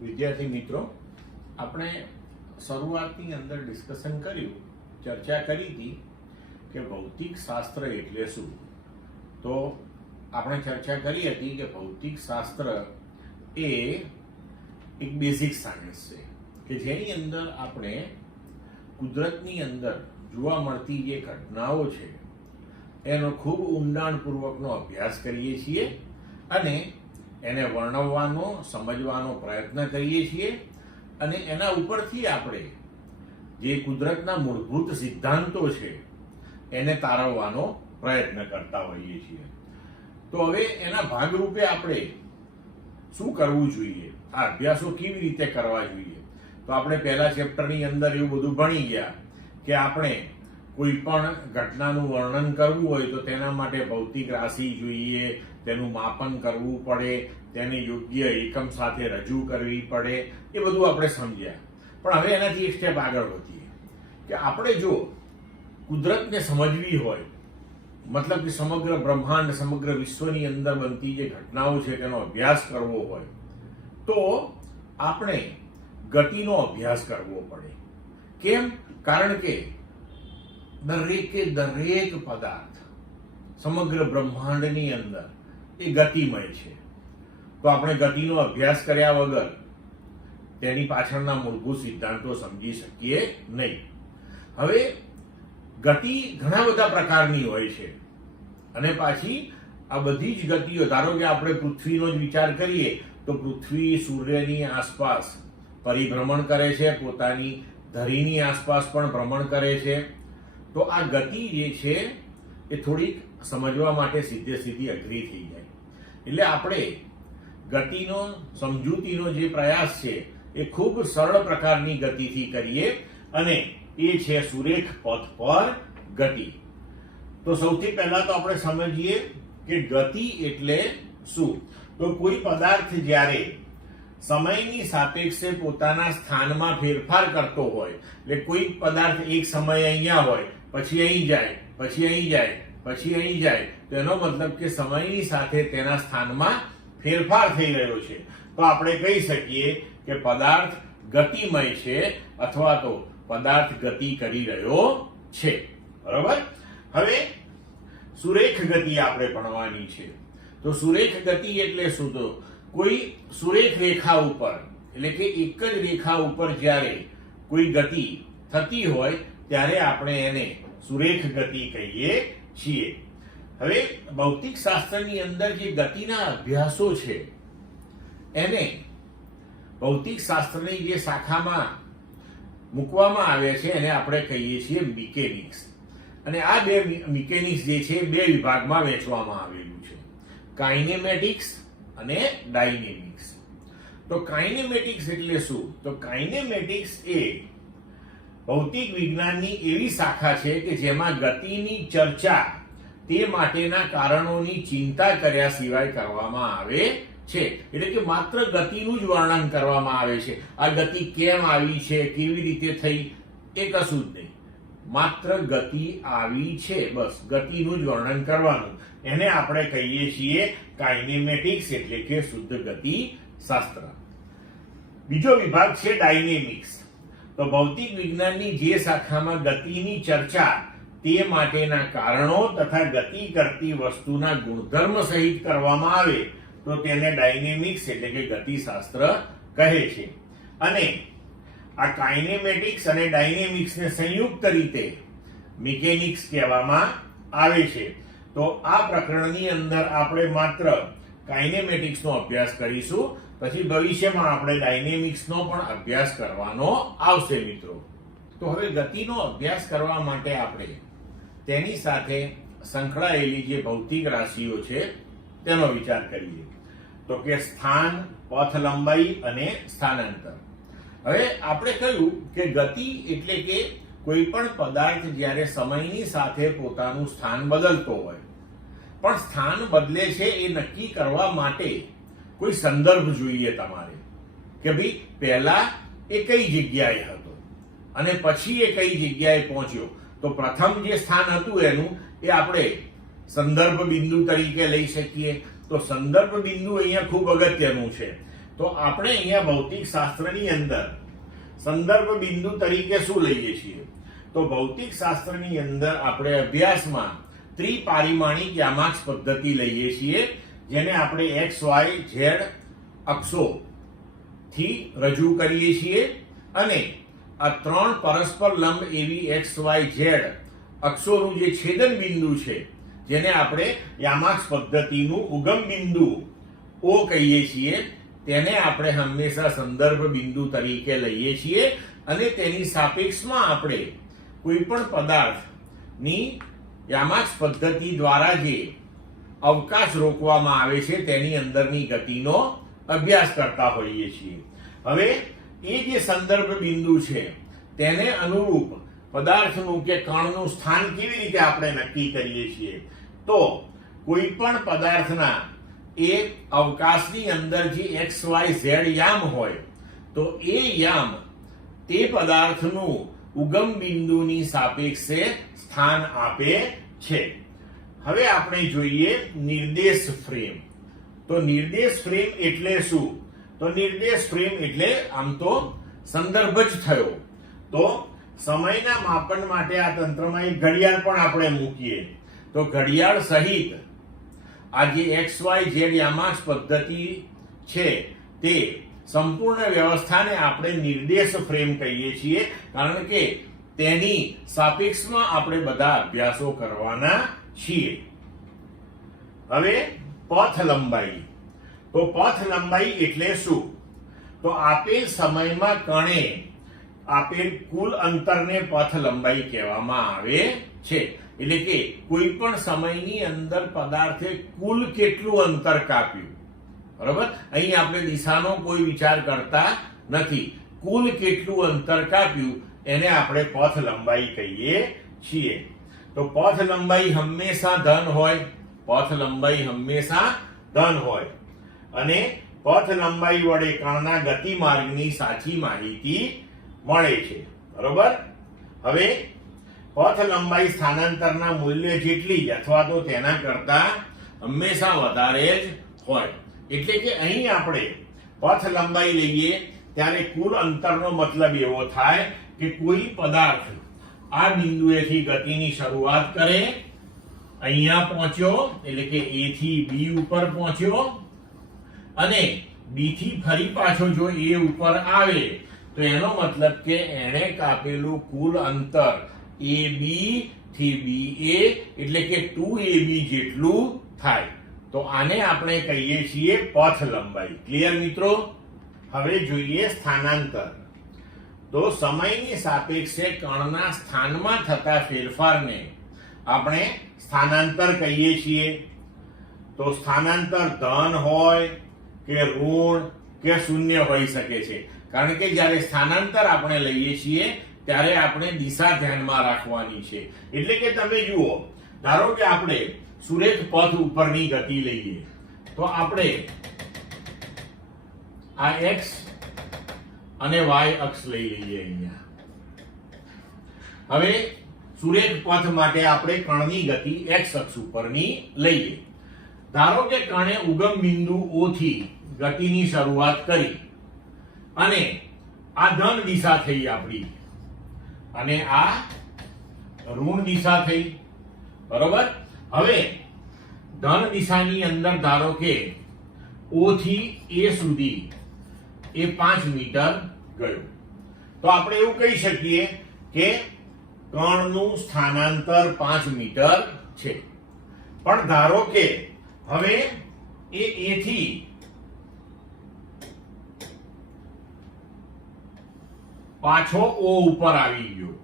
વિદ્યાર્થી મિત્રો, આપણે શરૂઆતની અંદર ડિસ્કશન કર્યું, ચર્ચા કરી હતી કે ભૌતિક શાસ્ત્ર એટલે શું. તો આપણે ચર્ચા કરી હતી કે ભૌતિક શાસ્ત્ર એ એક બેઝિક સાયન્સ છે કે જેની અંદર આપણે કુદરતની અંદર જોવા મળતી જે ઘટનાઓ છે એનો ખૂબ ઊંડાણપૂર્વકનો અભ્યાસ કરીએ છીએ અને એને વર્ણવવાનો, સમજવાનો પ્રયત્ન કરીએ છીએ અને એના ઉપરથી આપણે જે કુદરતના મૂળભૂત સિદ્ધાંતો છે એને તારવવાનો પ્રયત્ન કરતા હોઈએ છીએ. તો હવે એના ભાગરૂપે આપણે શું કરવું જોઈએ, આ અભ્યાસો કેવી રીતે કરવા જોઈએ. તો આપણે પહેલા ચેપ્ટરની અંદર એવું બધું ભણી ગયા કે આપણે કોઈ પણ ઘટનાનું વર્ણન કરવું હોય તો તેના માટે ભૌતિક રાશિ જોઈએ, તેનું માપન કરવું પડે, તેને યોગ્ય એકમ સાથે રજૂ કરવી પડે, એ બધું આપણે સમજ્યા. પણ હવે એનાથી એક સ્ટેપ આગળ વધીએ કે આપણે જો કુદરતને સમજવી હોય, મતલબ કે સમગ્ર બ્રહ્માંડ, સમગ્ર વિશ્વની અંદર બનતી જે ઘટનાઓ છે તેનો અભ્યાસ કરવો હોય તો આપણે ગતિનો અભ્યાસ કરવો પડે. કેમ? કારણ કે દરેકે દરેક પદાર્થ સમગ્ર બ્રહ્માંડની અંદર એ ગતિમય છે. તો આપણે ગતિનો અભ્યાસ કર્યા વગર તેની પાછળના મૂળભૂત સિદ્ધાંતો સમજી શકીએ નહીં. હવે ગતિ ઘણા બધા પ્રકારની હોય છે અને પાછી આ બધી જ ગતિઓ, ધારો કે આપણે પૃથ્વીનો જ વિચાર કરીએ તો પૃથ્વી સૂર્યની આસપાસ પરિભ્રમણ કરે છે, પોતાની ધરીની આસપાસ પણ ભ્રમણ કરે છે. તો આ ગતિ જે છે એ થોડીક સમજવા માટે સીધી અઘરી થઈ જાય. એટલે આપણે ગતિનો, સમજૂતીનો જે પ્રયાસ છે એ ખૂબ સરળ પ્રકારની ગતિથી કરીએ અને એ છે સુરેખ પથ પર ગતિ. તો સૌથી પહેલા તો આપણે સમજીએ કે ગતિ એટલે શું. તો કોઈ પદાર્થ જ્યારે સમયની સાપેક્ષે પોતાના સ્થાનમાં ફેરફાર કરતો હોય, એટલે કોઈ પદાર્થ એક સમયે અહીંયા હોય, પછી અહીં જાય, પછી અહીં જાય, પછી અહીં જાય, તો એનો મતલબ કે સમયની સાથે તેના સ્થાનમાં ફેરફાર થઈ રહ્યો છે. તો આપણે કહી શકીએ કે પદાર્થ ગતિમય છે અથવા તો પદાર્થ ગતિ કરી રહ્યો છે. બરોબર? હવે સુરેખ ગતિ આપણે ભણવાની છે. તો સુરેખ ગતિ એટલે શું? તો કોઈ સુરેખ રેખા ઉપર, એટલે કે એક જ રેખા ઉપર જ્યારે કોઈ ગતિ થતી હોય ત્યારે આપણે એને સુરેખ ગતિ કહીએ છીએ. હવે ભૌતિક શાસ્ત્રની અંદર જે ગતિના અભ્યાસો છે એને ભૌતિક શાસ્ત્રની જે શાખામાં મૂકવામાં આવે છે એને આપણે કહીએ છીએ મિકેનિક્સ. અને આ બે મિકેનિક્સ જે છે બે વિભાગમાં વહેંચવામાં આવેલું છે, કાઇનેમેટિક્સ અને ડાયનેમિક્સ. તો કાઇનેમેટિક્સ એટલે શું? તો કાઇનેમેટિક્સ એ ભૌતિક વિજ્ઞાનની એવી શાખા છે કે જેમાં ગતિની ચર્ચા તે માટેના કારણોની ચિંતા કર્યા સિવાય કરવામાં આવે છે. એટલે કે માત્ર ગતિનું જ વર્ણન કરવામાં આવે છે. આ ગતિ કેમ આવી છે, કેવી રીતે થઈ, એ કશું જ નહીં. માત્ર ગતિ આવી છે, બસ ગતિનું જ વર્ણન કરવાનું. એને આપણે કહીએ છીએ કાઇનેમેટિક્સ એટલે કે શુદ્ધ ગતિ શાસ્ત્ર. બીજો વિભાગ છે ડાયનેમિક્સ. તો ભૌતિક વિજ્ઞાનની જે શાખામાં ગતિની ચર્ચા તે માટેના કારણો તથા ગતિ કરતી વસ્તુના ગુણધર્મ સહિત કરવામાં આવે તો તેને ડાયનેમિક્સ એટલે કે ગતિશાસ્ત્ર કહે છે. અને આ કાઇનેમેટિક્સ અને ડાયનેમિક્સને સંયુક્ત રીતે મિકેનિક્સ કહેવામાં આવે છે. તો આ પ્રકરણની અંદર આપણે માત્ર કાઇનેમેટિક્સનો અભ્યાસ કરીશું, પછી ભવિષ્યમાં આપણે ડાયનેમિક્સનો પણ અભ્યાસ કરવાનો આવશે મિત્રો. તો હવે ગતિનો અભ્યાસ કરવા માટે આપણે તેની સાથે સંકળાયેલી જે ભૌતિક રાશિઓ છે તેનો વિચાર કરીએ. તો કે સ્થાન, પથ લંબાઈ અને સ્થાનાંતર. હવે આપણે કહ્યું કે ગતિ એટલે કે કોઈ પણ પદાર્થ જ્યારે સમયની સાથે પોતાનું સ્થાન બદલતો હોય, પણ સ્થાન બદલે છે એ નક્કી કરવા માટે કોઈ સંદર્ભ જોઈએ તમારે કે ભાઈ પહેલા એ કઈ જગ્યાએ હતો અને પછી એ કઈ જગ્યાએ પહોંચ્યો. તો પ્રથમ જે સ્થાન હતું એનું એ આપણે સંદર્ભ બિંદુ તરીકે લઈ શકીએ. તો સંદર્ભ બિંદુ અહીંયા ખૂબ અગત્યનું છે. તો આપણે અહીંયા ભૌતિક શાસ્ત્રની અંદર સંદર્ભ બિંદુ તરીકે શું લઈએ છીએ? તો ભૌતિક શાસ્ત્રની અંદર આપણે અભ્યાસમાં ત્રિપારિમાણિક યામાક્ષ પદ્ધતિ લઈએ છીએ, જેને આપણે x, y, z અક્ષો થી રજૂ કરીએ છીએ અને આ ત્રણ પરસ્પર લંબ એવી x, y, z અક્ષોનું જે છેદન બિંદુ છે, જેને આપણે યામાક્ષ પદ્ધતિનું ઉગમ બિંદુ O કહીએ છીએ, તેને આપણે હંમેશા સંદર્ભ બિંદુ તરીકે લઈએ છીએ અને તેની સાપેક્ષમાં આપણે કોઈ પણ પદાર્થની યામાક્ષ પદ્ધતિ દ્વારા જે અવકાશ રોકવામાં આવે છે તેની અંદરની ગતિનો અભ્યાસ કરતા હોઈએ છીએ. હવે એ જે સંદર્ભ બિંદુ છે તેને અનુરૂપ પદાર્થનું કે કણનું સ્થાન કેવી રીતે આપણે નક્કી કરીએ છીએ? તો કોઈ પણ પદાર્થના એ અવકાશની અંદર જે x, y, z યામ હોય તો એ યામ તે પદાર્થનું ઉગમ બિંદુની સાપેક્ષે સ્થાન આપે છે. હવે આપણે જોઈએ નિર્દેશ ફ્રેમ. તો નિર્દેશ ફ્રેમ એટલે શું? તો નિર્દેશ ફ્રેમ એટલે આમ તો સંદર્ભ જ થયો. તો સમયના માપન માટે આ તંત્રમાં એક ઘડિયાળ પણ આપણે મૂકીએ તો ઘડિયાળ સહિત આ જે x, y, z યામાક્ષ પદ્ધતિ છે તે સંપૂર્ણ વ્યવસ્થાને આપણે નિર્દેશ ફ્રેમ કહીએ છીએ, કારણ કે તેની સાપેક્ષમાં આપણે બધા અભ્યાસો કરવાના છીએ. હવે પથ લંબાઈ. તો પથ લંબાઈ એટલે શું? તો આપેલ સમયમાં કણે આપેલ કુલ અંતરને પથ લંબાઈ કહેવામાં આવે છે. એટલે કે કોઈ પણ સમયની અંદર પદાર્થે કુલ કેટલું અંતર કાપ્યું, બરોબર? અહીં આપણે દિશાનો કોઈ વિચાર કરતા નથી. કુલ કેટલું અંતર કાપ્યું એને આપણે પથ લંબાઈ કહીએ છીએ. તો પથ લંબાઈ હંમેશા ધન હોય. પથ લંબાઈ હંમેશા ધન હોય અને પથ લંબાઈ વડે કણના ગતિમાર્ગની સાચી માહિતી મળે છે, બરોબર? હવે પથ લંબાઈ સ્થાનાંતરના મૂલ્ય જેટલી જ અથવા તો તેના કરતા હંમેશા વધારે જ હોય. એટલે કે અહીં આપણે પથ લંબાઈ લઈએ ત્યારે કુલ અંતરનો મતલબ એવો થાય કે કોઈ પદાર્થ આ બિંદુએથી ગતિની શરૂઆત કરે, અહીંયા પહોંચ્યો એટલે કે A થી B ઉપર પહોંચ્યો અને B થી ફરી પાછો જો A ઉપર આવે તો એનો મતલબ કે એણે કાપેલું કુલ અંતર AB થી BA એટલે કે 2AB જેટલું થાય. તો આને આપણે કહીએ છીએ પથ લંબાઈ. ક્લિયર મિત્રો? હવે જોઈએ સ્થાનાંતર. તો સમયની સાપેક્ષે કણના સ્થાનમાં થતા ફેરફારને આપણે સ્થાનાંતર કહીએ છીએ. તો સ્થાનાંતર ધન હોય કે ઋણ કે શૂન્ય હોઈ શકે છે, કારણ કે જ્યારે સ્થાનાંતર આપણે લઈએ છીએ ત્યારે આપણે દિશા ધ્યાનમાં રાખવાની છે. એટલે કે તમે જુઓ, ધારો કે આપણે સુરેખ પથ ઉપરની ગતિ લઈએ તો આપણે આ x અને y અક્ષ લઈ લઈએ અહીંયા. હવે સુરેખ પથ માટે આપણે કણની ગતિ x અક્ષ ઉપરની લઈએ. ધારો કે કણે ઉગમ બિંદુ O થી ગતિની શરૂઆત કરી અને આ ધન દિશા થઈ આપણી અને આ ઋણ દિશા થઈ, બરોબર? હવે ધન દિશાની અંદર ધારો કે O થી A સુધી એ 5 મીટર ગયો તો આપણે એવું કહી શકીએ કે કણનું સ્થાનાંતર 5 મીટર છે. પણ ધારો કે હવે એ A થી પાછો O ઉપર આવી ગયો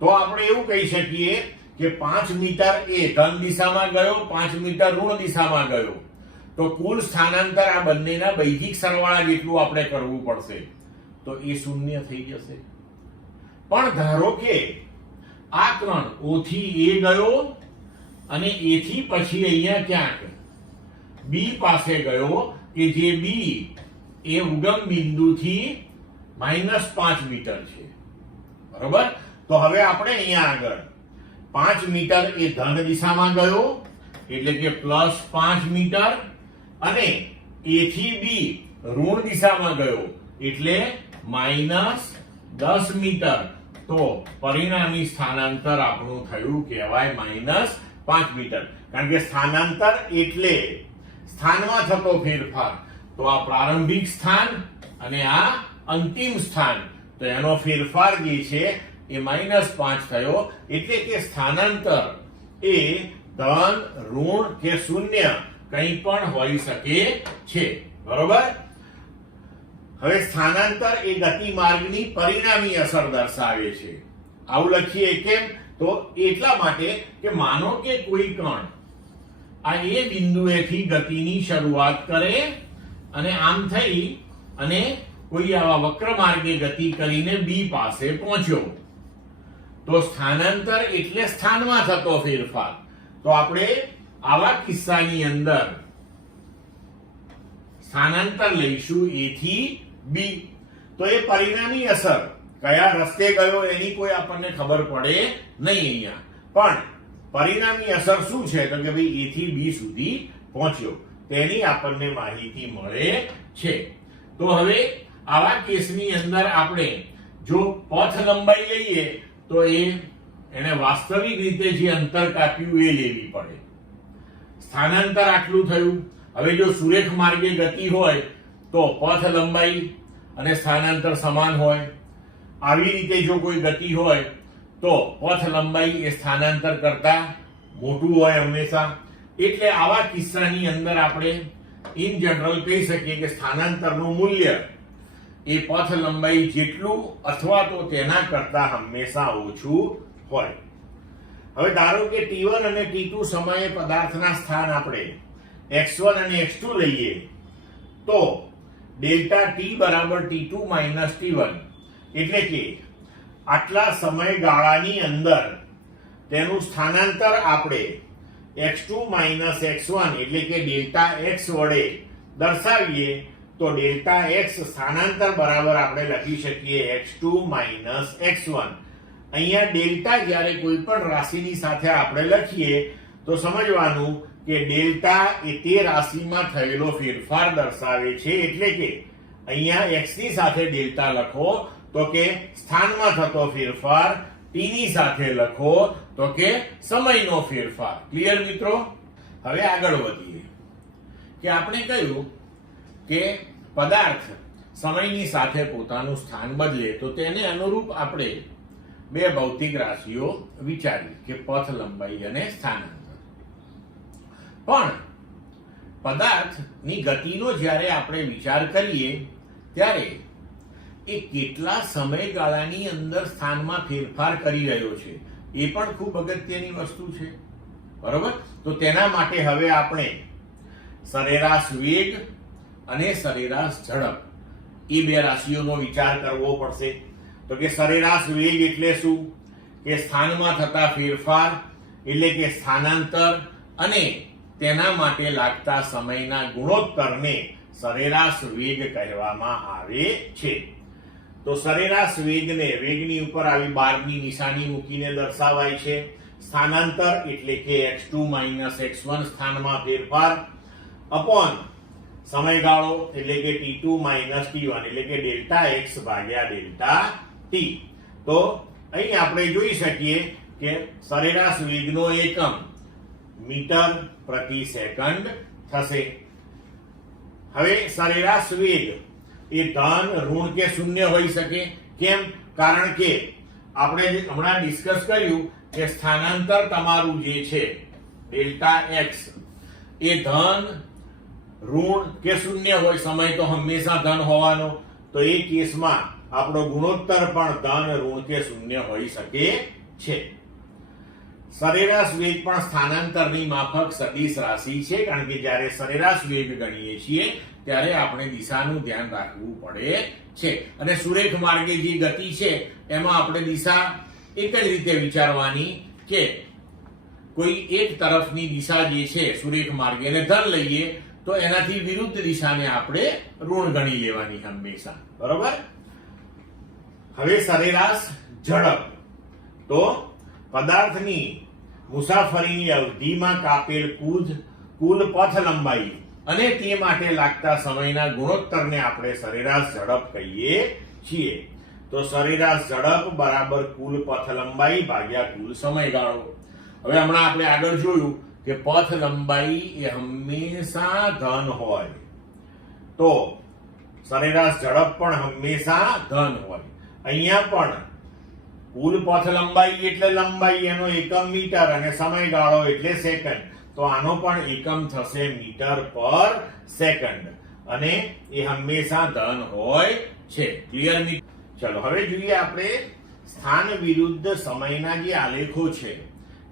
તો આપણે એવું કહી શકીએ કે 5 મીટર એ ધન દિશામાં ગયો, 5 મીટર ઋણ દિશામાં ગયો, તો કુલ સ્થાનાંતર આ બંનેના બૈજિક સરવાળા જેટલું આપણે કરવું પડશે, તો એ શૂન્ય થઈ જશે. પણ ધારો કે આ કણ O થી A ગયો અને A થી પછી અહીંયા ક્યાંક B પાસે ગયો કે જે B એ ઉગમ બિંદુથી -5 મીટર છે, બરોબર? તો હવે આપણે અહીંયા આગળ 5 મીટર એ ધન દિશામાં ગયો એટલે કે +5 મીટર અને A થી B ઋણ દિશામાં ગયો એટલે -10 મીટર, તો પરિણામી સ્થાનાંતર આપણું થયું કહેવાય -5 મીટર. કારણ કે સ્થાનાંતર એટલે સ્થાનમાં થતો ફેરફાર. તો આ પ્રારંભિક સ્થાન અને આ અંતિમ સ્થાન, તો એનો ફેરફાર જે છે એ -5 થયો. એટલે કે સ્થાનાંતર એ ધન, ઋણ કે શૂન્ય કંઈ પણ હોઈ શકે છે. બરોબર. હવે સ્થાનાંતર એ ગતિ માર્ગની પરિણામી અસર દર્શાવે છે. આવું લખીએ કેમ? તો એટલા માટે કે માનો કે કોઈ કણ આ એ બિંદુએથી ગતિની શરૂઆત કરે અને આમ થઈ અને કોઈ આવા વક્ર માર્ગે ગતિ કરીને બી પાસે પહોંચ્યો, તો સ્થાનાંતર એટલે સ્થાનમાં થતો ફેરફાર. તો આપણે આવા કિસ્સાની અંદર સ્થાનાંતર લઈશું એ થી બી. તો એ પરિણામી અસર કયા રસ્તે ગયો એની કોઈ આપણને ખબર પડે નહીં અહીંયા, પણ પરિણામી અસર શું છે તો કે ભાઈ એ થી બી સુધી પહોંચ્યો તેની આપણને માહિતી મળે છે. તો હવે આવા કેસની અંદર આપણે જો પથ લંબાઈ લઈએ તો એને વાસ્તવિક રીતે જે અંતર કાપ્યું એ લેવી પડે. સ્થાનાંતર આટલું થયું. હવે જો સુરેખ માર્ગે ગતિ હોય તો પથ લંબાઈ અને સ્થાનાંતર સમાન હોય. આવી રીતે જો કોઈ ગતિ હોય તો પથ લંબાઈ એ સ્થાનાંતર કરતા મોટું હોય હંમેશા. એટલે આવા કિસ્સાની અંદર આપણે ઇન જનરલ કહી શકીએ કે સ્થાનાંતરનું મૂલ્ય એ પથ લંબાઈ જેટલું અથવા તો તેના કરતા હંમેશા ઓછું હોય. હવે ધારો કે t1 અને t2 સમયે પદાર્થના સ્થાન આપણે x1 અને x2 લઈએ તો ડેલ્ટા t બરાબર t2 માઇનસ t1, એટલે કે આટલા સમયગાળાની અંદર તેનું સ્થાનાંતર આપણે x2 માઇનસ x1 એટલે કે ડેલ્ટા x વડે દર્શાવીએ તો ડેલ્ટા x સ્થાનાંતર બરાબર આપણે લખી શકીએ x2 માઇનસ x1. અહીંયા ડેલ્ટા જ્યારે કોઈ પણ રાશિની સાથે આપણે લખીએ તો સમજવાનું કે ડેલ્ટા એ તે રાશિમાં થયેલો ફેરફાર દર્શાવે છે. એટલે કે અહીંયા x ની સાથે ડેલ્ટા લખો તો કે સ્થાનમાં થતો ફેરફાર, t ની સાથે લખો તો કે સમયનો ફેરફાર. ક્લિયર મિત્રો? હવે આગળ વધીએ કે આપણે કહ્યું કે પદાર્થ સમયની સાથે પોતાનું સ્થાન બદલે તો તેને અનુરૂપ આપણે બે ભૌતિક રાશિઓ વિચારી કે પથ લંબાઈ અને સ્થાનાંતર. પણ પદાર્થની ગતિનો જ્યારે આપણે વિચાર કરીએ ત્યારે એ કેટલા સમયગાળાની અંદર સ્થાનમાં ફેરફાર કરી રહ્યો છે એ પણ ખૂબ અગત્યની વસ્તુ છે. બરોબર. તો તેના માટે હવે આપણે સરેરાશ વેગ અને સરેરાશ ઝડપ એ બે રાશિઓનો વિચાર કરવો પડશે. તો કે સરેરાશ વેગ એટલે શું? કે સ્થાનમાં થતા ફેરફાર એટલે કે સ્થાનાંતર અને તેના માટે લાગતા સમયના ગુણોત્તરને સરેરાશ વેગ કહેવામાં આવે છે. તો સરેરાશ વેગની ઉપર આવી બારની નિશાની મૂકીને દર્શાવાય છે. સ્થાનાંતર એટલે કે x2 માઇનસ x1 સ્થાનમાં ફેરફાર અપોન સમયગાળો એટલે કે t2 માઇનસ t1 એટલે કે ડેલ્ટા x ભાગ્યા ડેલ્ટા t. તો અહીં આપણે જોઈ શકીએ કે સરેરાશ વેગનો એકમ મીટર પ્રતિ સેકન્ડ થશે. હવે સરેરાશ વેગ એ ધન, ઋણ કે શૂન્ય હોઈ શકે. કેમ? કારણ કે આપણે હમણાં ડિસ્કસ કર્યું કે સ્થાનાંતર તમારું જે છે ડેલ્ટા x એ ધન, ઋણ કે શૂન્ય હોય. સમય તો હંમેશા ધન હોવાનો, તો એ કેસમાં આપણો ગુણોત્તર પણ ધન, ઋણ કે શૂન્ય હોઈ શકે છે. સરેરાશ વેગ પણ સ્થાનાંતરની માફક સદિશ રાશિ છે. કારણ કે જ્યારે સરેરાશ વેગ ગણીએ છીએ ત્યારે આપણે દિશાનું ધ્યાન રાખવું પડે છે. અને સુરેખ માર્ગે જે ગતિ છે એમાં આપણે દિશા એક જ રીતે વિચારવાની કે કોઈ એક તરફની દિશા જે છે સુરેખ માર્ગેને ધન લઈએ તો એનાથી વિરુદ્ધ દિશાને આપણે ઋણ ગણી લેવાની હંમેશા. બરોબર. હવે સરેરાશ ઝડપ. તો પદાર્થની મુસાફરીની અવધિમાં કાપેલ કુલ પથ લંબાઈ અને તે માટે લાગતા સમયના ગુણોત્તરને આપણે સરેરાશ ઝડપ કહીએ છીએ. તો સરેરાશ ઝડપ બરાબર કુલ પથ લંબાઈ ભાગ્યા કુલ સમયગાળો. હવે હમણાં આપણે આગળ જોયું કે પથ લંબાઈ એ હંમેશા ધન હોય તો સરેરાશ ઝડપ પણ હંમેશા ધન હોય. અહીંયા પણ કુલ પથ લંબાઈ એટલે લંબાઈ, એનો એકમ મીટર અને સમયગાળો એટલે સેકન્ડ. તો આનો પણ એકમ થશે મીટર પર સેકન્ડ અને એ હંમેશા ધન હોય છે. ક્લિયર? ચલો હવે જોઈએ આપણે સ્થાન વિરુદ્ધ સમયના જે આલેખો છે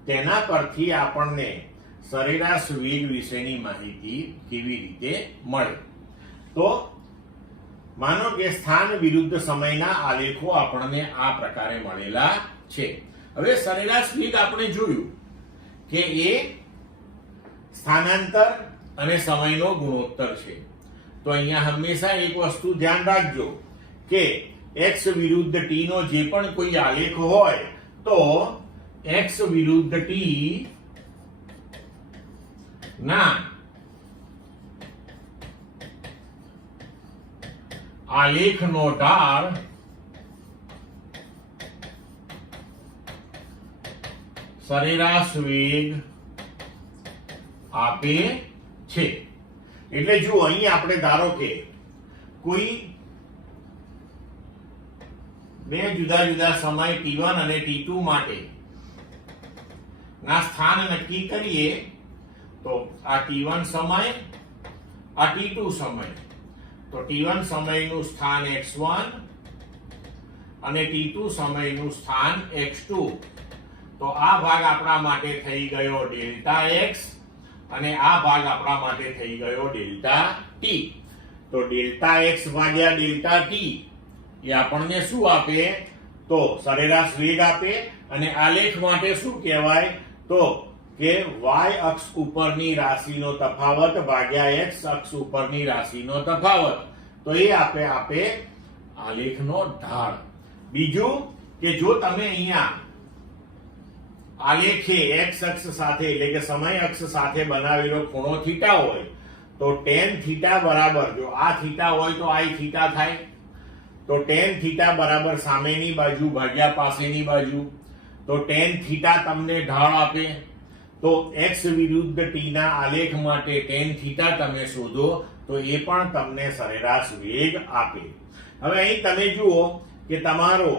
તેના પરથી આપણને સરેરાશ વેગ વિશેની માહિતી કેવી રીતે મળે. તો માનો કે સ્થાન વિરુદ્ધ સમયના આલેખો આપણને આ પ્રકારે મળેલા છે. હવે સરેરાશ વેગ આપણે જોયું કે એ સ્થાનાંતર અને સમયનો ગુણોત્તર છે. તો અહીંયા હંમેશા એક વસ્તુ ધ્યાન રાખજો કે x વિરુદ્ધ t નો જે પણ કોઈ આલેખ હોય તો x વિરુદ્ધ t ના આલેખનો ઢાળ સરેરાશ વેગ આપે છે. એટલે જો અહીં આપણે ધારો કે કોઈ બે જુદા જુદા સમય t1 અને t2 માટે ના સ્થાન નક્કી કરીએ તો આ t1 સમય, આ t2 સમય. તો t1 સમયનું સ્થાન x1 અને t2 સમયનું સ્થાન x2. તો આ ભાગ આપણા માટે થઈ ગયો ડેલ્ટા x અને આ ભાગ આપણા માટે થઈ ગયો ડેલ્ટા t. તો ડેલ્ટા x ભાગ્યા ડેલ્ટા t એ આપણને શું આપે? તો સરેરાશ વેગ આપે. અને આલેખ માટે શું કહેવાય? તો કે y અક્ષ ઉપરની રાશિનો તફાવત ભાગ્યા x અક્ષ ઉપરની રાશિનો તફાવત. તો એ આપે આલેખનો ઢાળ. બીજું કે જો તમે અહીંયા આલેખે x અક્ષ સાથે એટલે કે સમય અક્ષ સાથે બનાવેલો ખૂણો થીટા હોય તો tan થીટા બરાબર, જો આ થીટા હોય તો I થીટા થાય. તો tan થીટા બરાબર સામેની બાજુ ભાગ્યા પાસેની બાજુ. તો tan થીટા તમને ઢાળ આપે. તો x વિરુદ્ધ t ના આલેખ માટે tan થીટા તમે શોધો તો એ પણ તમને સરેરાશ વેગ આપે. હવે અહીં તમે જુઓ કે તમારો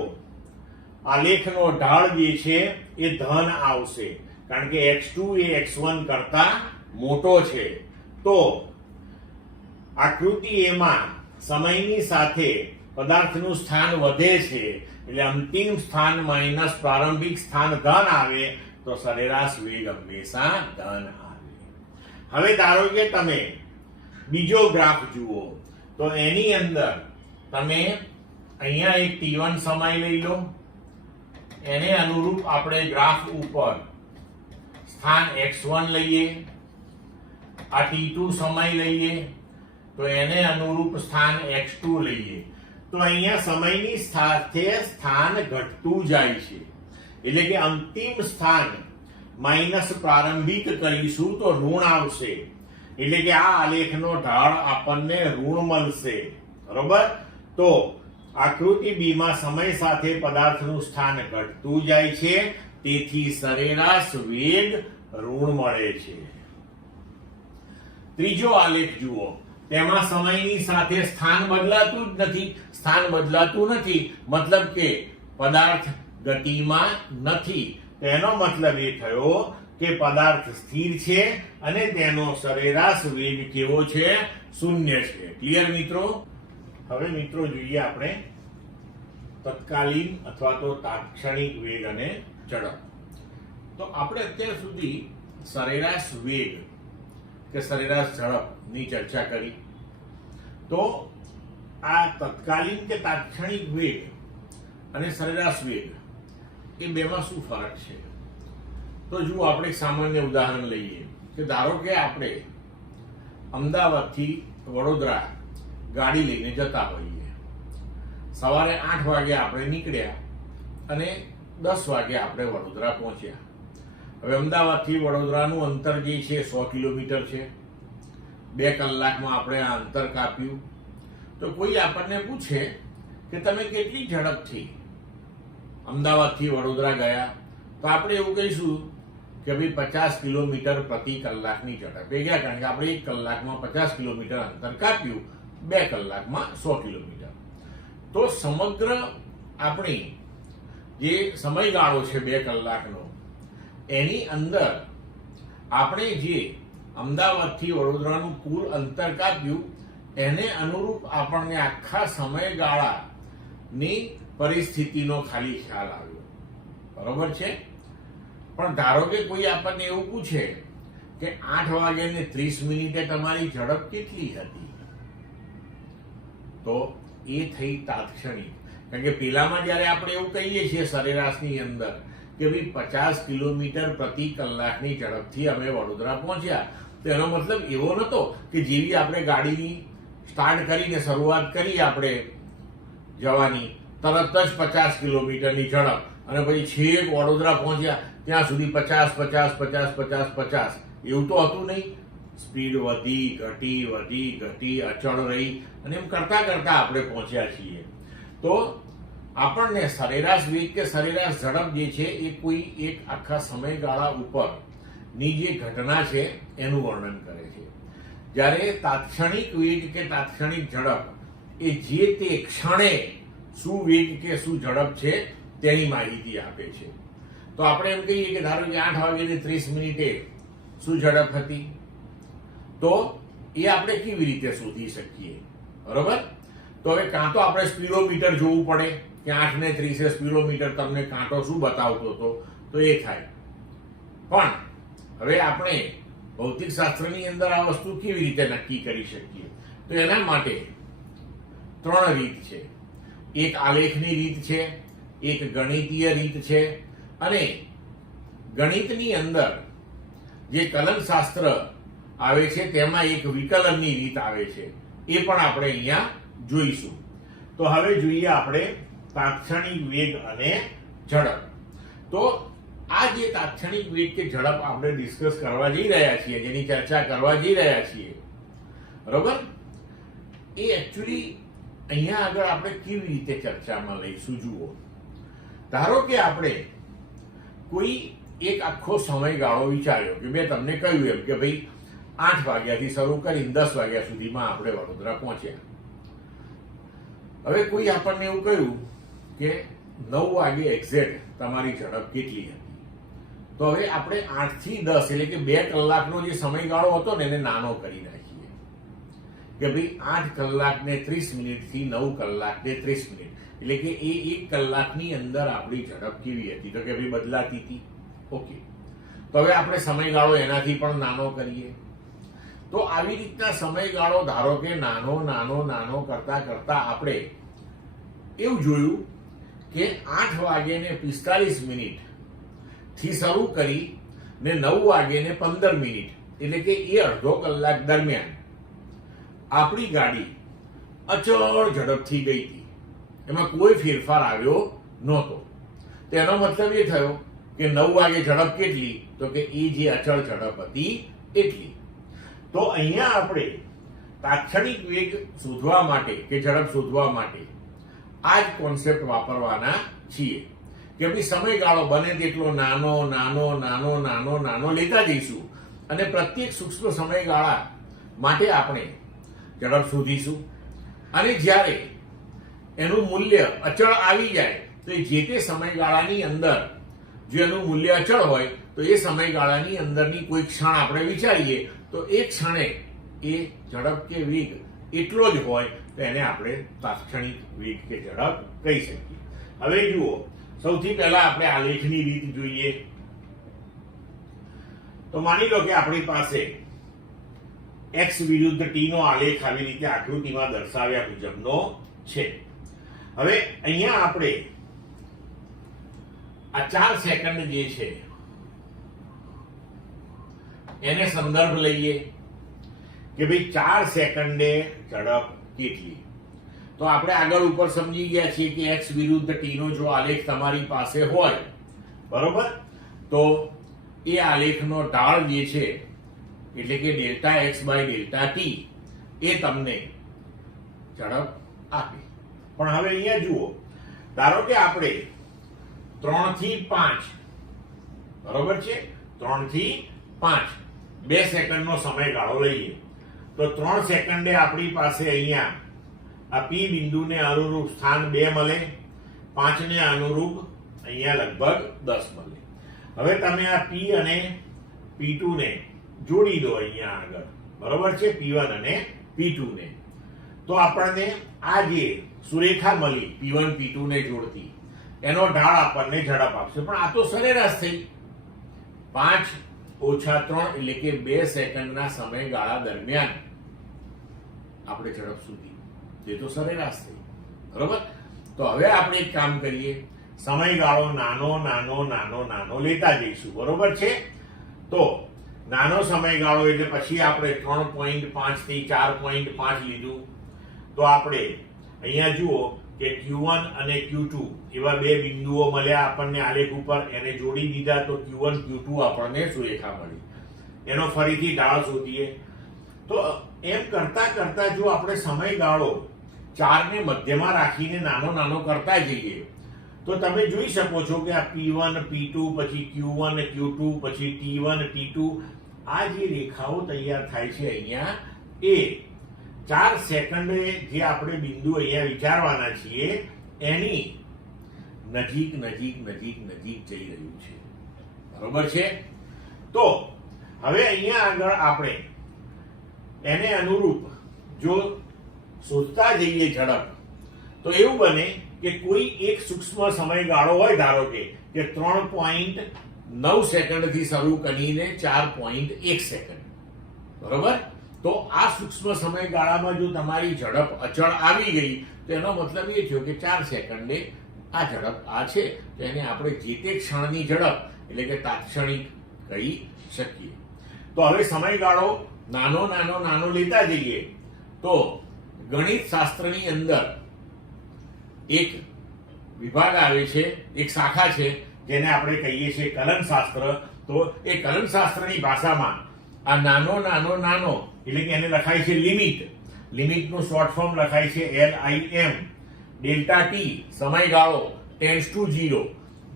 આલેખનો ઢાળ જે છે એ ધન આવશે કારણ કે x2 એ x1 કરતા મોટો છે. તો આકૃતિ એમાં સમયની સાથે પદાર્થનું સ્થાન વધે છે એટલે અંતિમ સ્થાન માઈનસ પ્રારંભિક સ્થાન ધન આવે તો સરેરાશ વેગ હંમેશા ધન આવે. હવે ધારો કે તમે બીજો ગ્રાફ જુઓ તો એની અંદર તમે અહીંયા એક t1 સમય લઈ લો, એને અનુરૂપ આપણે ગ્રાફ ઉપર સ્થાન x1 લઈએ, આ t2 સમય લઈએ તો એને અનુરૂપ સ્થાન x2 લઈએ. તો અહીંયા સમયની સાથે સ્થાન ઘટતું જાય છે એટલે કે અંતિમ સ્થાન માઈનસ પ્રારંભિક કરીશું તો ઋણ આવશે. એટલે કે આ આલેખનો ઢાળ આપણને ઋણ મળશે. બરોબર? તો આકૃતિ બી માં સમય સાથે પદાર્થનું સ્થાન ઘટતું જાય છે તેથી સરેરાશ વેગ ઋણ મળે છે. ત્રીજો આલેખ જુઓ, તેમાં સમયની સાથે સ્થાન બદલાતું જ નથી. સ્થાન બદલાતું નથી મતલબ કે પદાર્થ ગતિમાં નથી. તેનો મતલબ એ થયો કે પદાર્થ સ્થિર છે અને તેનો સરેરાશ વેગ કેવો છે? શૂન્ય છે. ક્લિયર મિત્રો? હવે મિત્રો જોઈએ આપણે તત્કાલીન અથવા તો તાત્ક્ષણિક વેગ અને ઝડપ. તો આપણે અત્યાર સુધી સરેરાશ વેગ કે સરેરાશ ઝડપની ચર્ચા કરી. તો આ તત્કાલીન કે તાત્ક્ષણિક વેગ અને સરેરાશ વેગ એ બેમાં શું ફરક છે? તો જુઓ, આપણે એક સામાન્ય ઉદાહરણ લઈએ કે ધારો કે આપણે અમદાવાદથી વડોદરા ગાડી લઈને જતા હોઈએ. સવારે 8 વાગે આપણે નીકળ્યા અને 10 વાગે આપણે વડોદરા પહોંચ્યા. હવે અમદાવાદથી વડોદરાનું અંતર જે છે 100 કિલોમીટર છે. 2 કલાકમાં આપણે આ અંતર કાપ્યું. તો કોઈ આપણને પૂછે કે તમે કેટલી ઝડપથી અમદાવાદથી વડોદરા ગયા, તો આપણે એવું કહીશું કે ભાઈ 50 કિલોમીટર પ્રતિ કલાકની ઝડપે ગયા, કારણ કે આપણે 1 કલાકમાં 50 કિલોમીટર અંતર કાપ્યું, 2 કલાકમાં 100 કિલોમીટર. તો સમગ્ર આપણી જે સમયગાળો છે 2 કલાકનો, એની અંદર આપણે જે અમદાવાદથી વડોદરાનું કુલ અંતર કાપ્યું એને અનુરૂપ આપણને આખા સમયગાળાની પરિસ્થિતિનો ખાલી ખ્યાલ આવ્યો. બરોબર છે? પણ ધારો કે કોઈ આપણને એવું પૂછે કે 8:30 તમારી ઝડપ કેટલી હતી, તો એ થઈ તાત્ક્ષણિક. કારણ કે પેલામાં જયારે આપણે એવું કહીએ છીએ સરેરાશની અંદર કે ભાઈ 50 કિલોમીટર પ્રતિ કલાકની ઝડપથી અમે વડોદરા પહોંચ્યા, તો એનો મતલબ એવો નતો કે જેવી આપણે ગાડીની સ્ટાર્ટ કરીને શરૂઆત કરી આપણે જવાની, તરત જ 50 કિલોમીટરની ઝડપ અને પછી છેક વડોદરા પહોંચ્યા ત્યાં સુધી 50 50 50 50 50 એવું તો હતું નહીં. સ્પીડ વધી ઘટી અચળ રહી અને એમ કરતા કરતા આપણે પહોંચ્યા છીએ. તો આપણને સરેરાશ વેગ કે સરેરાશ ઝડપ જે છે એ કોઈ એક આખા સમયગાળા ઉપરની જે ઘટના છે એનું વર્ણન કરે છે. જ્યારે તાત્ક્ષણિક વેગ કે તાત્ક્ષણિક ઝડપ એ જે તે ક્ષણે શું વેગ કે શું ઝડપ છે તેની માહિતી આપે છે. તો આપણે એમ કહીએ કે ધારો કે 8:30 શું ઝડપ હતી, તો એ આપણે કેવી રીતે શોધી શકીએ? બરોબર? તો હવે કાં તો આપણે સ્પીડોમીટર જોવું પડે કે 8:30 સ્પીડોમીટર તમને કાંટો શું બતાવતો હતો, તો એ થાય. પણ હવે આપણે ભૌતિક શાસ્ત્રની અંદર આ વસ્તુ કેવી રીતે નક્કી કરી શકીએ? તો એના માટે 3 રીત છે. એક આલેખની રીત છે, એક ગણિતીય રીત છે, અને ગણિતની અંદર જે કલનશાસ્ત્ર આવે છે તેમાં એક વિકલનની રીત આવે છે. એ પણ આપણે અહીંયા જોઈશું. તો હવે જોઈએ આપણે તાત્ક્ષણિક વેગ અને ઝડપ. તો આ જે તાત્ક્ષણિક વેગ કે ઝડપ આપણે ડિસ્કસ કરવા જઈ રહ્યા છીએ, જેની ચર્ચા કરવા જઈ રહ્યા છીએ, બરોબર, એ એકચ્યુઅલી અહીંયા આગળ આપણે કેવી રીતે ચર્ચામાં લઈશું? જુઓ, ધારો કે આપણે કોઈ એક આખો સમયગાળો વિચાર્યો કે મેં તમને કહ્યું એમ કે ભાઈ 8 વાગ્યાથી શરૂ કરીને 10 વાગ્યા સુધીમાં આપણે વડોદરા પહોંચ્યા. હવે કોઈ આપણને એવું કહ્યું કે 9 વાગે એક્ઝેક્ટ તમારી ઝડપ કેટલી હતી, તો હવે આપણે 8 થી 10 એટલે કે 2 કલાકનો જે સમયગાળો હતો ને એને નાનો કરી નાખીએ કે ભાઈ 8 કલાક ને 30 મિનિટથી 9 કલાક ને 30 મિનિટ, એટલે કે એ 1 કલાકની અંદર આપણી ઝડપ કેવી હતી, તો કે ભાઈ બદલાતી હતી. ઓકે, તો હવે આપણે સમયગાળો એનાથી પણ નાનો કરીએ. તો આવી રીતના સમયગાળો ધારો કે નાનો કરતા કરતા આપણે એવું જોયું કે 8:45 થી શરૂ કરી ને 9:15 એટલે કે એ અડધો કલાક દરમિયાન આપણી ગાડી અચળ ઝડપથી ગઈ હતી, એમાં કોઈ ફેરફાર આવ્યો નહોતો. તેનો મતલબ એ થયો કે 9 વાગે ઝડપ કેટલી, તો કે એ જે અચળ ઝડપ હતી એટલી. તો અહીંયા આપણે તાત્ક્ષણિક વેગ શોધવા માટે કે ઝડપ શોધવા માટે આ જ કોન્સેપ્ટ વાપરવાના છીએ કે ભાઈ સમયગાળો બને તેટલો નાનો લેતા જઈશું અને પ્રત્યેક સૂક્ષ્મ સમયગાળા માટે આપણે ઝડપ શોધીશું. અને જ્યારે એનું મૂલ્ય અચળ આવી જાય તો જે તે સમયગાળાની અંદર જો એનું મૂલ્ય અચળ હોય તો એ સમયગાળાની અંદરની કોઈ ક્ષણ આપણે વિચારીએ તો એ ક્ષણે એ ઝડપ કે વેગ એટલો જ હોય તો એને આપણે તાત્ક્ષણિક વેગ કે ઝડપ કહી શકીએ. હવે જુઓ, સૌથી પહેલા આપણે આલેખની રીત જોઈએ. તો માની લો કે આપણી પાસે x વિરુદ્ધ t નો આલેખ આવી રીતે આકૃતિમાં દર્શાવ્યા મુજબનો છે. હવે અહીંયા આપણે આ 4 સેકન્ડ જે છે એને સંદર્ભ લઈએ કે ભાઈ 4 સેકન્ડે ઝડપ કેટલી. તો આપણે આગળ ઉપર સમજી ગયા છીએ કે x વિરુદ્ધ t નો જો આલેખ તમારી પાસે હોય, બરોબર, તો એ આલેખનો ઢાળ જે છે એટલે કે delta x by delta T એ તમને ઝડપ આપે. પણ હવે અહીંયા જુઓ, ધારો કે આપણે 3 થી 5, બરોબર છે, 3 થી 5 2 સેકન્ડનો સમયગાળો લઈએ તો 3 સેકન્ડે આપણી પાસે અહીંયા આ પી બિંદુને અનુરૂપ સ્થાન 2 મળે, 5 ને અનુરૂપ અહીંયા લગભગ 10 મળે. હવે તમે આ પી અને P2 ને જોડી દો અહીંયા આગળ, બરોબર છે, P1 અને P2 ને, તો આપણને આ જે સુરેખા મળી P1 P2 ને જોડતી એનો ઢાળ આપણને ઝડપ આપશે. પણ આ તો સરેરાશ થઈ. 5 ઓછા 3 એટલે કે 2 સેકન્ડના સમયગાળા દરમિયાન આપણે ઝડપ સુધી, તે તો સરેરાશ થઈ, બરોબર. તો હવે આપણે એક કામ કરીએ, સમયગાળો નાનો નાનો નાનો નાનો લેતા જઈશું, બરોબર છે. તો નાનો સમયગાળો એટલે પછી આપણે 3.5 થી 4.5 લીધું, તો આપણે અહીંયા જુઓ કે Q1 અને Q2 એવા બે બિંદુઓ મળ્યા આપણને આલેખ ઉપર, એને જોડી દીધા તો Q1 Q2 આપણને સુરેખા મળી. એનો ફરીથી ઢાળ શોધીએ તો એમ કરતા કરતા જો આપણે સમયગાળો 4 ને મધ્યમાં રાખીને નાનો નાનો કરતા જઈએ તો તમે જોઈ શકો છો કે આ P1 P2 પછી Q1 Q2 પછી T1 T2 આ જે રેખાઓ તૈયાર થાય છે અહીંયા, એ 4 સેકન્ડે જે આપણે બિંદુ અહીંયા વિચારવાના છીએ એની નજીક નજીક નજીક નજીક જઈ રહ્યું છે, બરોબર છે. તો હવે અહીંયા આગળ આપણે એને અનુરૂપ જો શોધતા જઈએ ઝડપ, તો એવું બને કે કોઈ એક સૂક્ષ્મ સમયગાળો હોય, ધારો કે 3.9 સેકન્ડથી શરૂ કરીને 4.1 સેકન્ડ, બરોબર. તો આ સૂક્ષ્મ સમયગાળામાં જો તમારી ઝડપ અચળ આવી ગઈ તો એનો મતલબ એ થયો કે 4 સેકન્ડે આ ઝડપ આ છે, તો એને આપણે જે તે ક્ષણની ઝડપ એટલે કે તાત્ક્ષણિક કહી શકીએ. તો હવે સમયગાળો નાનો નાનો નાનો લેતા જઈએ તો ગણિત શાસ્ત્રની અંદર એક વિભાગ આવે છે, એક શાખા છે જેને આપણે કહીએ છીએ કલનશાસ્ત્ર. તો એ કલનશાસ્ત્રની ભાષામાં આ નાનો નાનો નાનો એટલે કે એને લખાય છે લિમિટ. લિમિટનું શોર્ટ ફોર્મ લખાય છે LIM. ડેલ્ટા ટી સમયગાળો ટેન્ડ્સ ટુ 0,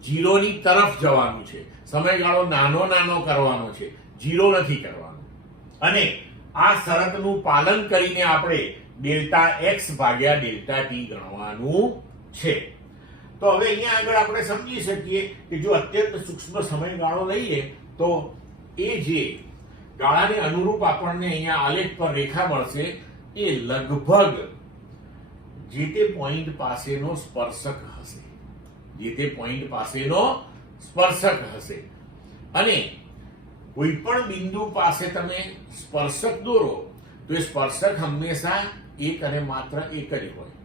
0 ની તરફ જવાનું છે. સમયગાળો નાનો નાનો કરવાનો છે, 0 નથી કરવાનો. અને આ શરતનું પાલન કરીને આપણે ડેલ્ટા x ભાગ્યા ડેલ્ટા ટી ગણવાનું છે. તો હવે અહીંયા આગળ આપણે સમજી શકીએ કે જો અત્યંત સૂક્ષ્મ સમયગાળો લઈએ તો એ જે ગાળાને અનુરૂપ આપણને અહીંયા આલેખ પર રેખા મળશે એ લગભગ જે તે પોઈન્ટ પાસેનો સ્પર્શક હશે, જે તે પોઈન્ટ પાસેનો સ્પર્શક હશે. અને કોઈ પણ બિંદુ પાસે તમે સ્પર્શક દોરો તો એ સ્પર્શક હંમેશા એક અને માત્ર એક જ હોય,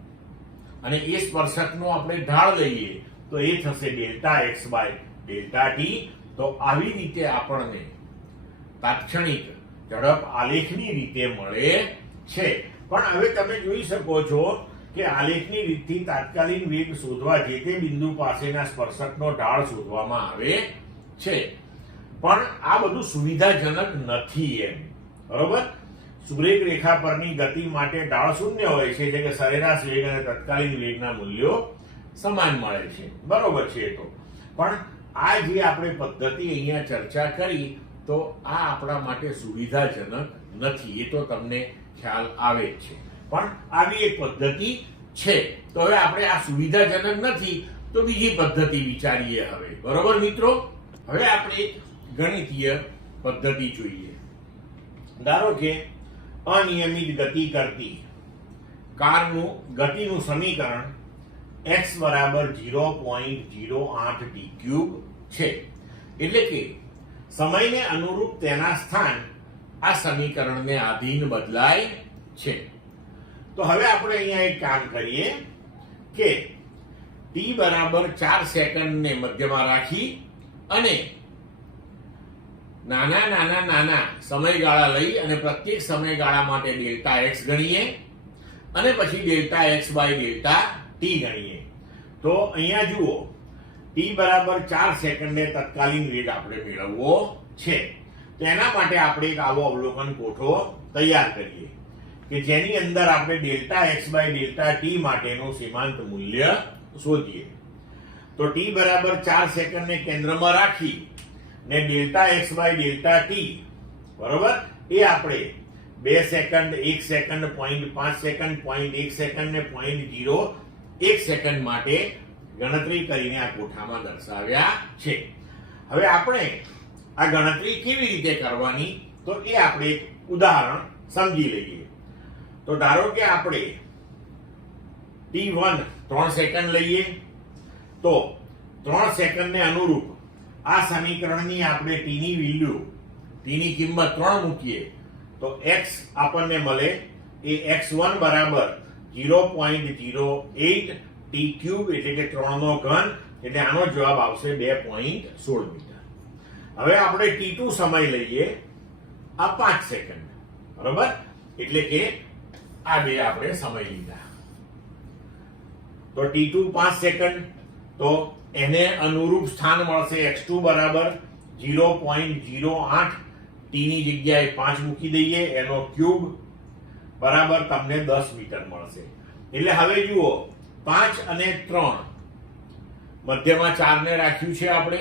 અને એ સ્પર્શકનો આપણે ઢાળ લઈએ તો એ થશે delta x by delta t. તો આવી રીતે આપણને તાત્ક્ષણિક ઝડપ આલેખની રીતે મળે છે. પણ હવે તમે જોઈ શકો છો કે આલેખની રીતથી તાત્કાલિક વેગ શોધવા જે તે બિંદુ પાસેના સ્પર્શકનો ઢાળ શોધવામાં આવે છે. પણ આ બધું સુવિધાજનક નથી એમ, બરોબર. સુરેખ રેખા પરની ગતિ માટે ઢાળ શૂન્ય હોય છે, એટલે કે સરેરાશ વેગ અને તત્કાલીન વેગના મૂલ્યો સમાન મળે છે, બરોબર છે. તો પણ આ જે આપણે પદ્ધતિ અહીંયા ચર્ચા કરી તો આ આપણા માટે સુવિધાજનક નથી, એ તો તમને ખ્યાલ આવે જ છે. પણ આવી એક પદ્ધતિ છે. તો હવે આપણે આ સુવિધાજનક નથી તો બીજી પદ્ધતિ વિચારીએ હવે, બરોબર મિત્રો. હવે આપણે ગણિતીય પદ્ધતિ જોઈએ. ધારો કે અનિયમિત ગતિ કરતી કારનું ગતિનું સમીકરણ x બરાબર 0.08 t³ છે. એટલે કે સમયને અનુરૂપ તેના સ્થાન આ સમીકરણને આધીન બદલાય છે. તો હવે આપણે અહીંયા એક કામ કરીએ કે t બરાબર 4 સેકન્ડને મધ્યમાં રાખી અને નાના નાના નાના સમયગાળા લઈ અને પ્રત્યેક સમયગાળા માટે ડેલ્ટા એક્સ ગણીએ અને પછી delta x by delta t ગણીએ. તો અહીંયા જુઓ, t બરાબર 4 સેકન્ડે તત્કાલીન વેગ આપણે મેળવવો છે. તેના માટે આપણે એક આવો અવલોકન કોઠો તૈયાર કરીએ કે જેની અંદર આપણે delta x by delta t માટેનું સીમાંત મૂલ્ય શોધીએ. તો ટી બરાબર 4 સેકન્ડને કેન્દ્રમાં રાખી ને delta x by delta t બરોબર એ આપણે 2 સેકન્ડ, 1 સેકન્ડ, 0.5 સેકન્ડ, 0.1 સેકન્ડ ને 0.01 સેકન્ડ માટે ગણતરી કરીને આ કોઠામાં દર્શાવ્યા છે. હવે આપણે આ ગણતરી કેવી રીતે કરવાની તો એ આપણે એક ઉદાહરણ સમજી લઈએ. તો ધારો કે આપણે t1 3 સેકન્ડ લઈએ તો 3 સેકન્ડને અનુરૂપ આ સમીકરણની આપણે t ની વેલ્યુ t ની કિંમત 3 મૂકીએ તો x આપણને મળે એ x1 બરાબર 0.08 t ક્યુબ એટલે કે 3 નો ઘન એટલે આનો જવાબ આવશે 2.16 મીટર. હવે આપણે t2 સમય લઈએ આ 5 સેકન્ડ બરાબર એટલે કે આ બે આપણે સમય લીધા તો t2 5 સેકન્ડ તો એને અનુરૂપ સ્થાન મળશે x2 બરાબર 0.08 t ની જગ્યાએ 5 મૂકી દઈએ એનો ક્યુબ બરાબર તમને 10 મીટર મળશે. એટલે હવે જુઓ 5 અને 3 મધ્યમાં 4 ને રાખ્યું છે આપણે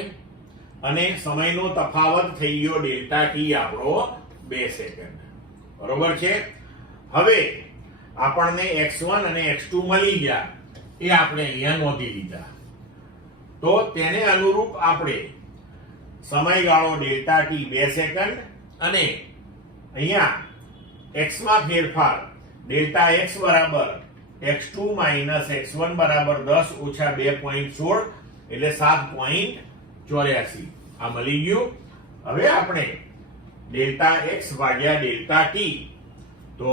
અને સમયનો તફાવત થઈ ગયો ડેલ્ટા ટી આપણો 2 સેકન્ડ બરોબર છે. હવે આપણને x1 અને x2 મળી ગયા એ આપણે અહીંયા નોંધી લીધા. તો તેને અનુરૂપ આપણે સમયગાળો ડેલ્ટા ટી 2 સેકન્ડ અને અહીંયા x માં ફેરફાર ડેલ્ટા x બરાબર x2 માઇનસ x1 બરાબર 10 ઓછા 2.16 એટલે 7.84 આ મળી ગયું. હવે આપણે ડેલ્ટા x ભાગ્યા ડેલ્ટા ટી તો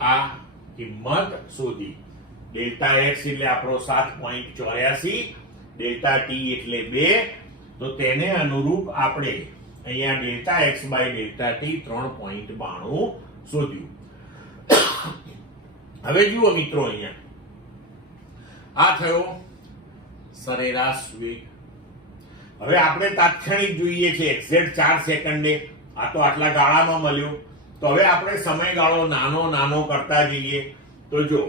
આ કિંમત શોધી. ડેલ્ટા x એટલે આપણો 7.84, ડેલ્ટા ટી એટલે 2 તો તેને અનુરૂપ આપણે અહીંયા delta x by delta t 3.92 શોધ્યું. હવે જુઓ મિત્રો અહીંયા આ થયો સરેરાશ વેગ. હવે આપણે તાત્ક્ષણિક જોઈએ છે એક્ઝેક્ટ 4 સેકન્ડે આ તો આટલા ગાળામાં મળ્યો. તો હવે આપણે સમયગાળો નાનો કરતા જઈએ. તો જો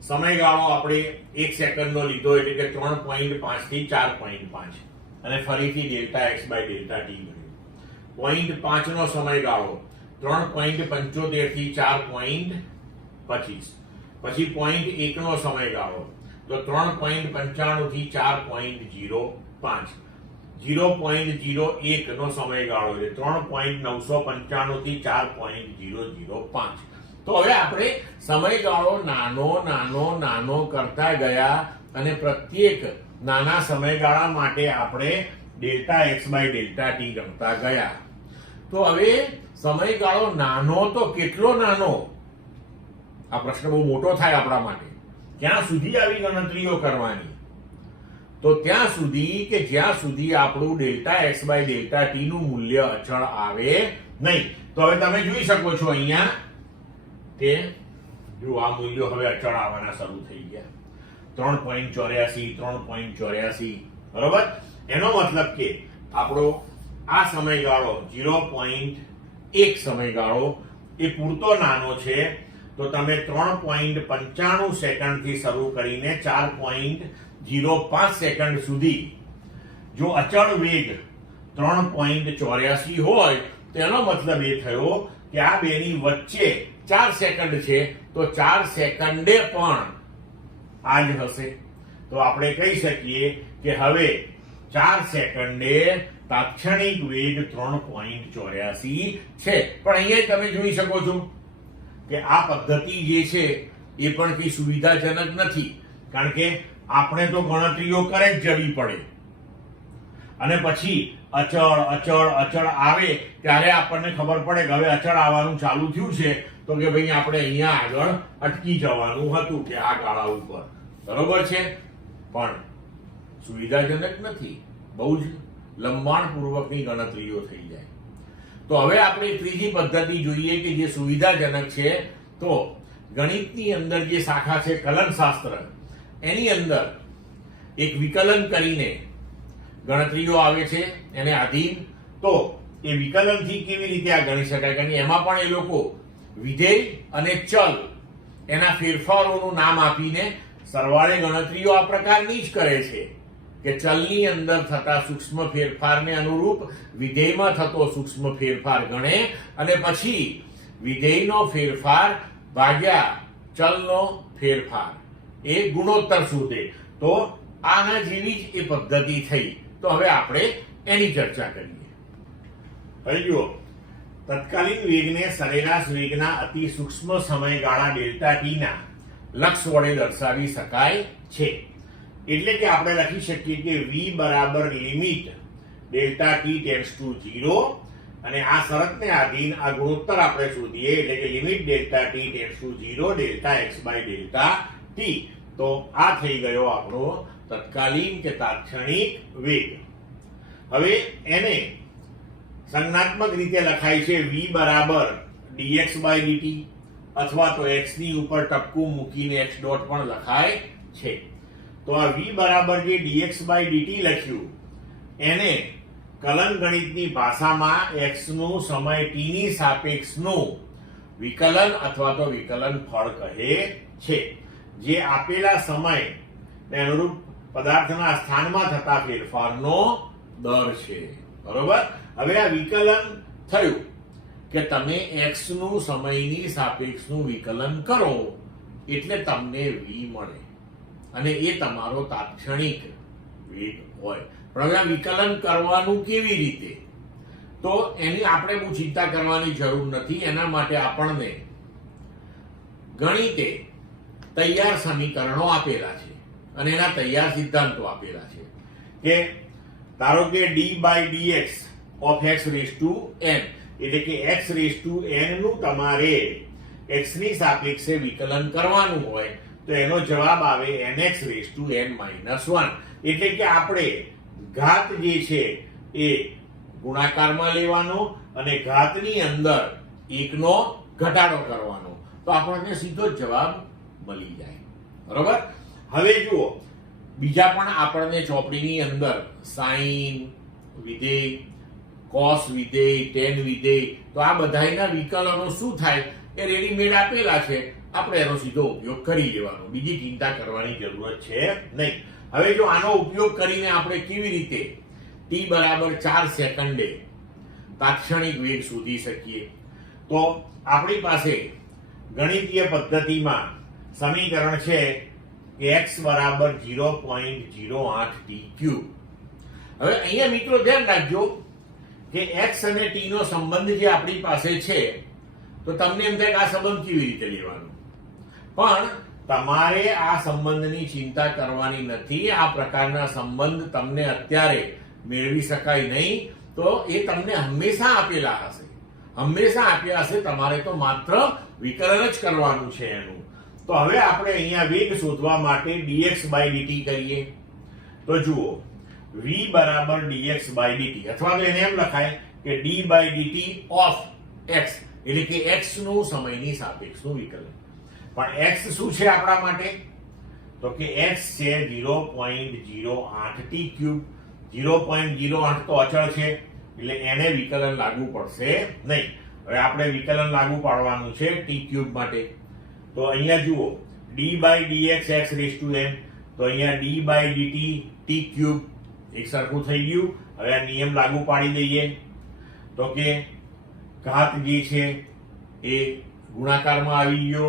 સમયગાળો આપણે 1 સેકન્ડનો લીધો એટલે કે 3.5 થી 4.5 અને ફરીથી delta x by delta t મળ્યું. 0.5 નો સમયગાળો 3.75 થી 4.25 પછી 0.1 નો સમયગાળો તો 3.95 થી 4.05 0.01 નો સમયગાળો એટલે 3.995 થી 4.005. તો હવે આપણે સમયગાળો નાનો કરતા ગયા અને પ્રત્યેક નાના સમયગાળા માટે આપણે delta x by delta t ગણતા ગયા. તો હવે સમયગાળો નાનો તો કેટલો નાનો આ પ્રશ્ન બહુ મોટો થાય આપણા માટે. ક્યાં સુધી આવી ગણતરીઓ કરવાની તો ત્યાં સુધી કે જ્યાં સુધી આપણું delta x by delta t નું મૂલ્ય અચળ આવે નહીં. તો હવે તમે જોઈ શકો છો અહીંયા કે જો આ મૂલ્યો હવે અચળ આવવાના શરૂ થઈ ગયા 3.84 બરોબર. એનો મતલબ કે આપણો આ સમયગાળો 0.1 સમયગાળો એ પૂરતો નાનો છે. તો તમે 3.95 સેકન્ડ થી શરૂ કરીને 4.05 સેકન્ડ સુધી જો અચળ વેગ 3.84 હોય તેનો મતલબ એ થયો કે આ બેની વચ્ચે 4 સેકન્ડ છે તો 4 સેકન્ડે પણ આ જ હશે. તો આપણે કહી શકીએ કે હવે 4 સેકન્ડે તાત્ક્ષણિક વેગ 3.84 છે. પણ અહીંયા તમે જોઈ શકો છો કે આ પદ્ધતિ જે છે એ પણ કઈ સુવિધાજનક નથી. કારણ કે આપણે તો ગણતરીઓ કરે જ જવી પડે અને પછી અચળ આવે ત્યારે આપણને ખબર પડે કે હવે અચળ આવવાનું ચાલુ થયું છે તો કે ભાઈ આપણે અહીંયા આગળ અટકી જવાનું હતું કે આ ગાળા ઉપર બરોબર છે. પણ સુવિધાજનક નથી, બહુ જ લંબાણપૂર્વકની ગણતરીઓ થઈ જાય. તો હવે આપણે ત્રીજી પદ્ધતિ જોઈએ કે જે સુવિધાજનક છે. તો ગણિતની અંદર જે શાખા છે કલનશાસ્ત્ર એની અંદર એક વિકલન કરીને ગણતરીઓ આવે છે એને આધીન. તો એ વિકલનથી કેવી રીતે આ ગણી શકાય? કારણ કે એમાં પણ એ લોકો વિધેય અને ચલ એના ફેરફારોનું નામ આપીને સરવાળે ગણતરીઓ આ પ્રકારની જ કરે છે કે ચલની અંદર થતા સૂક્ષ્મ ફેરફારને અનુરૂપ વિધેયમાં થતો સૂક્ષ્મ ફેરફાર ગણે અને પછી વિધેયનો ફેરફાર ભાગ્યા ચલનો ફેરફાર એ ગુણોત્તર શોધે. તો આના જેવી જ એ પદ્ધતિ થઈ. તો હવે આપણે એની ચર્ચા કરીએ. હવે જુઓ, તત્કાલીન વેગને સરેરાશ વેગના અતિ સૂક્ષ્મ સમયગાળા ડેલ્ટા ટી ના લક્ષ વડે દર્શાવી શકાય છે. એટલે કે આપણે લખી શકીએ કે v બરાબર limit delta t tends to 0 અને આ શરતને આધીન આ ગુણોત્તર આપણે શોધીએ એટલે કે limit delta t tends to 0 delta x by delta t. તો આ થઈ ગયો આપણો તત્કાલીન કે તાત્ક્ષણિક વેગ. હવે એને સંજ્ઞાત્મક રીતે લખાય છે v બરાબર dx બાય dt અથવા તો x ની ઉપર ટપકું મૂકીને x ડોટ પણ લખાય છે. તો આ v બરાબર જે dx બાય dt લખ્યું એને કલન ગણિતની ભાષામાં x નું સમય t ની સાપેક્ષનું વિકલન અથવા તો વિકલન ફળ કહે છે, જે આપેલા સમય ને અનુરૂપ પદાર્થના સ્થાનમાં થતા ફેરફારનો દર છે. બરોબર? હવે આ વિકલન થયું કે તમે x નું સમયની સાપેક્ષનું વિકલન કરો એટલે તમને v મળે અને એ તમારો તાત્ક્ષણિક વેગ હોય. પણ હવે આ વિકલન કરવાનું કેવી રીતે? તો એની આપણે બહુ ચિંતા કરવાની જરૂર નથી. એના માટે આપણને ગણિતે તૈયાર સમીકરણો આપેલા છે અને એના તૈયાર સિદ્ધાંતો આપેલા છે કે ધારો કે d by dx of x raise to n એટલે કે x રેઝ ટુ n નું તમારે x ની સાપેક્ષે વિકલન કરવાનું હોય તો એનો જવાબ આવે nx raise to n minus 1. એટલે કે આપણે ઘાત જે છે એ ગુણાકારમાં લેવાનો અને ઘાતની અંદર એકનો ઘટાડો કરવાનો તો આપણને સીધો જવાબ મળી જાય. બરોબર? હવે જુઓ, બીજા પણ આપણને ચોપડીની અંદર સાઈન વિધેય, કોસ વિધેય, ટેન વિધેય, તો આ બધાયના વિકલનો શું થાય એ રેડીમેડ આપેલા છે. આપણે એનો સીધો ઉપયોગ કરી લેવાનો, બીજી ચિંતા કરવાની જરૂરત છે નહીં. હવે જો આનો ઉપયોગ કરીને આપણે કેવી રીતે t બરાબર 4 સેકન્ડે તાત્ક્ષણિક વેગ શોધી શકીએ? તો આપણી પાસે ગણિતીય પદ્ધતિમાં સમીકરણ છે કે x બરાબર 0.08 t ક્યુબ. હવે અહીંયા મિત્રો ધ્યાન રાખજો કે x અને t નો સંબંધ જે આપણી પાસે છે તો તમને એમ થાય કે આ સંબંધ કેવી રીતે લેવાનો, પણ તમારે આ સંબંધની ચિંતા કરવાની નથી. આ પ્રકારના સંબંધ તમને અત્યારે મેળવી શકાય નહીં. તો એ તમને હંમેશા આપેલા હશે, હંમેશા આપ્યા હશે. તમારે તો માત્ર વિકલન જ કરવાનું છે એનું. તો હવે આપણે અહીંયા વેગ શોધવા માટે dx બાય dt કરીએ. તો જુઓ, v બરાબર dx બાય dt અથવા તો એને એમ લખાય કે d by dt of x એટલે કે x નું સમયની સાપેક્ષનું વિકલન. પણ x શું છે આપણા માટે? તો કે x છે 0.08 t ક્યુબ. 0.08 તો અચળ છે એટલે એને વિકલન લાગુ પડશે નહીં. હવે આપણે વિકલન લાગુ પાડવાનું છે t ક્યુબ માટે. તો અહીંયા જુઓ, d by dx x raise to n, તો અહીંયા d by dt t cube એક સરખું થઈ ગયું. હવે આ નિયમ લાગુ પાડી દઈએ તો કે ઘાત જે છે એ ગુણાકારમાં આવી ગયો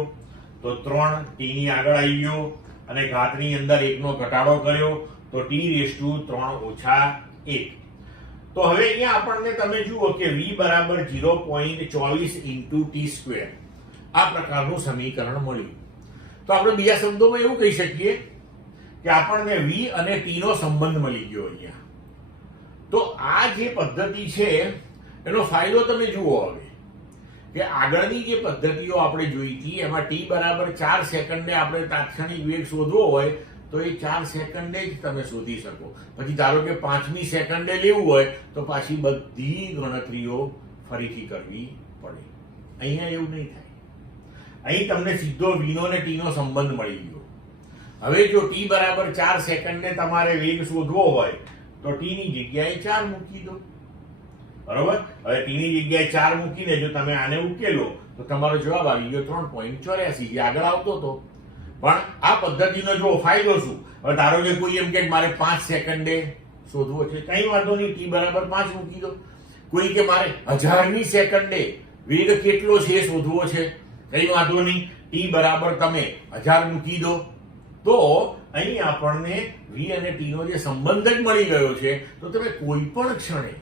તો 3 t ની આગળ આવી ગયો અને ઘાતની અંદર 1 નો ઘટાડો કર્યો તો t રેઝ ટુ 3 ઓછા 1. તો હવે અહીંયા આપણને તમે જુઓ કે v બરાબર 0.24 ઇન્ટુ t સ્ક્વેર આ પ્રકારનું સમીકરણ મળ્યું. તો આપણે બીજા શબ્દોમાં એવું કહી શકીએ કે આપણને v અને t નો સંબંધ મળી ગયો અહીંયા. તો આ જે પદ્ધતિ છે એનો ફાયદો તમે જુઓ હવે કે આગળની જે પદ્ધતિઓ આપણે જોઈ હતી એમાં t બરાબર 4 સેકન્ડે આપણે તાત્ક્ષણિક વેગ શોધવો હોય તો એ 4 સેકન્ડે જ તમે શોધી શકો. પછી ધારો કે 5મી સેકન્ડે લેવું હોય તો પાછી બધી ગણતરીઓ ફરીથી કરવી પડે. અહીંયા એવું નહીં થાય. અહીં તમને સીધો v નો અને t નો સંબંધ મળી ગયો. હવે જો t બરાબર 4 સેકન્ડે તમારે વેગ શોધવો હોય તો t ની જગ્યાએ 4 મૂકી દો. બરોબર. હવે t ની જગ્યાએ 4 મૂકીને જો તમે આને ઉકેલો તો તમારો જવાબ આવી ગયો 3.84, જે આગળ આવતો હતો. પણ આ પદ્ધતિનો જો ફાયદો શું? હવે ધારો કે કોઈ એમ કે મારે 5 સેકન્ડે શોધવો છે, કઈ વાંધો નહીં, t બરાબર 5 મૂકી દો. કોઈ કે મારે 1000મી સેકન્ડે વેગ કેટલો છે એ શોધવો છે, કઈ વાંધો નહીં, t બરાબર તમે 1000 મૂકી દો. તો અહીં આપણને v અને t નો જે સંબંધ જ મળી ગયો છે. તો તમે કોઈ પણ ક્ષણે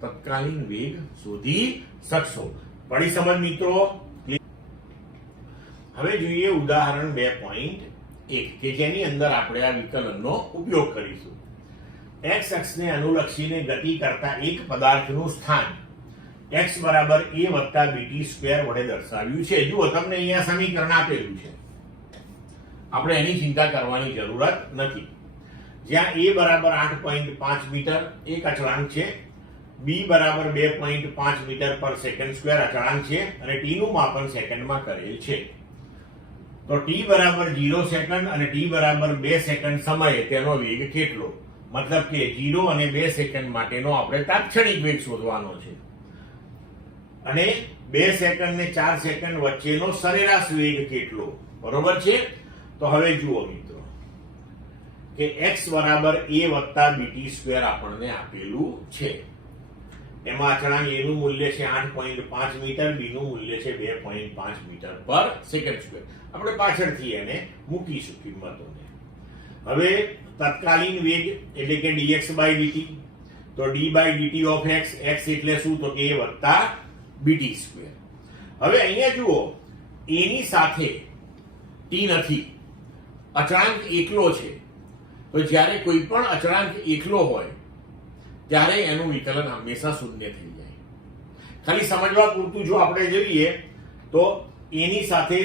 તત્કાલીન વેગ શોધી શકશો. પડી સમજ મિત્રો? હવે જોઈએ ઉદાહરણ 2.1 કે જેની અંદર આપણે આ વિકલનનો ઉપયોગ કરીશું. x અક્ષને અનુલક્ષીને ગતિ કરતા એક પદાર્થનું સ્થાન x બરાબર a + bt સ્ક્વેર વડે દર્શાવ્યું છે. જુઓ, તમને અહીંયા સમીકરણ આપેલું છે, આપણે એની ચિંતા કરવાની જરૂરત નથી. જ્યાં a બરાબર 8.5 મીટર એક અચળાંક છે, b બરાબર 2.5 મીટર પર સેકન્ડ સ્ક્વેર અચળાંક છે અને t નું માપન સેકન્ડમાં કરેલ છે. તો t બરાબર 0 સેકન્ડ અને t બરાબર 2 સેકન્ડ સમયે તેનો વેગ કેટલો? મતલબ કે 0 અને 2 સેકન્ડ માટેનો આપણે તાત્ક્ષણિક વેગ શોધવાનો છે અને 2 સેકન્ડ ને 4 સેકન્ડ વચ્ચેનો સરેરાશ વેગ કેટલો? બરોબર છે. તો હવે જુઓ મિત્રો કે x બરાબર a + bt સ્ક્વેર આપણને આપેલું છે. એમાં અચળાંક a નું મૂલ્ય છે 8.5 મીટર, b નું મૂલ્ય છે 2.5 મીટર પર સેકન્ડ સ્ક્વેર. આપણે પાછળથી એને મૂકીશું કિંમતોને. હવે તત્કાલીન વેગ એટલે કે dx/dt, તો d/dt ઓફ x, x એટલે શું? તો કે a + bt સ્ક્વેર. હવે અહીંયા જુઓ, a ની સાથે t નથી, અચળાંક એકલો છે. તો જ્યારે કોઈ પણ અચળાંક એકલો હોય ત્યારે એનું વિકલન હંમેશા શૂન્ય થઈ જાય. ખાલી સમજવા પૂરતું જો આપણે જોઈએ તો a ની સાથે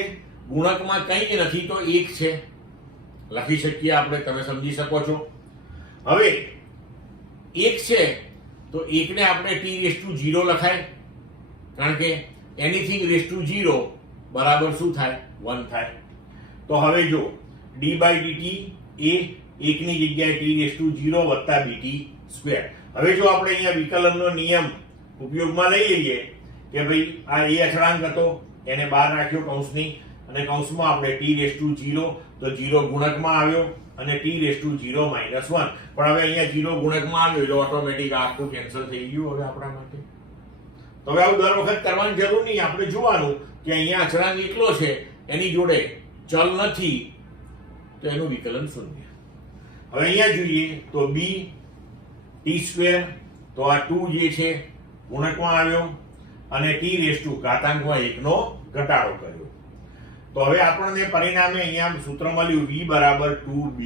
ગુણકમાં કંઈ નથી, તો 1 છે, લખી શકીએ આપણે, તમે સમજી શકો છો. હવે 1 છે તો 1 ને આપણે t⁻0 લખાય, કારણ કે એનીથિંગ ⁻0 બરાબર શું થાય? 1 થાય. તો હવે જો d/dt એ 1 ની જગ્યાએ t⁻0 + bt સ્ક્વેર. હવે જો આપણે અહીંયા વિકલનનો નિયમ ઉપયોગમાં લઈ લઈએ કે ભાઈ આ a અચળાંક હતો, એને બહાર રાખ્યો કૌંસની, અને કૌંસમાં આપણે t⁻0, તો 0 ગુણકમાં આવ્યો અને t⁻0 - 1. પણ હવે અહીંયા 0 ગુણકમાં આવ્યો એટલે ઓટોમેટિક આખું કેન્સલ થઈ ગયું હવે આપણા માટે. તો હવે આવું દર વખત કરવાની જરૂર નહીં. આપણે જોવાનું કે અહીંયા અચળાંક એકલો છે, એની જોડે ચલ નથી, તો એનું વિકલન શૂન્ય. હવે અહીંયા જોઈએ તો b t સ્ક્વેર, તો આ 2 જે છે ગુણકમાં આવ્યો અને t⁻1 નો ઘટાડો કર્યો. તો હવે આપણને પરિણામે અહીંયા સૂત્ર મળ્યું v બરાબર 2bt,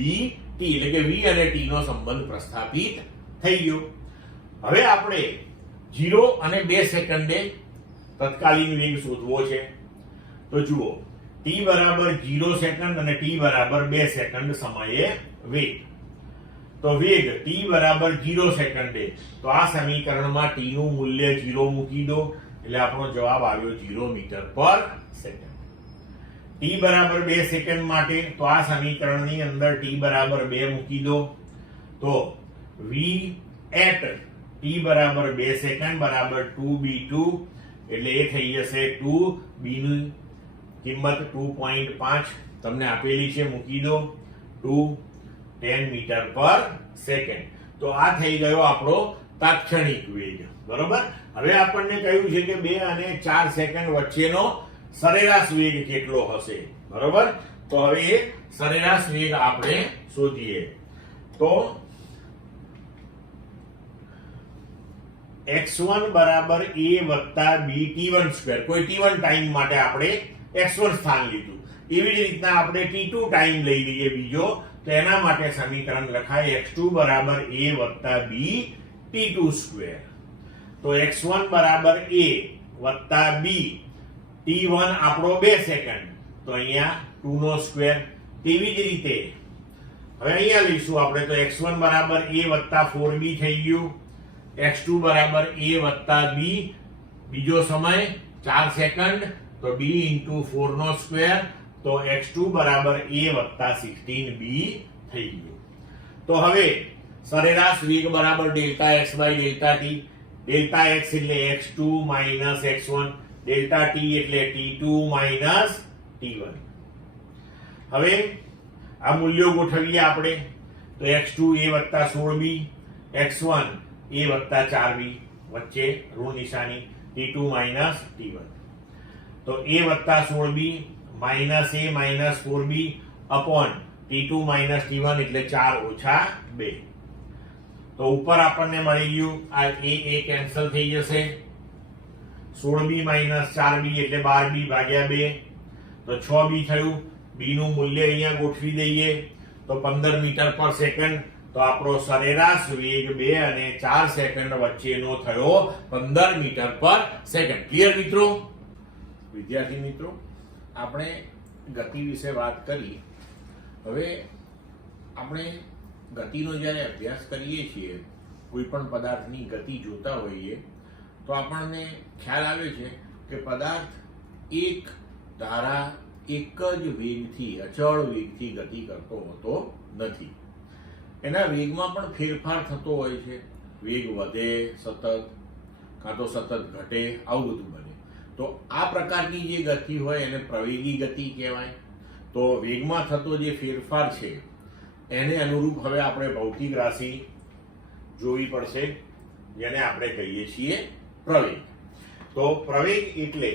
એટલે કે v અને t નો સંબંધ પ્રસ્થાપિત થઈ ગયો. હવે આપણે 0 અને 2 સેકન્ડે તત્કાલીન વેગ શોધવો છે. તો જુઓ, t બરાબર 0 સેકન્ડ અને t બરાબર 2 સેકન્ડ સમયે વેગ. તો વેગ t બરાબર 0 સેકન્ડે, તો આ સમીકરણમાં t નું મૂલ્ય 0 મૂકી દો એટલે આપણો જવાબ આવ્યો 0 મીટર પર સેકન્ડ. t બરાબર 2 સેકન્ડ માટે, તો આ સમીકરણની અંદર t બરાબર 2 મૂકી દો, તો v at t બરાબર 2 સેકન્ડ બરાબર 2b2, એટલે એ થઈ જશે 2b ની કિંમત 2.5 તમને આપેલી છે, મૂકી દો, 10 મીટર પર સેકન્ડ. તો આ થઈ ગયો આપણો તાત્ક્ષણિક વેગ. બરોબર. હવે આપણને કહ્યું છે કે 2 અને 4 સેકન્ડ વચ્ચેનો સરેરાશ વેગ કેટલો હશે. બરોબર. તો હવે એ સરેરાશ વેગ આપણે શોધીએ. તો x1 બરાબર a + b t1 સ્ક્વેર, કોઈ t1 ટાઈમ માટે આપણે x1 સ્થાન લીધું, એવી જ રીતના આપણે t2 ટાઈમ લઈ લઈએ બીજો, તો એના માટે સમીકરણ લખાય x2 બરાબર a + b t2 સ્ક્વેર. તો x1 બરાબર a + b, t1 આપણો 2 સેકન્ડ, તો અહીંયા 2 નો સ્ક્વેર. તેવી જ રીતે હવે અહીંયા લઈશું આપણે, તો x1 બરાબર a + 4b થઈ ગયું, x2 બરાબર a + b, બીજો સમય 4 સેકન્ડ, તો b * 4 નો સ્ક્વેર, તો x2 બરાબર a + 16b થઈ ગયું. તો હવે સરેરાશ વેગ બરાબર Δx/Δt, ડેલ્ટા x એટલે x2 minus x1, delta t એટલે t2 માઇનસ t1. હવે આ મૂલ્યો ગોઠવીએ આપણે. તો x2 a વત્તા 16b, x1 a વત્તા 4b, વચ્ચે ઋણ નિશાની, t2 માઇનસ t1. તો a વત્તા 16b minus a minus 4b upon t2 minus t1 એટલે 4 ઓછા 2. તો ઉપર આપણને મળી ગયું, આ a કેન્સલ થઈ જશે, 16b માઇનસ 4b એટલે 12b ભાગ્યા 2, તો 6b થયું. b નું મૂલ્ય અહીંયા ગોઠવી દઈએ તો 15 મીટર પર સેકન્ડ. તો આપણો સરેરાશ વેગ 2 અને 4 સેકન્ડ વચ્ચેનો થયો 15 મીટર પર સેકન્ડ. ક્લિયર મિત્રો? વિદ્યાર્થી મિત્રો, આપણે ગતિ વિશે વાત કરી. હવે આપણે ગતિનો જ્યારે અભ્યાસ કરીએ છીએ, કોઈ પણ પદાર્થની ગતિ જોતા હોઈએ તો આપણને ખ્યાલ આવે છે કે પદાર્થ એક ધારા એક જ વેગથી, અચળ વેગથી ગતિ કરતો હોતો નથી. એના વેગમાં પણ ફેરફાર થતો હોય છે. વેગ વધે સતત, કાં તો સતત ઘટે, આવું બધું બને. તો આ પ્રકારની જે ગતિ હોય એને પ્રવેગી ગતિ કહેવાય. તો વેગમાં થતો જે ફેરફાર છે એને અનુરૂપ હવે આપણે ભૌતિક રાશિ જોવી પડશે, જેને આપણે કહીએ છીએ પ્રવેગ. તો પ્રવેગ એટલે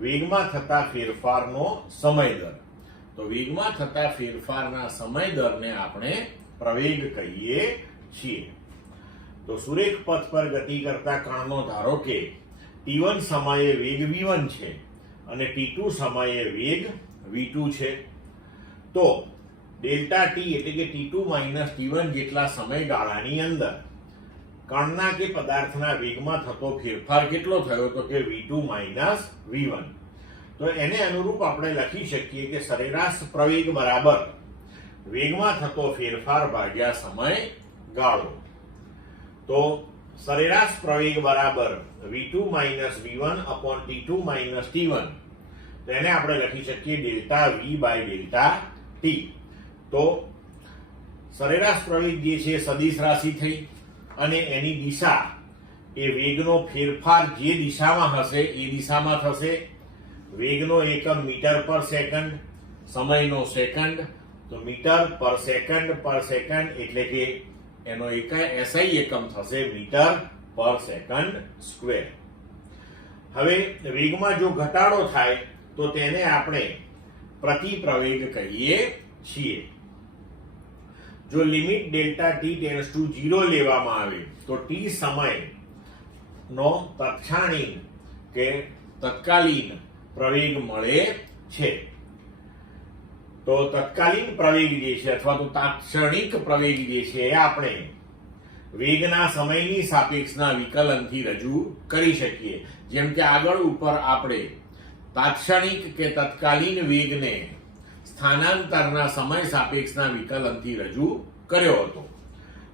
વેગમાં થતા ફેરફારનો સમય દર. તો વેગમાં થતા ફેરફારના સમય દરને આપણે પ્રવેગ કહીએ છીએ. તો સુરેખ પથ પર ગતિ કરતા કણનો ધારો કે t1 સમયે વેગ v1 છે અને t2 સમયે વેગ v2 છે. તો ડેલ્ટા t એટલે કે t2 માઇનસ t1 જેટલા સમયગાળાની અંદર કણના કે પદાર્થના વેગમાં થતો ફેરફાર કેટલો થયો? તો કે v2 માઇનસ v1. તો એને અનુરૂપ આપણે લખી શકીએ કે સરેરાશ પ્રવેગ બરાબર વેગમાં થતો ફેરફાર ભાગ્યા સમય ગાળો. તો સરેરાશ પ્રવેગ બરાબર v2 minus v1 upon t2 minus t1. તો એને આપણે લખી શકીએ delta v by delta t. તો સરેરાશ પ્રવેગ જે છે સદિશ રાશિ થઈ અને એની દિશા એ વેગનો ફેરફાર જે દિશામાં હશે એ દિશામાં થશે. વેગનો એકમ મીટર પર સેકન્ડ, સમયનો સેકન્ડ. તો મીટર પર સેકન્ડ એટલે કે એનો SI એકમ થશે મીટર પર સેકન્ડ સ્ક્વેર. હવે વેગમાં જો ઘટાડો થાય તો તેને આપણે પ્રતિ પ્રવેગ કહીએ છીએ. જો limit delta t tends to 0 લેવામાં આવે તો t સમયનો તત્ક્ષણિક કે તત્કાલીન પ્રવેગ મળે છે. તો તત્કાલીન પ્રવેગ જે છે અથવા તો તાત્ક્ષણિક પ્રવેગ જે છે એ આપણે વેગના સમયની સાપેક્ષના વિકલનથી રજૂ કરી શકીએ. જેમ કે આગળ ઉપર આપણે તાત્ક્ષણિક કે તત્કાલીન વેગને સ્થાનાંતરના સમય સાપેક્ષના વિકલનથી રજૂ કર્યો હતો.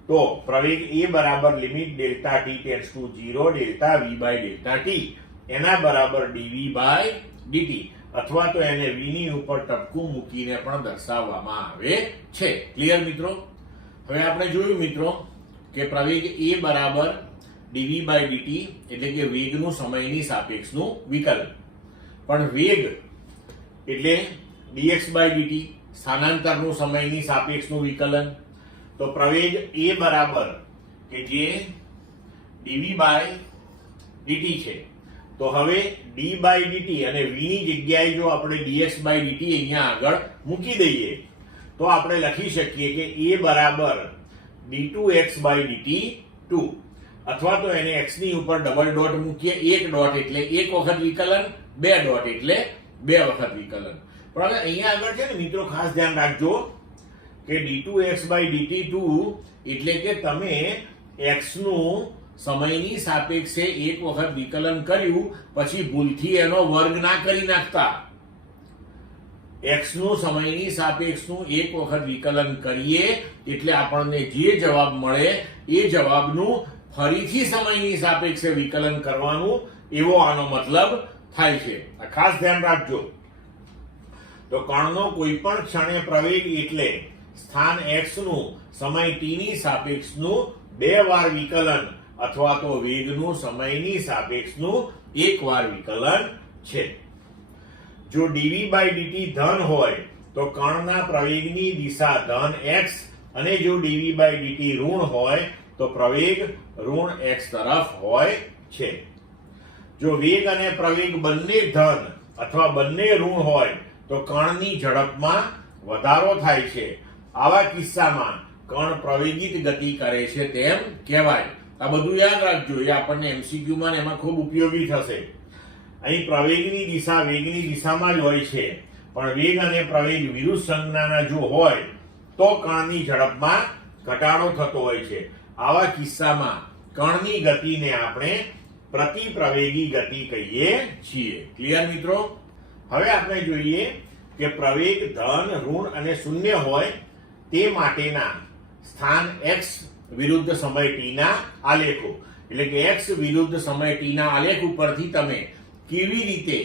તો પ્રવેગ a બરાબર limit delta t tends to 0 delta v by delta t એના બરાબર dv બાય dt, અથવા તો એને v ની ઉપર ટપકું મૂકીને પણ દર્શાવવામાં આવે છે. ક્લિયર મિત્રો? હવે આપણે જોયું મિત્રો કે પ્રવેગ a બરાબર dv બાય dt એટલે કે વેગનું સમયની સાપેક્ષનું વિકલન. પણ વેગ એટલે dx બાય dt સ્થાનાંતરનું સમયની સાપેક્ષનું વિકલન. તો પ્રવેગ a બરાબર કે જે dv બાય dt છે, તો હવે d બાય dt અને v ની જગ્યાએ જો આપણે dx બાય dt અહીંયા આગળ મૂકી દઈએ તો આપણે લખી શકીએ કે a બરાબર d2x બાય dt 2, અથવા તો એને x ની ઉપર ડબલ ડોટ મૂકીએ. એક ડોટ એટલે એક વખત વિકલન, બે ડોટ એટલે બે વખત વિકલન. પણ હવે અહીંયા આગળ છે ને મિત્રો ખાસ ધ્યાન રાખજો કે d2x બાય dt 2 એટલે કે તમે x નું સમયની સાપેક્ષે એક વખત વિકલન કર્યું પછી ભૂલથી એનો વર્ગ ના કરી નાખતા. x નું સમયની સાપેક્ષનું એક વખત વિકલન કરીએ એટલે આપણને જે જવાબ મળે એ જવાબનું ફરીથી સમયની સાપેક્ષે વિકલન કરવાનું, એવો આનો મતલબ થાય છે. આ ખાસ ધ્યાન રાખજો. તો કણનો કોઈ પણ ક્ષણે પ્રવેગ એટલે સ્થાન x નું સમય t ની સાપેક્ષનું 2 વાર વિકલન અથવા તો વેગનું સમયની સાપેક્ષનું એકવાર વિકલન છે. જો dv by dt ધન હોય તો કણના પ્રવેગની દિશા ધન x, અને જો dv by dt ઋણ હોય તો પ્રવેગ ઋણ x તરફ હોય છે. જો વેગ અને પ્રવેગ બંને ધન અથવા બંને ઋણ હોય તો કણની ઝડપમાં વધારો થાય છે. આવા કિસ્સામાં કણ પ્રવેગિત ગતિ કરે છે તેમ કહેવાય. આ બધું યાદ રાખજો, એ આપણને MCQ માં એમાં ખૂબ ઉપયોગી થશે. અહીં પ્રવેગની દિશા વેગની દિશામાં જ હોય છે, પણ વેગ અને પ્રવેગ વિરુદ્ધ સંજ્ઞાના જો હોય તો કણની ઝડપમાં ઘટાડો થતો હોય છે. આવા કિસ્સામાં કણની ગતિને આપણે પ્રતિપ્રવેગી ગતિ કહીએ છીએ. ક્લિયર મિત્રો? હવે આપણે જોઈએ કે પ્રવેગ ધન, ઋણ અને શૂન્ય હોય તે માટેના સ્થાન x વિરુદ્ધ સમય t ના આલેખો. એટલે કે x વિરુદ્ધ સમય t ના આલેખ ઉપરથી તમે કેવી રીતે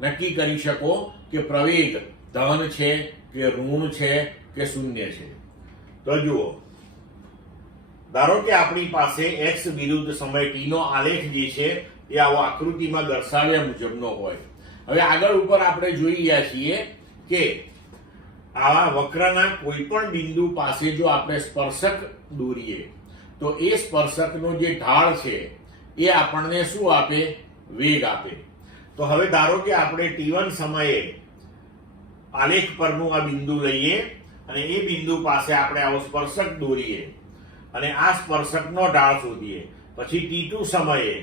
નક્કી કરી શકો કે પ્રવેગ ધન છે કે ઋણ છે કે શૂન્ય છે. તો જુઓ, ધારો કે આપણી પાસે x વિરુદ્ધ સમય t નો આલેખ જે છે એ આવો આકૃતિમાં દર્શાવ્યા મુજબનો હોય. હવે આગળ ઉપર આપણે જોઈ રહ્યા છીએ કે આવા વક્રના કોઈ પણ બિંદુ પાસે જો આપણે સ્પર્શક દોરીએ તો એ સ્પર્શકનો જે ઢાળ છે એ આપણને શું આપે? વેગ આપે. તો હવે ધારો કે આપણે t1 સમયે આલેખ પરનું આ બિંદુ લઈએ અને એ બિંદુ પાસે આપણે આવો સ્પર્શક દોરીએ અને આ સ્પર્શકનો ઢાળ શોધીએ. પછી t2 સમયે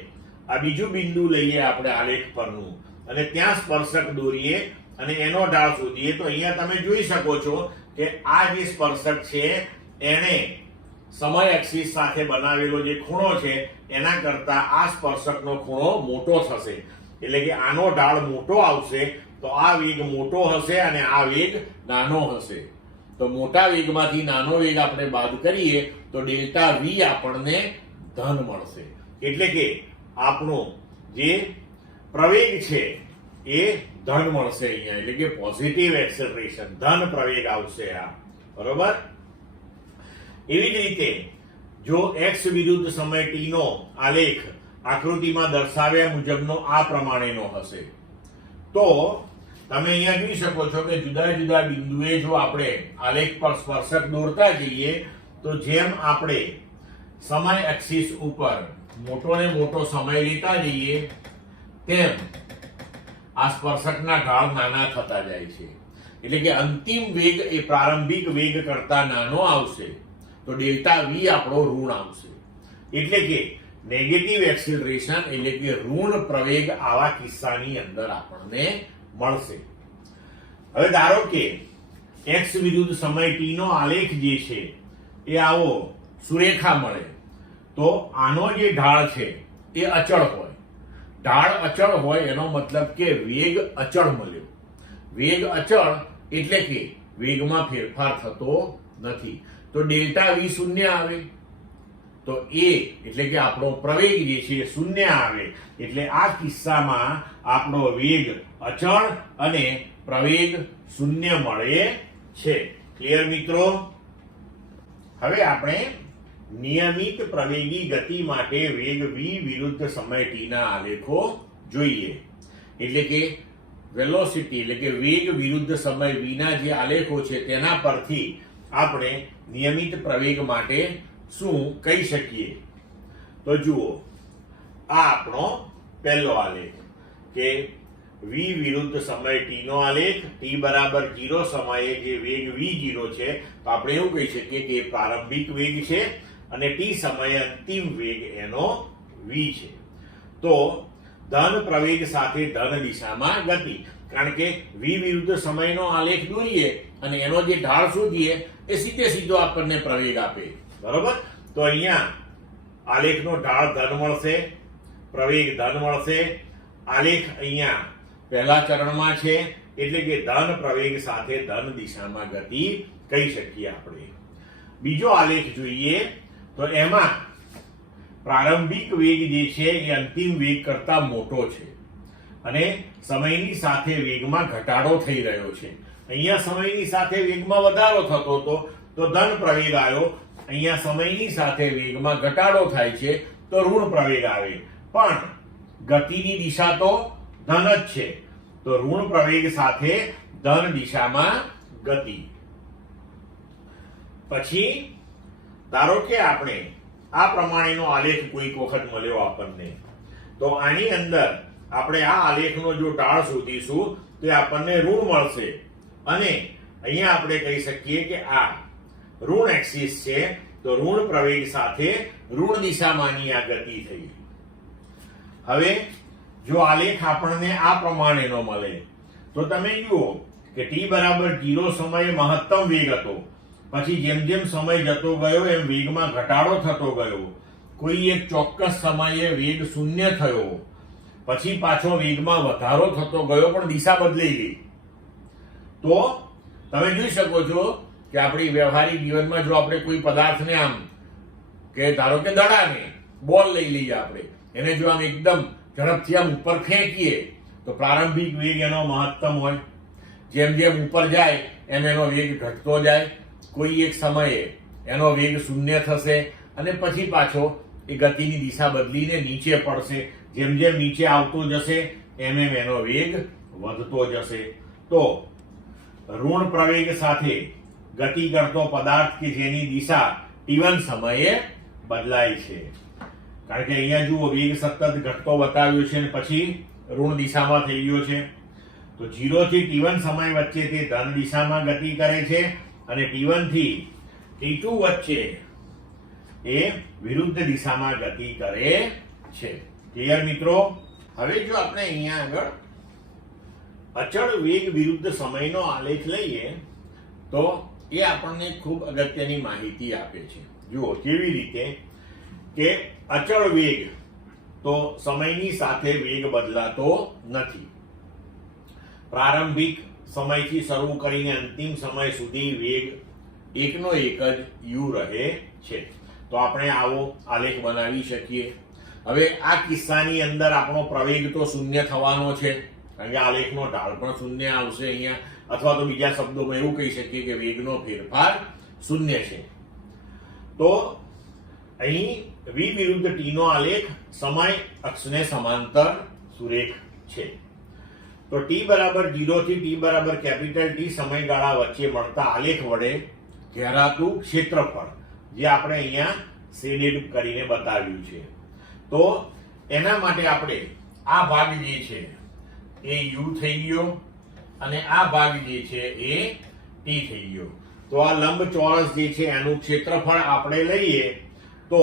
આ બીજું બિંદુ લઈએ આપણે આલેખ પરનું અને ત્યાં સ્પર્શક દોરીએ અને એનો ઢાળ શોધીએ. તો અહીંયા તમે જોઈ શકો છો કે આ જે સ્પર્શક છે એને સમય એક્સિસ સાથે બનાવેલો જે ખૂણો છે એના કરતા આ સ્પર્શકનો ખૂણો મોટો થશે. એટલે કે આનો ઢાળ મોટો આવશે તો આ વેગ મોટો હશે અને આ વેગ નાનો હશે. તો મોટા વેગમાંથી નાનો વેગ આપણે બાદ કરીએ તો ડેલ્ટા v આપણને ધન મળશે. એટલે કે આપણો જે પ્રવેગ છે એ ધન મળશે અહીંયા. એટલે કે પોઝિટિવ એક્સેલરેશન, ધન પ્રવેગ આવશે આ. બરોબર? એવી જ રીતે જો x વિરુદ્ધ સમય t નો આલેખ આકૃતિમાં દર્શાવ્યા મુજબનો આ પ્રમાણેનો હશે તો તમે અહીંયા જોઈ શકો છો કે જુદા જુદા બિંદુએ જો આપણે આલેખ પર સ્પર્શક દોરતા જઈએ તો જેમ આપણે સમય એક્સિસ ઉપર મોટો ને મોટો સમય લેતા જઈએ તેમ આ સ્પર્શકના ઢાળ નાના થતા જાય છે. એટલે કે અંતિમ વેગ એ પ્રારંભિક વેગ કરતા નાનો આવશે તો ડેલ્ટા v આપણો ઋણ આવશે. એટલે કે નેગેટિવ એક્સિલરેશન એટલે કે ઋણ પ્રવેગ આવા કિસ્સાની અંદર આપણને મળશે. હવે ધારો કે x વિરુદ્ધ સમય t નો આલેખ જે છે એ આવો સુરેખા મળે તો આનો જે ઢાળ છે એ અચળ હોય. ઢાળ અચળ હોય એનો મતલબ કે વેગ અચળ મળ્યો. વેગ અચળ એટલે કે વેગમાં ફેરફાર થતો નથી. તો ડેલ્ટા v શૂન્ય આવે તો એ એટલે કે આપણો પ્રવેગ જે છે શૂન્ય આવે. એટલે આ કિસ્સામાં આપણો વેગ અચળ અને પ્રવેગ શૂન્ય મળે છે. ક્લિયર મિત્રો? હવે આપણે નિયમિત પ્રવેગી ગતિ માટે વેગ v વિરુદ્ધ સમય t ના આલેખો જોઈએ. એટલે કે વેલોસિટી એટલે કે વેગ વિરુદ્ધ સમય v ના જે આલેખો છે તેના પરથી આપણે નિયમિત પ્રવેગ માટે શું કહી શકીએ? તો જુઓ, આ આપણો પહેલો આલેખ કે v વિરુદ્ધ સમય t નો આલેખ. t બરાબર 0 સમયે જે વેગ v0 છે તો આપણે એવું કહી શકીએ કે પ્રારંભિક વેગ છે અને t સમયે અંતિમ વેગ એનો v છે. તો ધન પ્રવેગ સાથે ધન દિશામાં ગતિ. કારણ કે v વિરુદ્ધ સમયનો આલેખ દોરીએ અને એનો જે ઢાળ શોધીએ એ સીધો આપણને પ્રવેગ આપે. બરોબર? તો અહીંયા આલેખનો ઢાળ ધન મળશે, પ્રવેગ ધન મળશે. આલેખ અહીંયા પહેલા ચરણમાં છે એટલે કે ધન પ્રવેગ સાથે ધન દિશામાં ગતિ કહી શકીએ આપણે. બીજો આલેખ જોઈએ તો એમાં પ્રારંભિક વેગ જે છે એ અંતિમ વેગ કરતા મોટો છે અને સમયની સાથે વેગમાં ઘટાડો થઈ રહ્યો છે. અહીંયા સમયની સાથે વેગમાં વધારો થતો હતો તો ધન પ્રવેગ આવ્યો. અહીંયા સમયની સાથે વેગમાં ઘટાડો થાય છે તો ઋણ પ્રવેગ આવે, પણ ગતિની દિશા તો ધન જ છે, તો ઋણ પ્રવેગ સાથે ધન દિશામાં ગતિ. પછી ધારો કે આપણે આ પ્રમાણેનો આલેખ કોઈક વખત મળ્યો આપણને, તો આની અંદર આપણે આ આલેખનો જો ઢાળ શોધીશું તો આપણને ઋણ મળશે, અને અહીંયા આપણે કહી શકીએ કે આ ઋણ એક્સિસ છે, તો ઋણ પ્રવેગ સાથે ઋણ દિશામાંની આ ગતિ થઈ. હવે જો આલેખ આપણને આ પ્રમાણેનો મળે તો તમે જુઓ કે t બરાબર 0 સમયે મહત્તમ વેગ હતો, પછી જેમ જેમ સમય જતો ગયો એમ વેગમાં ઘટાડો થતો ગયો, કોઈ એક ચોક્કસ સમયે વેગ 0 થયો, પછી પાછો વેગમાં વધારો થતો ગયો પણ દિશા બદલાઈ ગઈ. તો તમે જોઈ શકો છો કે આપણી વ્યવહારિક જીવનમાં જો આપણે કોઈ પદાર્થને આમ કે ધારો કે દડાને બોલ લઈ લઈએ, આપણે એને જો આમ એકદમ ઝડપથી આમ ઉપર ફેંકીએ તો પ્રારંભિક વેગ એનો મહત્તમ હોય, જેમ જેમ ઉપર જાય એમ એનો વેગ ઘટતો જાય, કોઈ એક સમયે એનો વેગ 0 થશે અને પછી પાછો એ ગતિની દિશા બદલીને નીચે પડશે, જેમ જેમ નીચે આવતો જશે એમ એમ એનો વેગ વધતો જશે. તો ઋણ પ્રવેગ સાથે ગતિ કરતો પદાર્થ કે જેની દિશા t1 સમયે બદલાય છે, કારણ કે અહીંયા જુઓ વેગ સતત ઘટતો બતાવ્યો છે અને પછી ઋણ દિશામાં થઈ ગયો છે, તો 0 થી t1 સમય વચ્ચે તે ધન દિશામાં ગતિ કરે છે અને t1 થી t2 વચ્ચે એ વિરુદ્ધ દિશામાં ગતિ કરે છે. ક્લિયર મિત્રો? હવે જો આપણે અહીંયા આગળ અચળ વેગ વિરુદ્ધ સમયનો આલેખ લઈએ તો એ આપણને ખૂબ અગત્યની માહિતી આપે છે. જુઓ કેવી રીતે કે અચળ વેગ તો સમયની સાથે વેગ બદલાતો નથી. પ્રારંભિક સમયથી શરૂ કરીને અંતિમ સમય સુધી વેગ એકનો એક જ u રહે છે. તો આપણે આવો આલેખ બનાવી શકીએ. હવે આ કિસ્સાની અંદર આપણો પ્રવેગ તો 0 થવાનો છે, કારણ કે આલેખનો ઢાળ પણ 0 આવશે અહીંયા, અથવા તો બીજા શબ્દોમાં એવું કહી શકીએ કે વેગનો ફેરફાર 0 છે. તો અહીં v વિરુદ્ધ t નો આલેખ સમય અક્ષને સમાંતર સુરેખ છે. તો t બરાબર 0 થી t બરાબર કેપિટલ T સમયગાળા વચ્ચે મળતા આલેખ વડે ઘેરાતું ક્ષેત્રફળ, જે આપણે અહીંયા શેડેડ કરીને બતાવ્યું છે, તો એના માટે આપણે આ ભાગ જે છે એ u થઈ ગયો અને આ ભાગ જે છે એ t થઈ ગયો. તો આ લંબચોરસ જે છે એનું ક્ષેત્રફળ આપણે લઈએ તો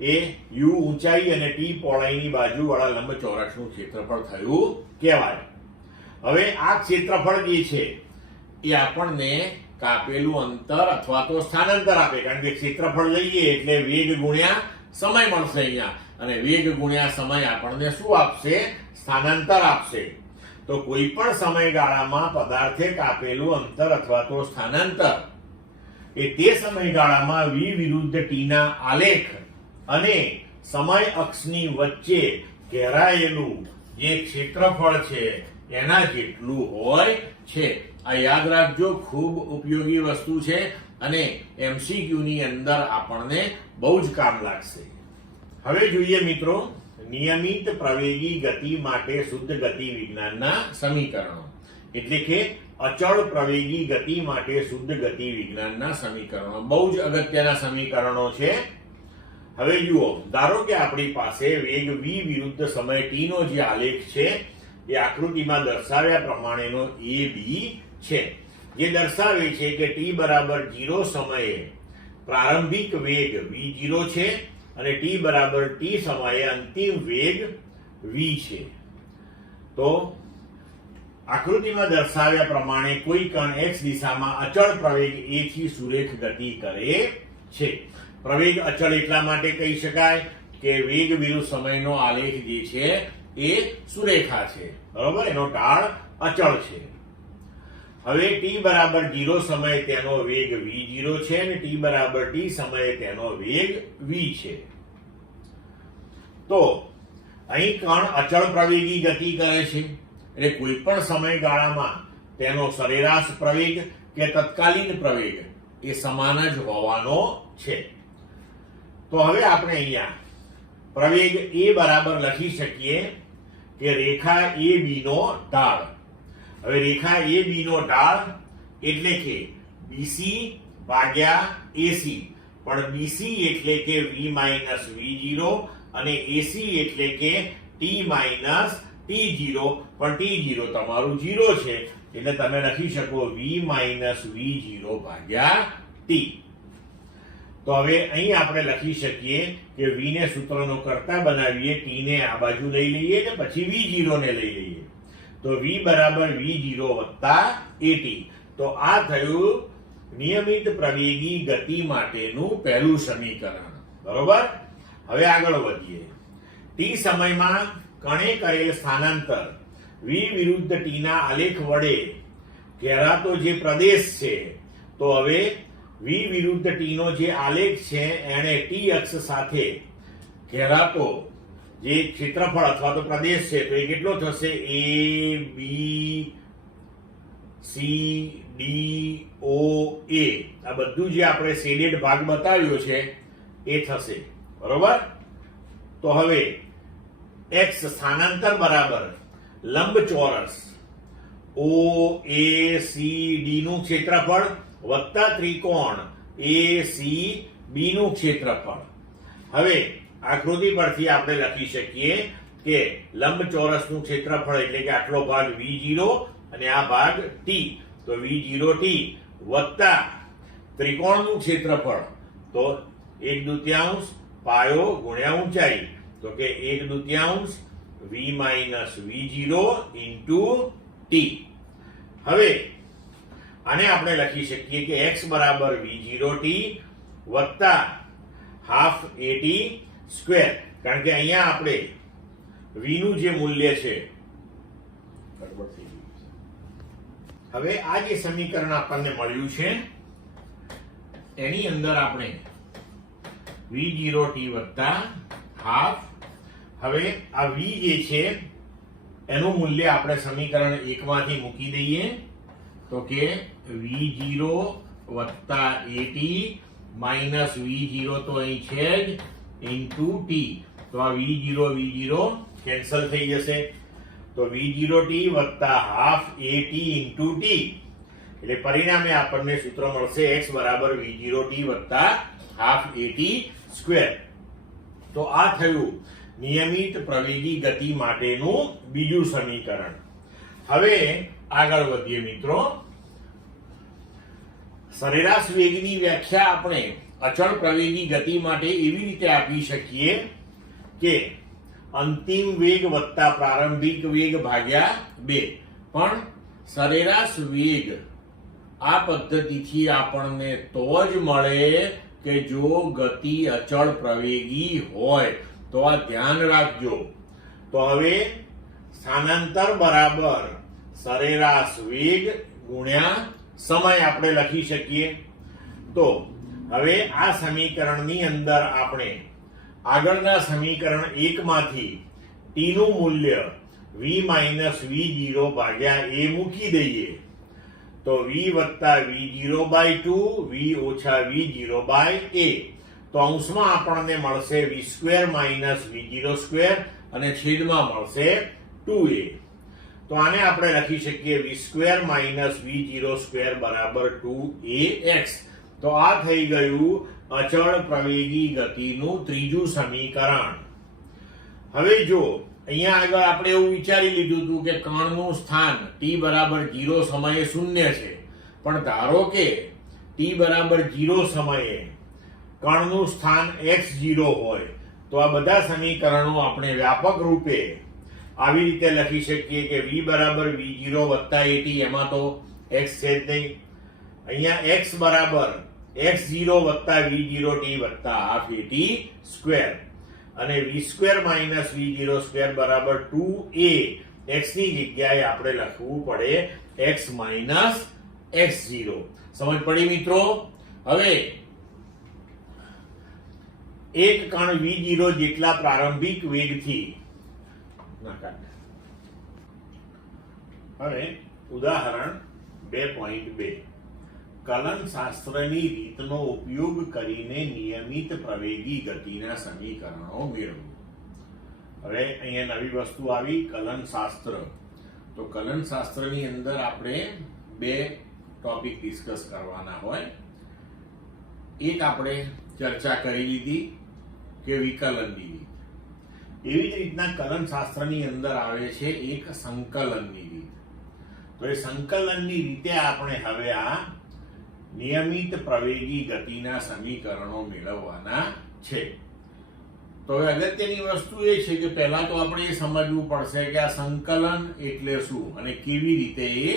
એ u ઊંચાઈ અને t પહોળાઈની બાજુવાળા લંબચોરસનું ક્ષેત્રફળ થયું કહેવાય. હવે આ ક્ષેત્રફળ જે છે એ આપણને કાપેલું અંતર અથવા તો સ્થાનાંતર આપે, કારણ કે ક્ષેત્રફળ લઈએ એટલે વેગ ગુણ્યા સમય મળશે અહીંયા, અને વેગ ગુણ્યા સમય આપણને શું આપશે? સ્થાનાંતર આપશે. તો કોઈ પણ સમયગાળામાં પદાર્થે કાપેલું અંતર અથવા તો સ્થાનાંતર એ તે સમયગાળામાં v વિરુદ્ધ t ના આલેખ અને સમય અક્ષની વચ્ચે ઘેરાયેલું જે ક્ષેત્રફળ છે એના જેટલું હોય છે. આ યાદ રાખજો, ખૂબ ઉપયોગી વસ્તુ છે અને MCQ ની અંદર આપણને બહુ જ કામ લાગશે. હવે જોઈએ મિત્રો નિયમિત પ્રવેગી ગતિ માટે શુદ્ધ ગતિ વિજ્ઞાનના સમીકરણો, એટલે કે અચળ પ્રવેગી ગતિ માટે શુદ્ધ ગતિ વિજ્ઞાનના સમીકરણો. બહુ જ અગત્યના સમીકરણો છે. હવે જુઓ, ધારો કે આપણી પાસે વેગ v વિરુદ્ધ સમય t નો જે આલેખ છે એ આકૃતિમાં દર્શાવ્યા પ્રમાણેનો AB છે, જે દર્શાવે છે કે t બરાબર 0 સમયે પ્રારંભિક વેગ v0 છે અને t બરાબર t સમયે અંતિમ વેગ v છે. તો આકૃતિમાં દર્શાવ્યા પ્રમાણે કોઈ કણ x દિશામાં અચળ પ્રવેગ a થી સુરેખ ગતિ કરે છે. પ્રવેગ અચળ એટલા માટે કહી શકાય કે વેગ વિરુદ્ધ સમયનો આલેખ જે છે એ સુરેખા છે, બરોબર, એનો ઢાળ અચળ છે. હવે t બરાબર 0 સમયે તેનો વેગ v0 છે અને t બરાબર t સમયે તેનો વેગ v છે. તો અહીં કણ અચળ પ્રવેગી ગતિ કરે છે, એટલે કોઈ પણ સમયગાળામાં તેનો સરેરાશ પ્રવેગ કે તત્કાલીન પ્રવેગ એ સમાન જ હોવાનો છે. તો હવે આપણે અહીંયા પ્રવેગ એ બરાબર લખી શકીએ કે રેખા એ બી નો ઢાળ. હવે રેખા એ બી નો ઢાળ એટલે કે બીસી ભાગ્યા એસી, પણ બીસી એટલે કે v માઇનસ v0 અને એસી એટલે કે t માઇનસ t0, પણ t0 તમારું 0 છે એટલે તમે લખી શકો v માઇનસ v0 ભાગ્યા t. તો હવે અહીં આપણે લખી શકીએ કે v ને સૂત્રનો કર્તા બનાવીએ, t ને આ બાજુ લઈ લઈએ ને પછી v0 ને લઈ લઈએ. તો v બરાબર v0 વત્તા at. તો આ થયું નિયમિત પ્રવેગી ગતિ માટેનું પહેલું સમીકરણ. બરોબર. હવે આગળ વધીએ. t સમયમાં કણે કરેલ સ્થાનાંતર v વિરુદ્ધ t ના આલેખ વડે ઘેરાતો જે પ્રદેશ છે, તો હવે v વિરુદ્ધ t નો જે આલેખ છે એને t અક્ષ સાથે ઘેરાતો જે ક્ષેત્રફળ અથવા તો પ્રદેશ છે, તો એ કેટલો થશે? a b c d o a. આ બધું જે આપણે શેડેડ ભાગ બતાવ્યો છે એ થશે. બરોબર. તો હવે x સ્થાનાંતર બરાબર લંબચોરસ o a c d નું ક્ષેત્રફળ વત્તા ત્રિકોણ a c b નું ક્ષેત્રફળ. હવે આકૃતિ પરથી આપણે લખી શકીએ કે લંબચોરસનું ક્ષેત્રફળ એટલે કે આટલો ભાગ v0 અને આ ભાગ t, તો v0t વત્તા ત્રિકોણનું ક્ષેત્રફળ તો 1/2 પાયો ગુણ્યા ઊંચાઈ, તો કે 1/2 v minus v0 into t. હવે આને આપણે લખી શકીએ કે x બરાબર v0t વત્તા હાફ at સ્ક્વેર, કારણ કે અહીંયા આપણે v નું જે મૂલ્ય છે ગડબડ થઈ ગયું છે. હવે આ જે સમીકરણ આપણને મળ્યું છે એની અંદર આપણે v0t વત્તા હાફ, હવે આ v જે છે એનું મૂલ્ય આપણે સમીકરણ 1 માંથી મૂકી દઈએ, તો કે v0 વત્તા at માઇનસ v0 તો અહીં છે જ ઇન્ટુ t. તો આ v0 કેન્સલ થઈ જશે. તો v0t વત્તા હાફ at ઇન્ટુ t, એટલે પરિણામે આપણને સૂત્ર મળશે x બરાબર v0t વત્તા હાફ at સ્ક્વેર. તો આ થયું નિયમિત પ્રવેગી ગતિ માટેનું બીજું સમીકરણ. હવે આગળ વધીએ મિત્રો. સરેરાશ વેગની વ્યાખ્યા આપણે અચળ પ્રવેગી ગતિ માટે એવી રીતે આપી શકીએ કે અંતિમ વેગ વત્તા પ્રારંભિક વેગ ભાગ્યા 2. પણ સરેરાશ વેગ આ પદ્ધતિથી આપણને તો જ મળે કે જો ગતિ અચળ પ્રવેગી હોય. તો આ ધ્યાન રાખજો. તો હવે સ્થાનાંતર બરાબર સરેરાશ વેગ ગુણ્યા સમય આપણે લખી શકીએ. તો હવે આ સમીકરણની અંદર આપણે આગળના સમીકરણ 1 માંથી t નું મૂલ્ય v માઇનસ v0 ભાગ્યા a મૂકી દઈએ, તો v વત્તા v0 બાય 2 v ઓછા v0 બાય a. તો અંશમાં આપણને મળશે v square minus v0 square અને છેદમાં મળશે 2a. તો આને આપણે લખી શકીએ v square minus v0 square બરાબર 2ax. તો આ થઈ ગયું અચળ પ્રવેગી ગતિનું ત્રીજું સમીકરણ. હવે જો અહીંયા આગળ આપણે એવું વિચારી લીધું હતું કે કણનું સ્થાન t બરાબર 0 સમયે શૂન્ય છે, પણ ધારો કે t બરાબર 0 સમયે કણનું સ્થાન x0 હોય, તો આ બધા સમીકરણો આપણે વ્યાપક રૂપે આવી રીતે લખી શકીએ કે v બરાબર v0 વત્તા at, એમાં તો x છે જ નહીં. અહીંયા x બરાબર x0 વત્તા v0t વત્તા હાફ at સ્ક્વેર અને v square minus v0 square બરાબર 2a. x ની જગ્યાએ આપણે લખવું પડે x માઇનસ x0. સમજ પડી મિત્રો? હવે એક કણ v0 જેટલા પ્રારંભિક વેગથી હવે ઉદાહરણ 2.2 કલન શાસ્ત્રની રીતનો ઉપયોગ કરીને નિયમિત પ્રવેગી ગતિના સમીકરણો મેળવો. હવે અહીંયા નવી વસ્તુ આવી કલન શાસ્ત્ર. તો કલન શાસ્ત્રની અંદર આપણે બે ટોપિક ડિસ્કસ કરવાના હોય. એક આપણે ચર્ચા કરી લીધી કે વિકલનની રીત. એવી જ રીતના કલન શાસ્ત્રની અંદર આવે છે એક સંકલનની રીત. તો એ સંકલનની રીતે આપણે હવે આ નિયમિત પ્રવેગી ગતિના સમીકરણો મેળવવાના છે. તો હવે અગત્યની વસ્તુ એ છે કે પહેલા તો આપણે એ સમજવું પડશે કે આ સંકલન એટલે શું અને કેવી રીતે એ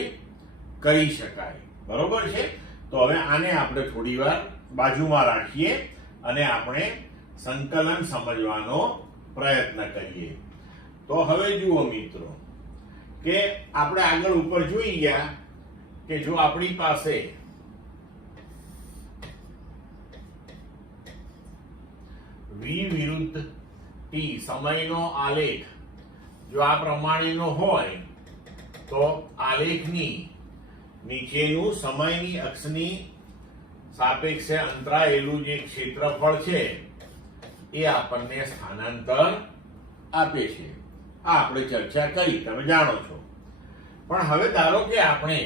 કરી શકાય. બરોબર છે? તો હવે આને આપણે થોડી વાર બાજુમાં રાખીએ અને આપણે સંકલન સમજવાનો પ્રયત્ન કરીએ. તો હવે જુઓ મિત્રો કે આપણે આગળ ઉપર જોઈ ગયા કે જો આપણી પાસે v વિરુદ્ધ t સમયનો આલેખ જો આ પ્રમાણેનો હોય તો આલેખની નીચેનું સમયની અક્ષની સાપેક્ષે અંતરાયેલું જે ક્ષેત્રફળ છે એ આપણને સ્થાનાંતર આપે છે. આ આપણે ચર્ચા કરી, તમે જાણો છો. પણ હવે ધારો કે આપણે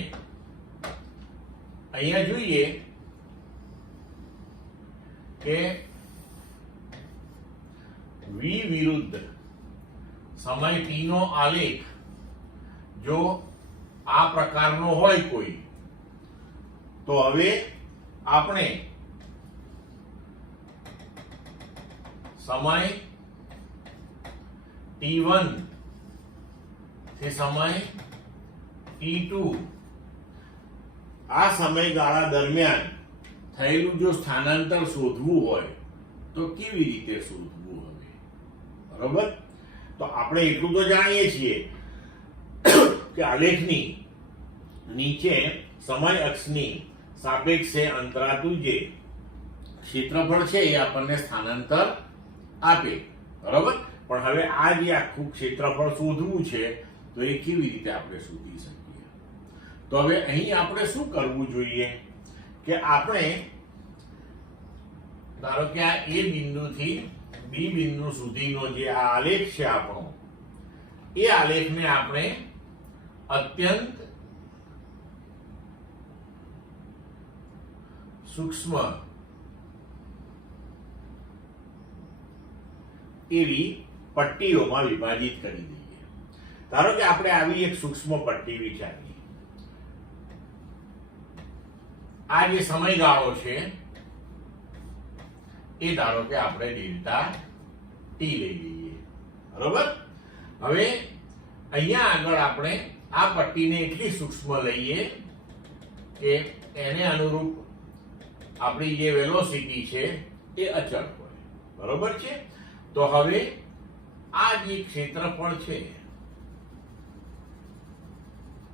અહીંયા જોઈએ કે v વિરુદ્ધ સમય t નો આલેખ જો આ પ્રકારનો હોય કોઈ, તો હવે આપણે સમય t1 થી સમય t2 આ સમયગાળા દરમિયાન થયેલું જો સ્થાનાંતર શોધવું હોય તો કેવી રીતે શોધવું હવે? બરોબર? તો આપણે એટલું તો જાણીએ છીએ કે આલેખની નીચે સમય અક્ષની સાપેક્ષે અંતરાતું જે ક્ષેત્રફળ છે એ આપણને સ્થાનાંતર આપે. બરોબર? પણ હવે આ જે આખું ક્ષેત્રફળ શોધવું છે તો એ કેવી રીતે આપણે શોધી શકીએ? તો હવે અહીં આપણે શું કરવું જોઈએ કે આપણે ધારો કે આ એ બિંદુથી બી બિંદુ સુધીનો જે આ આલેખ છે આપણો, એ આલેખને આપણે અત્યંત સૂક્ષ્મ એવી પટ્ટીઓમાં વિભાજિત કરી દઈએ. ધારો કે આપણે આવી એક સૂક્ષ્મ પટ્ટી વિચારીએ. આ જે સમયગાળો છે એ ધારો કે આપણે ડેલ્ટા ટી લઈ લઈએ. બરોબર? હવે અહીંયા આગળ આપણે આ પટ્ટીને એટલી સૂક્ષ્મ લઈએ કે એને અનુરૂપ આપણી જે વેલોસિટી છે એ અચળ હોય. બરોબર છે? તો હવે આ જે ક્ષેત્રફળ છે,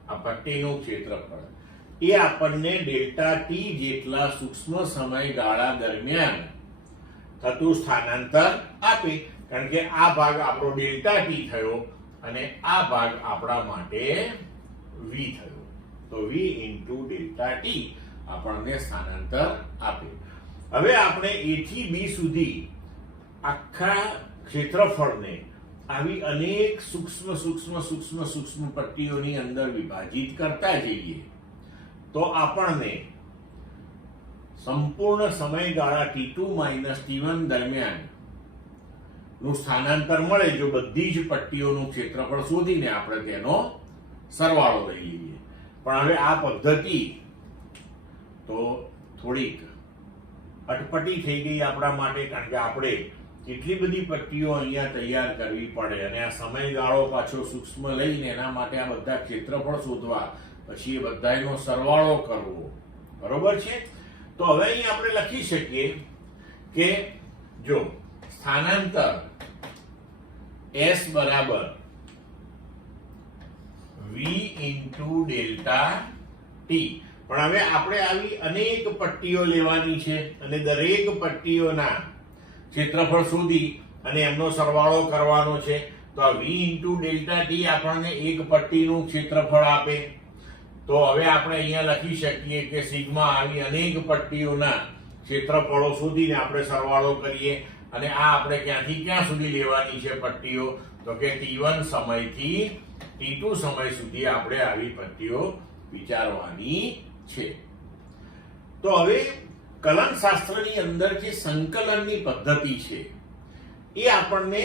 આ પટ્ટીનું ક્ષેત્રફળ, એ આપણને ડેલ્ટા ટી જેટલા સૂક્ષ્મ સમયગાળા દરમિયાન થતું સ્થાનાંતર આપે. કારણ કે આ ભાગ આપણો ડેલ્ટા ટી થયો અને આ ભાગ આપણા માટે v થયો. તો v ઇન્ટુ ડેલ્ટા ટી આપણને સ્થાનાંતર આપે. હવે આપણે a થી b સુધી આખા ક્ષેત્રફળને આવી અનેક સૂક્ષ્મ સૂક્ષ્મ સૂક્ષ્મ સૂક્ષ્મ પટ્ટીઓની અંદર વિભાજિત કરતા જઈએ તો આપણને સંપૂર્ણ સમયગાળા t2 - t1 દરમિયાન નું સ્થાનાંતર મળે જો બધી જ પટ્ટીઓનું ક્ષેત્રફળ શોધીને આપણે તેનો સરવાળો લઈ લઈએ. પણ હવે આ પદ્ધતિ તો થોડીક અટપટી થઈ ગઈ આપણા માટે, કારણ કે આપણે કેટલી બધી પટ્ટીઓ અહીંયા તૈયાર કરવી પડે અને આ સમયગાળો પાછો સૂક્ષ્મ લઈને એના માટે આ બધા ક્ષેત્રફળ શોધવા, પછી એ બધાનો સરવાળો કરવો. બરોબર છે? તો હવે અહીં આપણે લખી શકીએ કે જો સ્થાનાંતર S બરાબર v ઇન્ટુ ડેલ્ટા ટી. પણ હવે આપણે આવી અનેક પટ્ટીઓ લેવાની છે અને દરેક પટ્ટીઓના ક્ષેત્રફળ શોધી અને એમનો સરવાળો કરવાનો છે. તો આ v ઇન્ટુ ડેલ્ટા ટી આપણને એક પટ્ટીનું ક્ષેત્રફળ આપે. તો હવે આપણે અહીંયા લખી શકીએ કે સિગ્મા આવી અનેક પટ્ટીઓના ક્ષેત્રફળો શોધીને આપણે સરવાળો કરીએ અને આ આપણે ક્યાંથી ક્યાં સુધી લેવાની છે પટ્ટીઓ? તો તો કે t1 સમયથી t2 સમય સુધી આપણે આવી પદ્ધતિઓ વિચારવાની છે. તો હવે કલનશાસ્ત્રની અંદર જે સંકલનની પદ્ધતિ છે એ આપણને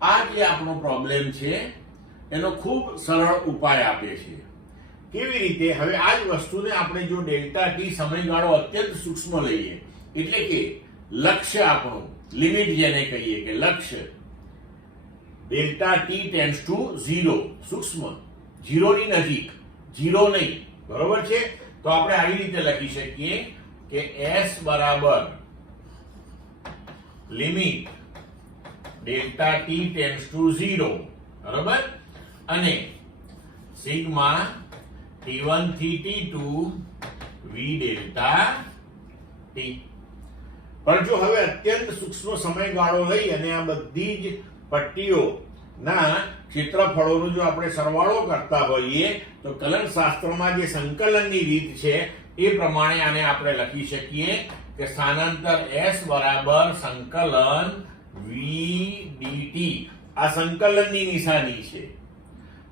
આ જે આપણો પ્રોબ્લેમ છે એનો ખૂબ સરળ ઉપાય આપે છે. કેવી રીતે? હવે આ જ વસ્તુને આપણે જો ડેલ્ટા ટી સમયગાળો અત્યંત સૂક્ષ્મ લઈએ, એટલે કે લક્ષ્ય આપણું, લિમિટ જેને કહીએ કે લક્ષ્ય, ડેલ્ટા ટી ટેન્ડ્સ ટુ 0, સૂક્ષ્મ, 0 ની નજીક, 0 નહીં, બરોબર છે? તો આપણે આવી રીતે લખી શકીએ કે s બરાબર limit delta t tends to 0, બરોબર, અને સિગ્મા t1 થી t2 v ડેલ્ટા t. પણ જો હવે અત્યંત સૂક્ષ્મ સમયગાળો લઈ અને આ બધી જ પટ્ટીઓના ક્ષેત્રફળોનો જો આપણે સરવાળો કરતા હોઈએ તો કલનશાસ્ત્રમાં જે સંકલનની રીત છે એ પ્રમાણે આને આપણે લખી શકીએ કે સ્થાનાંતર s બરાબર સંકલન v dt. આ સંકલનની નિશાની છે.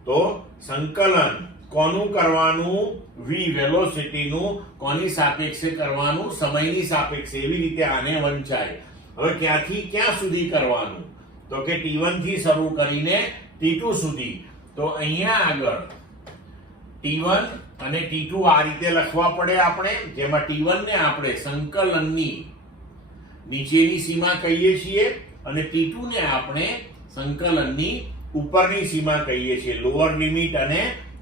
તો સંકલન કોનું કરવાનું? v વેલોસિટીનું. કોની સાપેક્ષે કરવાનું? સમયની સાપેક્ષે. એવી રીતે આને વંચાય. હવે ક્યાંથી ક્યાં સુધી કરવાનું? તો કે t1 થી શરૂ કરીને t2 સુધી. તો અહીંયા આગળ t1 અને t2 આ રીતે લખવા પડે આપણે, જેમાં t1 ને આપણે સંકલનની નીચેની સીમા કહીએ છીએ અને t2 ને આપણે સંકલનની ઉપરની સીમા કહીએ છીએ, લોઅર લિમિટ અને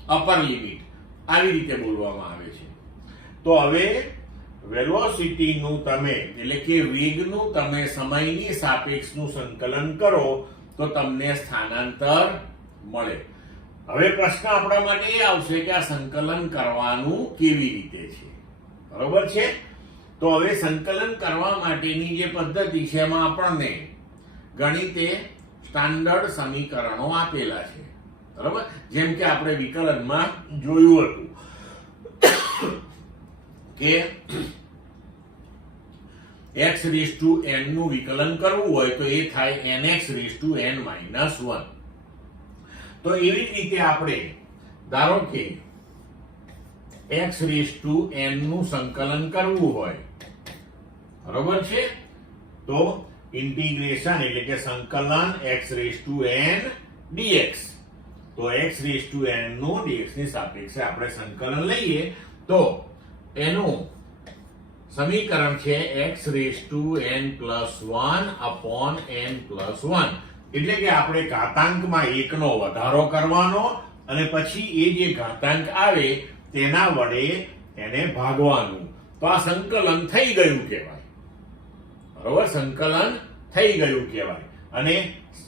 અપર લિમિટ. આવી રીતે બોલવામાં આવે છે. તો હવે વેલોસિટીનું તમે, એટલે કે વેગનું તમે સમયની સાપેક્ષનું સંકલન કરો તો તમને સ્થાનાંતર મળે. હવે પ્રશ્ન આપણા માટે એ આવશે કે આ સંકલન કરવાનું કેવી રીતે છે, બરોબર છે? તો હવે સંકલન કરવા માટેની જે પદ્ધતિ છે એમાં આપણને ગણિતે સ્ટાન્ડર્ડ સમીકરણો આપેલા છે, બરોબર? જેમ કે આપણે વિકલનમાં જોયું હતું કે x રેઝ ટુ n નું વિકલન કરવું હોય તો એ થાય nx raise to n minus 1. તો એવી જ રીતે આપણે ધારો કે x રેઝ ટુ n નું સંકલન કરવું હોય, બરોબર છે? તો ઇન્ટિગ્રેશન એટલે કે સંકલન x raise to n dx. તો x રેઝ ટુ n નું dx ની સાપેક્ષે આપણે સંકલન લઈએ તો એનું સમીકરણ છે x raise to n plus 1 upon n plus 1. એટલે કે આપણે ઘાતાંકમાં 1 નો વધારો કરવાનો અને પછી એ જે ઘાતાંક આવે તેના વડે એને ભાગવાનું. તો આ સંકલન થઈ ગયું કહેવાય, બરોબર? સંકલન થઈ ગયું કહેવાય અને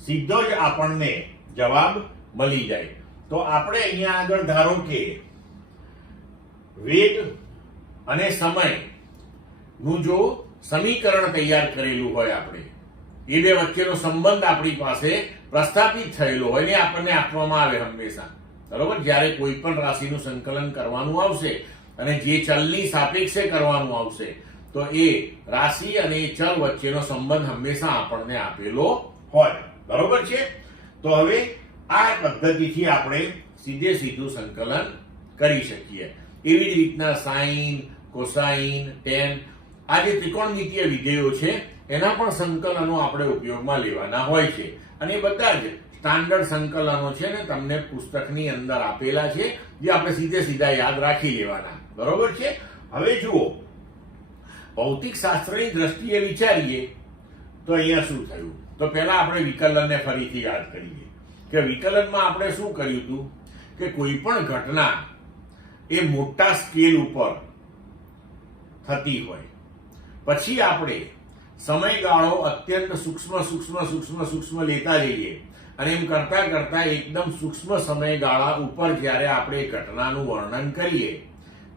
સીધો જ આપણને જવાબ મળી જાય. તો આપણે અહીંયા આગળ ધારો કે વેગ અને સમય નું જો સમીકરણ તૈયાર કરેલું હોય, આપણે એ બે વચ્ચેનો સંબંધ આપણી પાસે પ્રસ્થાપિત થયેલો હોય ને આપણને આપવામાં આવે હંમેશા, બરોબર? જ્યારે કોઈ પણ રાશિનું સંકલન કરવાનું આવશે અને જે ચલની સાપેક્ષે કરવાનું આવશે તો એ રાશિ અને એ ચલ વચ્ચેનો સંબંધ હંમેશા આપણને આપેલો હોય, બરોબર છે? તો હવે આ પદ્ધતિથી આપણે સીધે સીધું સંકલન કરી શકીએ. એવી જ રીતના સાઈન, કોસાઈન, ટેન, આ જે ત્રિકોણમિતીય વિધેયો છે એના પણ સંકલનો આપણે ઉપયોગમાં લેવાના હોય છે અને એ બધા જ સ્ટાન્ડર્ડ સંકલનો છે ને તમને પુસ્તકની અંદર આપેલા છે, જે આપણે સીધે સીધા યાદ રાખી લેવાના, બરોબર છે? હવે જુઓ, ભૌતિક શાસ્ત્રની દ્રષ્ટિએ વિચારીએ તો અહીંયા શું થયું? તો પહેલા આપણે વિકલનને ફરીથી યાદ કરીએ કે વિકલનમાં આપણે શું કર્યું હતું કે કોઈ પણ ઘટના એ મોટા સ્કેલ ઉપર થતી હોય, પછી આપણે સમયગાળો અત્યંત સૂક્ષ્મ લેતા જઈએ અને એમ કરતા કરતા એકદમ સૂક્ષ્મ સમયગાળા ઉપર જ્યારે આપણે ઘટનાનું વર્ણન કરીએ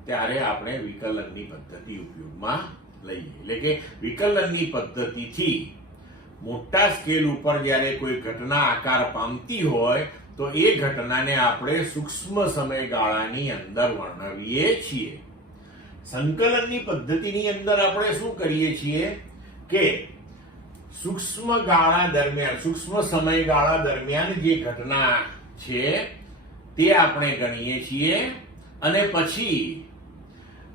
ત્યારે આપણે વિકલનની પદ્ધતિ ઉપયોગમાં લઈએ. એટલે કે વિકલનની પદ્ધતિથી મોટા સ્કેલ ઉપર જ્યારે કોઈ ઘટના આકાર પામતી હોય તો એ ઘટનાને આપણે સૂક્ષ્મ સમયગાળાની અંદર વર્ણવીએ છીએ. સંકલનની પદ્ધતિની અંદર આપણે શું કરીએ છીએ કે સૂક્ષ્મ ગાળા દરમિયાન, સૂક્ષ્મ સમયગાળા દરમિયાન જે ઘટના છે તે આપણે ગણીએ છીએ અને પછી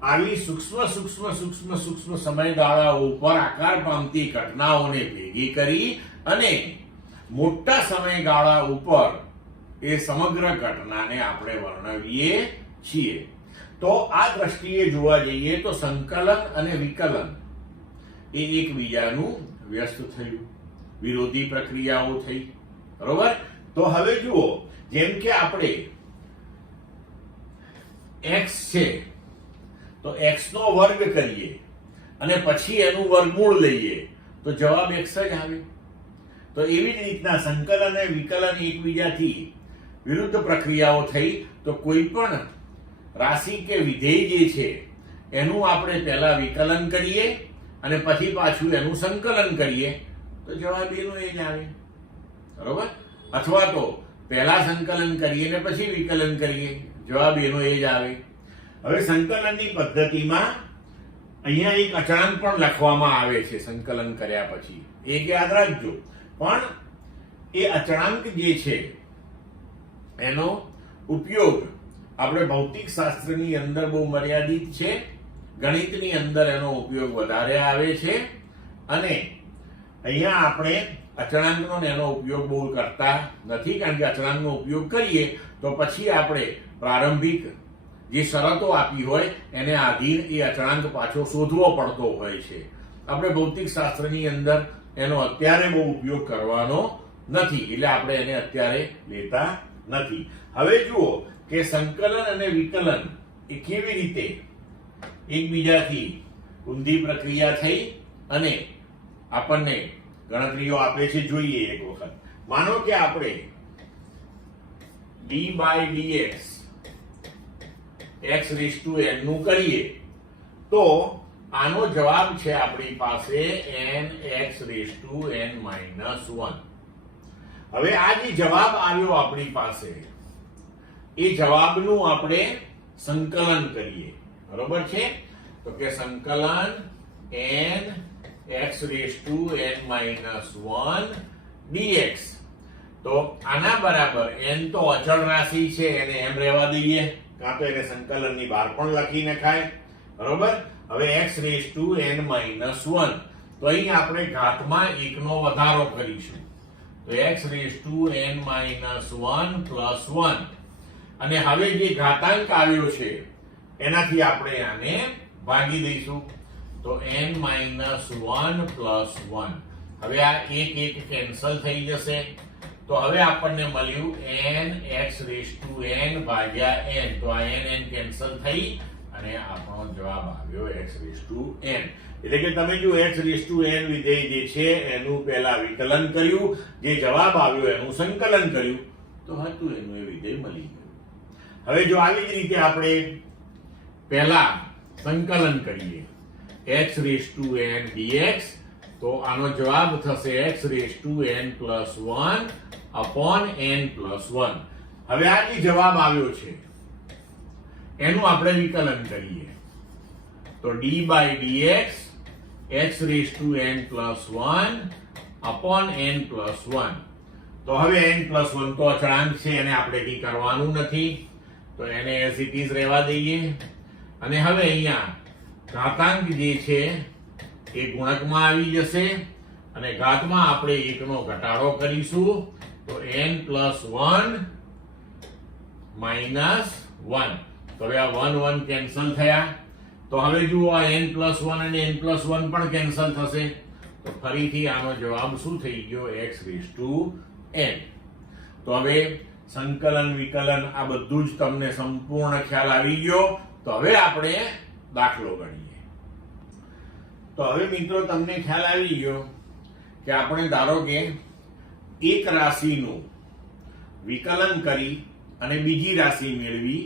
આવી સૂક્ષ્મ સમયગાળા ઉપર આકાર પામતી ઘટનાઓને ભેગી કરી અને મોટા સમયગાળા ઉપર એ સમગ્ર ઘટનાને આપણે વર્ણવીએ છીએ. તો આ દ્રષ્ટિએ જોવા જઈએ તો સંકલન અને વિકલન એ એકબીજાનું વ્યસ્ત થયું, વિરોધી પ્રક્રિયાઓ થઈ. બરોબર? તો હવે જુઓ, જેમ કે આપણે x છે તો x નો વર્ગ કરીએ અને પછી એનું વર્ગમૂળ લઈએ તો જવાબ x જ આવે. તો એવી જ રીતના સંકલન અને વિકલન એકબીજાથી વિરુદ્ધ પ્રક્રિયાઓ થઈ. તો કોઈ પણ રાશિ કે વિધેય જે છે એનું આપણે પહેલા વિકલન કરીએ અને પછી પાછું એનું સંકલન કરીએ તો જવાબ એનો એ જ આવે. બરોબર? અથવા તો પહેલા સંકલન કરીએ ને પછી વિકલન કરીએ, જવાબ એનો એ જ આવે. હવે સંકલનની પદ્ધતિમાં અહીંયા એક અચળાંક પણ લખવામાં આવે છે સંકલન કર્યા પછી, એક યાદ રાખજો. પણ એ અચળાંક જે છે એનો ઉપયોગ આપણે ભૌતિક શાસ્ત્રની અંદર બહુ મર્યાદિત છે, ગણિતની અંદર એનો ઉપયોગ વધારે આવે છે અને અહીંયા આપણે અચળાંકનો એનો ઉપયોગ બહુ કરતા નથી. કારણ કે અચળાંકનો ઉપયોગ કરીએ તો પછી આપણે પ્રારંભિક જે શરતો આપી હોય એને આધીન એ અચળાંક પાછો શોધવો પડતો હોય છે. આપણે ભૌતિક શાસ્ત્રની અંદર એનો અત્યારે બહુ ઉપયોગ કરવાનો નથી, એટલે આપણે એને અત્યારે લેતા નથી. હવે જુઓ કે સંકલન અને વિકલન એ કેવી રીતે એકબીજાથી ઊંધી પ્રક્રિયા થઈ અને આપણને ગણતરીઓ આપે છે. જોઈએ એક વખત. માનો કે આપણે d/dx x⁻n નું કરીએ તો આનો જવાબ છે આપણી પાસે nx⁻n-1. હવે આ જે જવાબ આવ્યો આપણી પાસે એ જવાબનું આપણે સંકલન કરીએ. બરોબર છે? તો કે સંકલન nx⁻n-1 dx. તો આના બરાબર n તો અચળ રાશિ છે એને એમ રહેવા દઈએ, કાં તો એને સંકલનની બહાર પણ લખી નખાય. બરોબર? હવે x⁻n-1 તો અહીં આપણે ઘાતમાં 1 નો વધારો કરીશું તો x⁻n-1 + 1 અને હવે જે ઘાતાંક આવ્યો છે એનાથી આપણે આને ભાગી દઈશું તો n-1 + 1. હવે આ 1 કેન્સલ થઈ જશે તો હવે આપણને મળ્યું nx⁻n / n. તો આ n કેન્સલ થઈ અને આપણો જવાબ આવ્યો x⁻n. એટલે કે તમે જો x⁻n વિધેય જે છે એનું પહેલા વિકલન કર્યું, જે જવાબ આવ્યો એનું સંકલન કર્યું તો હતું એનું એ વિધેય મળી ગયું. હવે જો આવી જ રીતે આપણે પહેલા સંકલન કરીએ x⁻n dx તો આનો જવાબ થશે x⁻n+1 / n+1. હવે આ જે જવાબ આવ્યો છે એનું આપણે વિકલન કરીએ તો d/dx x⁻n+1 / n+1. તો હવે n+1 તો અચળાંક છે, એને આપણે કંઈ કરવાનું નથી તો એને એઝ ઇટ ઇઝ રહેવા દઈએ. અને હવે અહીંયા ઘાતાંક જે છે એ ગુણકમાં આવી જશે અને ઘાતમાં આપણે 1 નો ઘટાડો કરીશું તો n+1 - 1. તો હવે આ 1 કેન્સલ થયા તો હવે જુઓ આ n+1 અને n+1 પણ કેન્સલ થશે તો ફરીથી આનો જવાબ શું થઈ ગયો x⁻n. તો હવે સંકલન વિકલન આ બધું જ તમને સંપૂર્ણ ખ્યાલ આવી ગયો. તો હવે આપણે દાખલો ગણીએ. તો હવે મિત્રો તમને ખ્યાલ આવી ગયો કે આપણે ધારો કે એક રાશિનું વિકલન કરી અને બીજી રાશિ મેળવી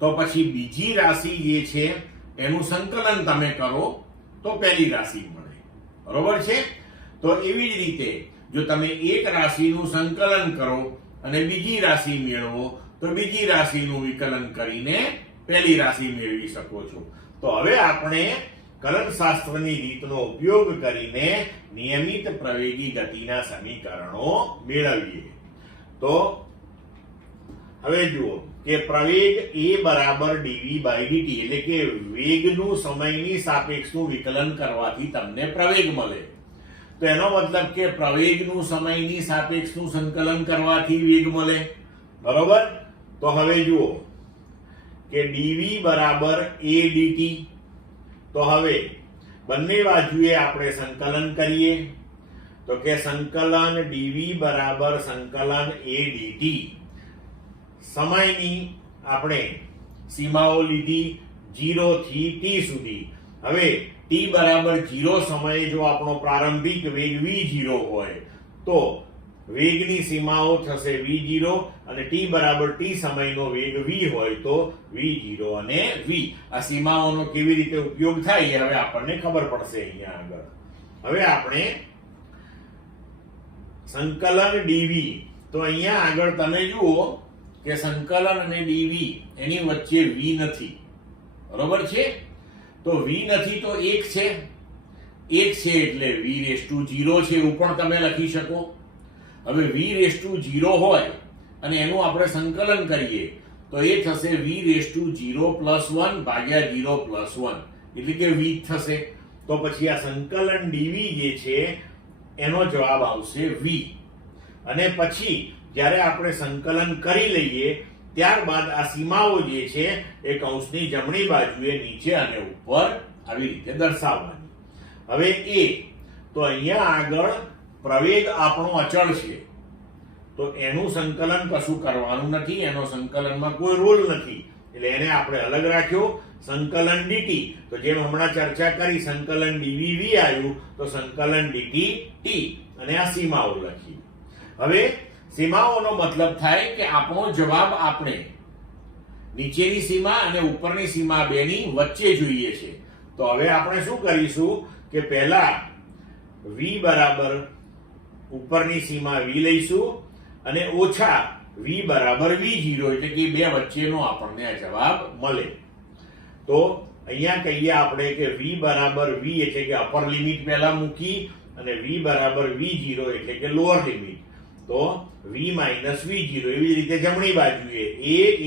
તો પછી બીજી રાશિ જે છે એનું સંકલન તમે કરો તો પહેલી રાશિ મળે. બરોબર છે? તો એવી જ રીતે જો તમે એક રાશિનું સંકલન કરો અને બીજી રાશિ મેળવો તો બીજી રાશિનું વિકલન કરીને પહેલી રાશિ મેળવી શકો છો. તો હવે આપણે કલનશાસ્ત્રની રીતનો ઉપયોગ કરીને નિયમિત પ્રવેગી ગતિના સમીકરણો મેળવીએ. તો હવે જુઓ કે પ્રવેગ a બરાબર dv by dt એટલે કે વેગનું સમયની સાપેક્ષનું વિકલન કરવાથી તમને પ્રવેગ મળે. તો એનો મતલબ કે પ્રવેગનું સમયની સાપેક્ષનું સંકલન કરવાથી વેગ મળે. બરોબર? તો હવે જુઓ કે dv બરાબર a dt. તો હવે બંને બાજુએ આપણે સંકલન કરીએ. તો કે સંકલન dv બરાબર સંકલન a dt. સમયની આપણે સીમાઓ લીધી 0 થી t સુધી. હવે t બરાબર 0 સમયે જો આપણો પ્રારંભિક વેગ v0 હોય તો વેગની સીમાઓ થશે v0 અને t બરાબર t સમયનો વેગ v હોય તો v0 અને v. આ સીમાઓનો કેવી રીતે ઉપયોગ થાય હવે આપણને ખબર પડશે અહીંયા આગળ. હવે આપણે સંકલન dv. તો અહીંયા આગળ તમે જુઓ કે સંકલન અને dv એની વચ્ચે v નથી. બરોબર છે? તો v નથી તો 1 છે. 1 છે એટલે v⁻0 છે એવું પણ તમે લખી શકો. હવે v⁻0 હોય અને એનું આપણે સંકલન કરીએ તો એ થશે v⁻0 + 1 ભાગ્યા 0 + 1 એટલે કે v થશે. તો પછી આ સંકલન dv જે છે એનો જવાબ આવશે v. અને પછી જ્યારે આપણે સંકલન કરી લઈએ ત્યારબાદ આ સીમાઓ જે છે એ કૌંસની જમણી બાજુએ નીચે અને ઉપર આવી રીતે દર્શાવવાની. હવે a તો અહીંયા આગળ પ્રવેગ આપણો અચળ છે તો એનું સંકલન કશું કરવાનું નથી. એનો સંકલનમાં કોઈ રોલ નથી એટલે એને આપણે અલગ રાખ્યો. સંકલન dt તો જેમ હમણાં ચર્ચા કરી સંકલન dv v આવ્યું તો સંકલન dt t અને આ સીમાઓ લખી. હવે સીમાઓનો મતલબ થાય કે આપણો જવાબ આપણે નીચેની સીમા અને ઉપરની સીમા બેની વચ્ચે જોઈએ છે. તો હવે આપણે શું કરીશું કે પહેલા v બરાબર ઉપરની સીમા v લઈશું અને ઓછા v બરાબર v0 એટલે કે બે વચ્ચેનો આપણને આ જવાબ મળે. તો અહીંયા કહીએ આપણે કે v બરાબર v એટલે કે અપર લિમિટ પહેલા મૂકી અને v બરાબર v0 એટલે કે લોઅર લિમિટ. તો v - v0 એવી રીતે જમણી બાજુએ a *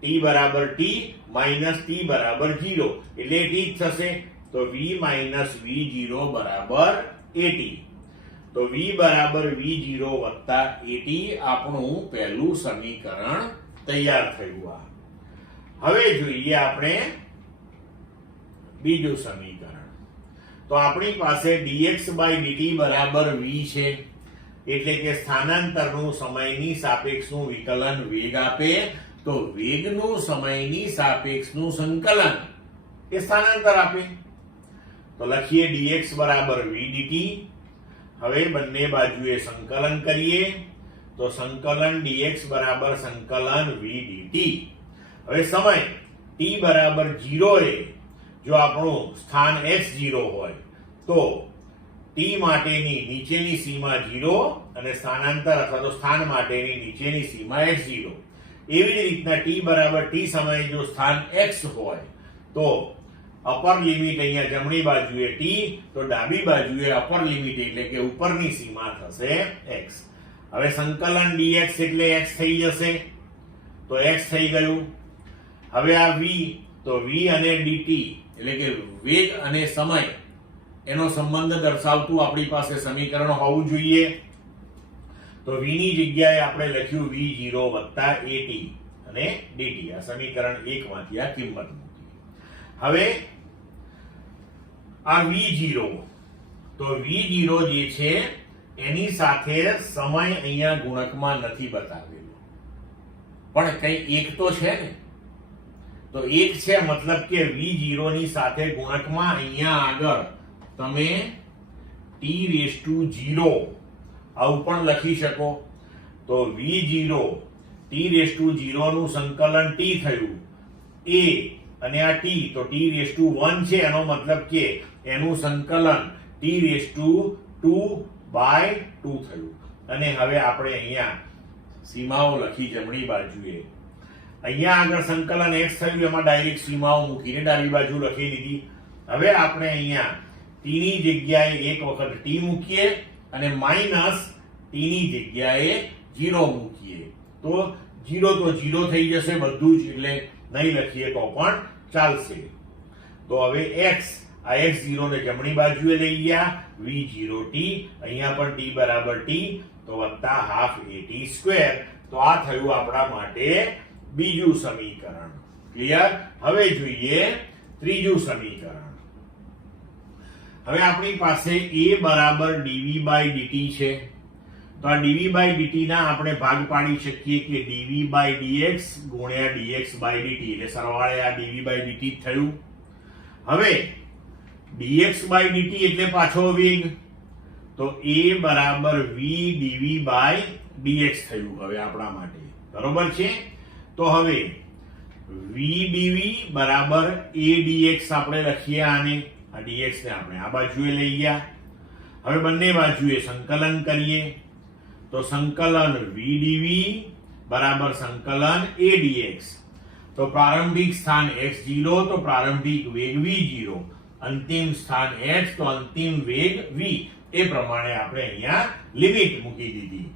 t બરાબર t - t બરાબર 0 એટલે t થશે. તો v - v0 બરાબર at. તો v બરાબર v0 વત્તા at આપણું પહેલું સમીકરણ તૈયાર થયું. હવે જોઈએ આપણે બીજું સમીકરણ. તો આપણી પાસે dx dt બરાબર v છે એટલે કે સ્થાનાંતરનું સમયની સાપેક્ષનું વિકલન વેગ આપે તો વેગનું સમયની સાપેક્ષનું સંકલન એ સ્થાનાંતર આપે. તો લખીએ dx બરાબર v dt. હવે બંને બાજુએ સંકલન કરીએ તો સંકલન dx બરાબર સંકલન v dt. હવે સમય t બરાબર 0 એ જો આપણું સ્થાન x0 હોય તો t માટેની નીચેની સીમા 0 અને સ્થાનાંતર અથવા તો સ્થાન માટેની નીચેની સીમા x0. એવી જ રીતના t બરાબર t સમયે જો સ્થાન x હોય તો અપર લિમિટ અહીંયા જમણી બાજુએ t તો ડાબી બાજુએ અપર લિમિટ એટલે કે ઉપરની સીમા થશે x. હવે સંકલન dx એટલે x થઈ જશે તો x થઈ ગયું. હવે આ v તો v અને dt એટલે કે વેગ અને સમય એનો સંબંધ દર્શાવતું આપણી પાસે સમીકરણ હોવું જોઈએ. તો v ની જગ્યાએ આપણે લખ્યું v0 વત્તા at અને dt. આ સમીકરણ 1 માંથી આ કિંમત મૂકી. હવે આ v0 તો v0 જે છે એની સાથે સમય અહીંયા ગુણકમાં નથી બતાવેલો પણ કઈ એક તો છે ને. તો એક છે મતલબ કે v0 ની સાથે ગુણકમાં અહીંયા આગળ તમે t⁻0 આવું પણ લખી શકો. તો v0 t⁻0 નું સંકલન t થયું a અને આ t તો t⁻1 છે એનો મતલબ કે એનું સંકલન t⁻2/2 થયું. અને હવે આપણે અહીંયા સીમાઓ લખી જમણી બાજુએ. અહીંયા આગળ સંકલન x થયું એમાં ડાયરેક્ટ સીમાઓ મૂકીને ડાબી બાજુ લખી લીધી. હવે આપણે અહીંયા t ની જગ્યાએ એક વખત t મૂકીએ અને માઈનસ t ની જગ્યાએ 0 મૂકીએ તો 0 તો 0 થઈ જશે બધું જ, એટલે નહીં લખીએ તો પણ ચાલશે. તો હવે x આ x0 ને જમણી બાજુએ લઈ ગયા, v0t અહીંયા પણ t બરાબર t તો વત્તા હાફ at². તો આ થયું આપણા માટે બીજું સમીકરણ. ક્લિયર? હવે જોઈએ ત્રીજું સમીકરણ. હવે આપણી પાસે a બરાબર dv/dt છે. તો આ dv/dt ના આપણે ભાગ પાડી શકીએ કે dv/dx ગુણ્યા dx/dt, એટલે સરવાળે આ dv/dt થયું. હવે dx/dt એટલે પાછો વેગ, તો a બરાબર v dv/dx થયું હવે આપણા માટે. બરોબર છે? તો હવે v dv બરાબર a dx આપણે લખીએ આને, આ dx ને આપણે આ બાજુએ લઈ ગયા. હવે બંને બાજુએ સંકલન કરીએ તો સંકલન v dv બરાબર સંકલન a dx. તો પ્રારંભિક સ્થાન x0 તો પ્રારંભિક વેગ v0, અંતિમ સ્થાન h તો અંતિમ વેગ v. એ પ્રમાણે આપણે અહીંયા લિમિટ મૂકી દીધી.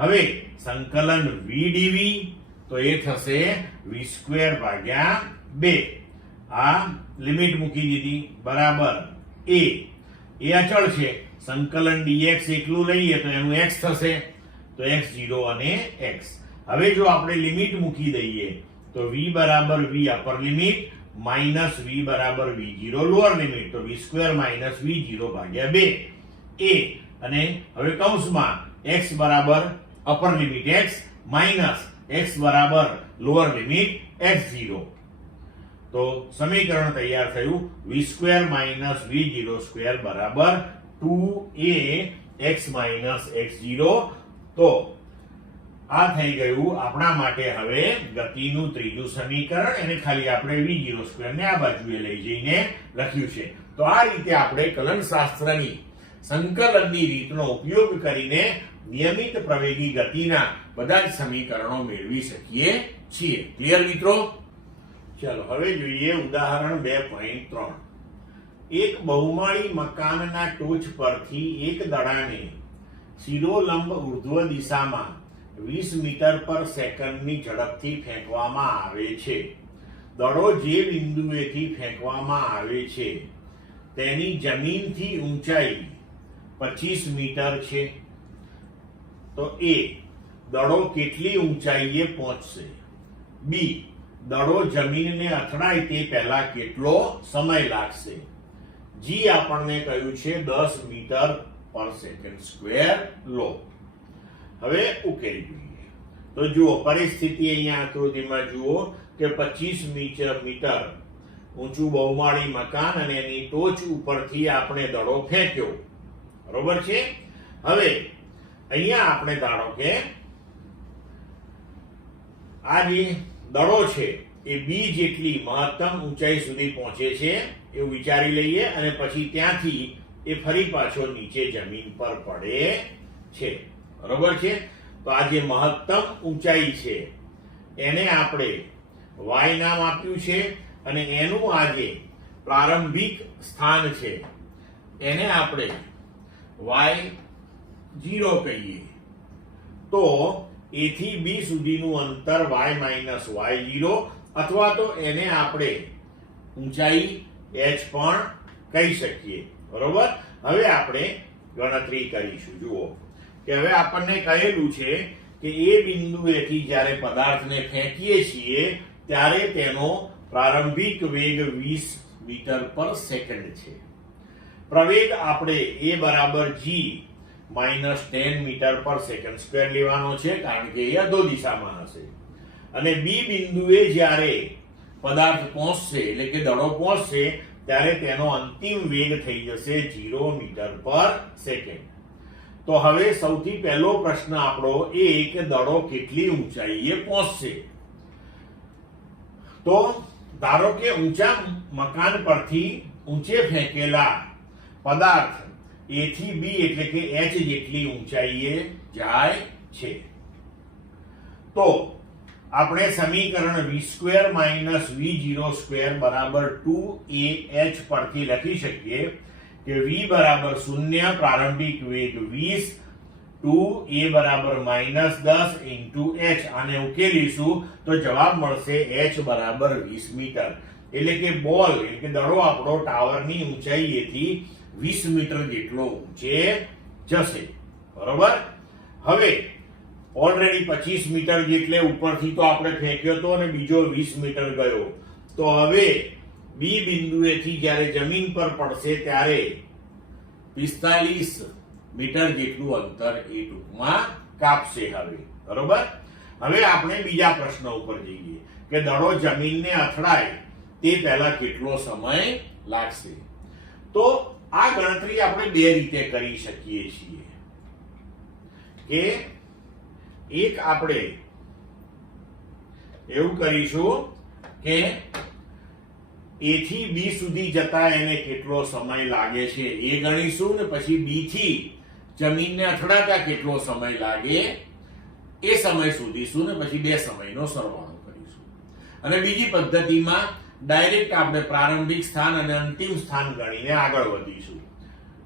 હવે સંકલન v dv તો એ થશે v²/2. આ લિમિટ મૂકી દીધી બરાબર a અચળ છે, સંકલન dx એકલું લઈએ તો એનું x થશે, તો x0 અને x. હવે જો આપણે લિમિટ મૂકી દઈએ તો v બરાબર v upper limit minus v બરાબર v0 લોઅર લિમિટ, તો v² - v0/2 a. અને હવે કૌંસમાં x બરાબર upper limit x minus x બરાબર લોઅર લિમિટ x0. તો સમીકરણ તૈયાર થયું v² - v0² બરાબર 2a x - x0. તો આ થઈ ગયું આપણા માટે હવે ગતિનું ત્રીજું સમીકરણ. એને ખાલી આપણે v0² ને આ બાજુએ લઈ જઈને લખ્યું છે. તો આ રીતે આપણે કલનશાસ્ત્રની સંકલનની રીતનો ઉપયોગ કરીને નિયમિત પ્રવેગી ગતિના બધા જ સમીકરણો મેળવી શકીએ છીએ. ક્લિયર મિત્રો? ચલો હવે જોઈએ ઉદાહરણ 2.3. એક બહુમાળી મકાનના ટોચ પરથી એક દડાને શિરોલંબ ઉર્ધ્વ દિશામાં 20 મીટર પર સેકન્ડની ઝડપથી ફેંકવામાં આવે છે. દડો જે બિંદુએથી ફેંકવામાં આવે છે તેની જમીનથી ઊંચાઈ 25 મીટર છે. તો a દડો કેટલી ઊંચાઈએ પહોંચશે? b દડો જમીનને અથડાય તે પહેલા કેટલો સમય લાગશે? g આપણને કહ્યું છે 10 મીટર પર સેકન્ડ સ્ક્વેર લો. હવે ઉકેલ જોઈએ. તો જુઓ પરિસ્થિતિ અહીંયા આકૃતિમાં જુઓ કે 25 મીટર ઊંચું બહુમાળી મકાન અને એની ટોચ ઉપરથી આપણે દડો ફેંક્યો. બરોબર છે? હવે અહીંયા આપણે ધારો કે આ જે દડો છે એ b જેટલી મહત્તમ ઊંચાઈ સુધી પહોંચે છે એવું વિચારી લઈએ, અને પછી ત્યાંથી એ ફરી પાછો નીચે જમીન પર પડે છે. બરોબર છે? તો આ જે મહત્તમ ઊંચાઈ છે એને આપણે y નામ આપ્યું છે, અને એનું આ જે પ્રારંભિક સ્થાન છે એને આપણે y0 કહીએ. તો a થી b સુધીનું અંતર y - y0, અથવા તો એને આપણે ઊંચાઈ h પણ કહી શકીએ. બરોબર? હવે આપણે ગણતરી કરીશું. જુઓ કે હવે આપણને કહેલું છે કે એ બિંદુએથી જ્યારે પદાર્થને ફેંકીએ છીએ ત્યારે તેનો પ્રારંભિક વેગ 20 મીટર પર સેકન્ડ છે. પ્રવેગ આપણે a બરાબર g -10 મીટર પર સેકન્ડ સ્ક્વેર લેવાનો છે, કારણ કે એ અધો દિશામાં હશે. અને b બિંદુએ જ્યારે પદાર્થ પહોંચશે એટલે કે દડો પહોંચશે ત્યારે તેનો અંતિમ વેગ થઈ જશે 0 મીટર પર સેકન્ડ. તો હવે સૌથી પહેલો પ્રશ્ન આપણો એ કે દડો કેટલી ઊંચાઈએ પહોંચશે. તો ધારો કે ઊંચા મકાન પરથી ઊંચે ફેંકેલા પદાર્થ a થી b એટલે કે h જેટલી ઊંચાઈએ જાય છે. તો આપણે સમીકરણ v² v02 બરાબર 2ah પરથી લખી શકીએ કે v બરાબર 0, પ્રારંભિક વેગ 20, 2a બરાબર -10 into h. આને ઉકેલીશું તો જવાબ મળશે h બરાબર 20 મીટર. એટલે કે બોલ એટલે કે દડો આપણો ટાવરની ઊંચાઈએથી 20 મીટર જેટલો ઊંચે જશે. બરોબર. હવે ઓલરેડી 25 મીટર જેટલે ઉપરથી તો આપણે ફેંક્યો હતો અને બીજો 20 મીટર ગયો. તો હવે બી બિંદુએથી જ્યારે જમીન પર પડશે ત્યારે 45 મીટર જેટલું અંતર એ ટૂંકમાં કાપશે. હવે બરોબર. હવે આપણે બીજા પ્રશ્ન ઉપર જઈએ કે દડો જમીનને અથડાય તે પહેલા કેટલો સમય લાગશે. તો આ ગણતરી આપણે બે રીતે કરી શકીએ છીએ કે એક આપણે એવું કરીશું કે A થી B સુધી જતા એને કેટલો સમય લાગે છે એ ગણીશું ને પછી B થી જમીનને અથડાતા કેટલો સમય લાગે એ સમય શોધીશું ને પછી બે સમયનો સરવાળો કરીશું. અને બીજી પદ્ધતિમાં ડાયરેક્ટ આપણે પ્રારંભિક સ્થાન અને અંતિમ સ્થાન ગણીને આગળ વધીશું.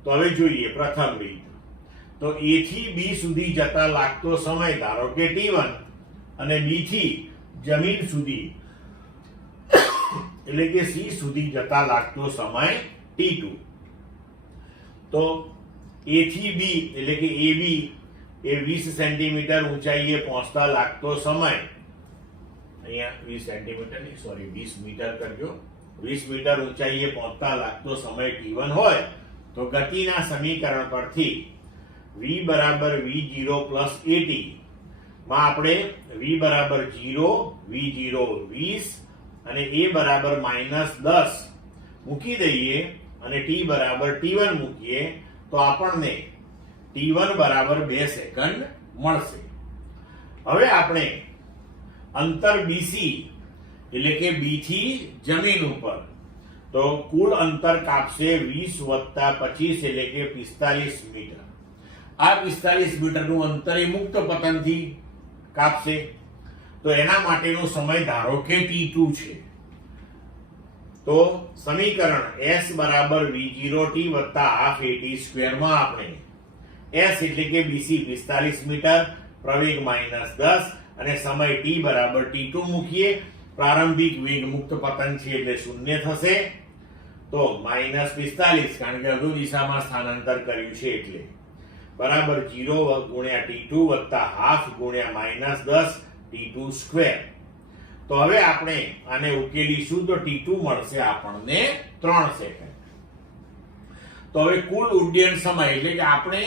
તો હવે જોઈએ પ્રથમ રીત. તો A થી B સુધી જતા લાગતો સમય ધારો કે t1 અને B થી જમીન સુધી એટલે કે C સુધી જતા લાગતો સમય t2. તો A થી B એટલે કે AB એ 20 સેન્ટીમીટર ઊંચાઈએ પહોંચતા લાગતો સમય, અહીંયા 20 સેન્ટીમીટર નહીં સોરી 20 મીટર કરજો, 20 મીટર ઊંચાઈએ પહોંચતા લાગતો સમય t1 હોય તો ગતિના સમીકરણ પરથી v બરાબર v0 પ્લસ at માં આપણે v બરાબર 0, v0 20 અને a બરાબર -10 મૂકી દઈએ અને t બરાબર t1 મૂકીએ તો આપણને t1 બરાબર 2 સેકન્ડ મળશે. હવે આપણે અંતર BC એટલે કે B થી જમીન ઉપર તો કુલ અંતર કાપશે 20 + 25 એટલે કે 45 મીટર. આ 45 મીટરનું અંતર એ મુક્ત પતનથી કાપશે. તો એના માટેનો સમય ધારો કે t2 છે. તો સમીકરણ s બરાબર v0t + ½ માં આપણે s એટલે કે BC 45 મીટર, પ્રવેગ -10 અને સમય t બરાબર t2 મૂકીએ. પ્રારંભિક વેગ મુક્ત પતન છે એટલે 0 થશે. તો -45 કારણ કે અડધો દિશામાં સ્થાનાંતર કર્યું છે એટલે બરાબર 0 ગુણ્યા t2 + ½ ગુણ્યા -10 t2². તો હવે આપણે આને ઉકેલીશું તો t2 મળશે આપણને 3 સેકન્ડ. તો હવે કુલ ઉડ્ડયન સમય એટલે કે આપણે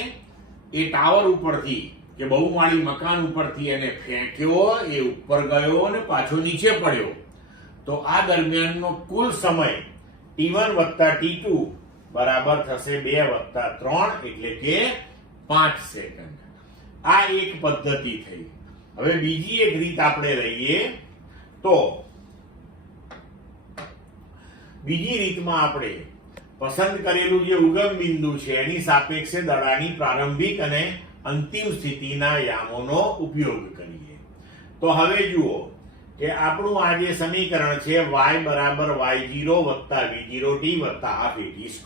એ ટાવર ઉપરથી કે બહુમાળી મકાન ઉપરથી એને ફેંક્યો, એ ઉપર ગયો અને પાછો નીચે પડ્યો. તો આ દરમિયાનનો કુલ સમય t1 + t2 બરાબર થશે 2 + 3 એટલે કે 5 સેકન્ડ. આ એક પદ્ધતિ થઈ. હવે બીજી એક રીત આપણે લઈએ. તો બીજી રીતમાં આપણે પસંદ કરેલું જે ઉગમ બિંદુ છે એની સાપેક્ષે દડાની પ્રારંભિક અને અંતિમ સ્થિતિના યામોનો ઉપયોગ કરીએ. તો હવે જુઓ કે આપણું આ જે સમીકરણ છે y બરાબર y0 + v0t + ½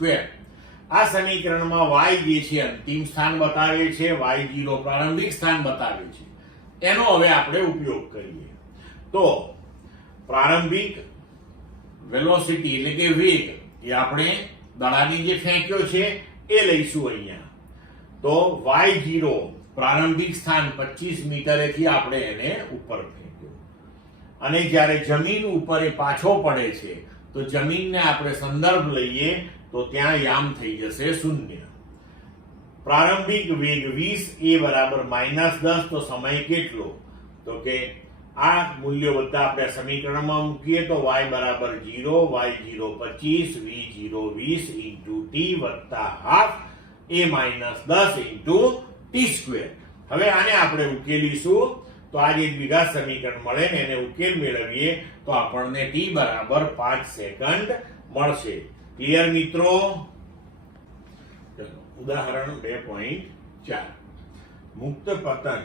at². આ સમીકરણમાં y જે છે અંતિમ સ્થાન બતાવે છે, y0 પ્રારંભિક સ્થાન બતાવે છે. એનો હવે આપણે ઉપયોગ કરીએ. તો પ્રારંભિક વેલોસિટી એટલે કે વેગ એ આપણે દડાની જે ફેંક્યો છે એ લઈશું અહીંયા. તો y0 પ્રારંભિક સ્થાન 25 મીટરેથી આપણે એને ઉપર ફેંક્યો અને જ્યારે જમીન ઉપર એ પાછો પડે છે તો જમીનને આપણે સંદર્ભ લઈએ તો ત્યાં યામ થઈ જશે 0. પ્રારંભિક વેગ 20 a બરાબર -10 તો સમય કેટલો? તો કે આ મૂલ્યો બધા આપણે સમીકરણમાં મૂકીએ તો y બરાબર 0, y0 25, v0 20 into t + ½ a -10 into t². હવે આને આપણે ઉકેલીશું તો આ જે દ્વિઘાત સમીકરણ મળે ને એને ઉકેલ મેળવીએ તો આપણને t બરાબર 5 સેકન્ડ મળશે. ક્લિયર મિત્રો? ચલો ઉદાહરણ 2.4. મુક્ત પતન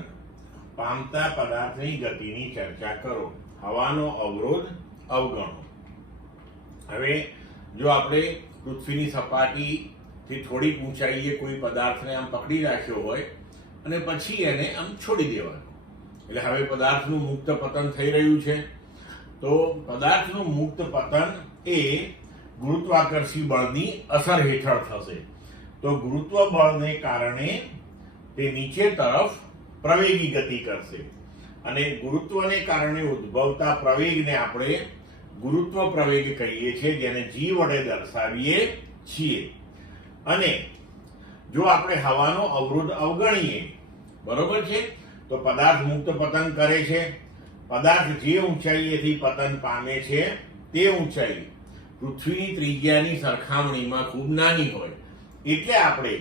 પામતા પદાર્થની ગતિની ચર્ચા કરો. હવાનો અવરોધ અવગણો. હવે જો આપણે પૃથ્વીની સપાટીથી થોડીક ઊંચાઈએ કોઈ પદાર્થને આમ પકડી રાખ્યો હોય અને પછી એને આમ છોડી દેવાનો, એટલે હવે પદાર્થનું મુક્ત પતન થઈ રહ્યું છે. તો પદાર્થનું મુક્ત પતન એ ગુરુત્વાકર્ષી બળની અસર હેઠળ થશે. તો ગુરુત્વ બળને કારણે તે નીચે તરફ પ્રવેગી ગતિ કરશે અને ગુરુત્વને કારણે ઉદ્ભવતા પ્રવેગને આપણે ગુરુત્વ પ્રવેગ કહીએ છીએ, જેને g વડે દર્શાવીએ છીએ. અને જો આપણે હવાનો અવરોધ અવગણીએ, બરોબર છે, તો પદાર્થ મુક્ત પતન કરે છે. પદાર્થ જે ઊંચાઈએથી પતન પામે છે તે ઊંચાઈ પૃથ્વીની ત્રિજ્યાની સરખામણીમાં ખૂબ નાની હોય, એટલે આપણે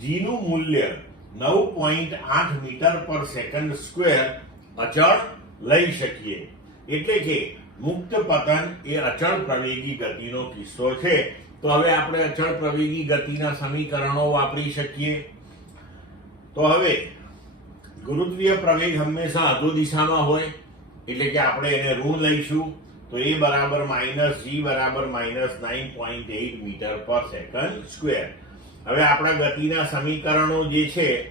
g નું મૂલ્ય 9.8 મીટર પર સેકન્ડ સ્ક્વેર અચળ લઈ શકીએ. એટલે કે મુક્ત પતન એ અચળ પ્રવેગી ગતિનો કિસ્સો છે. તો હવે આપણે અચળ પ્રવેગી ગતિના સમીકરણો વાપરી શકીએ. તો હવે ગુરુત્વીય પ્રવેગ હંમેશા અધો દિશામાં હોય, એટલે કે આપણે એને ઋણ લઈશું. તો એ બરાબર -g બરાબર -9.8 મીટર પર સેકન્ડ સ્ક્વેર. હવે આપણા ગતિના સમીકરણો જે છે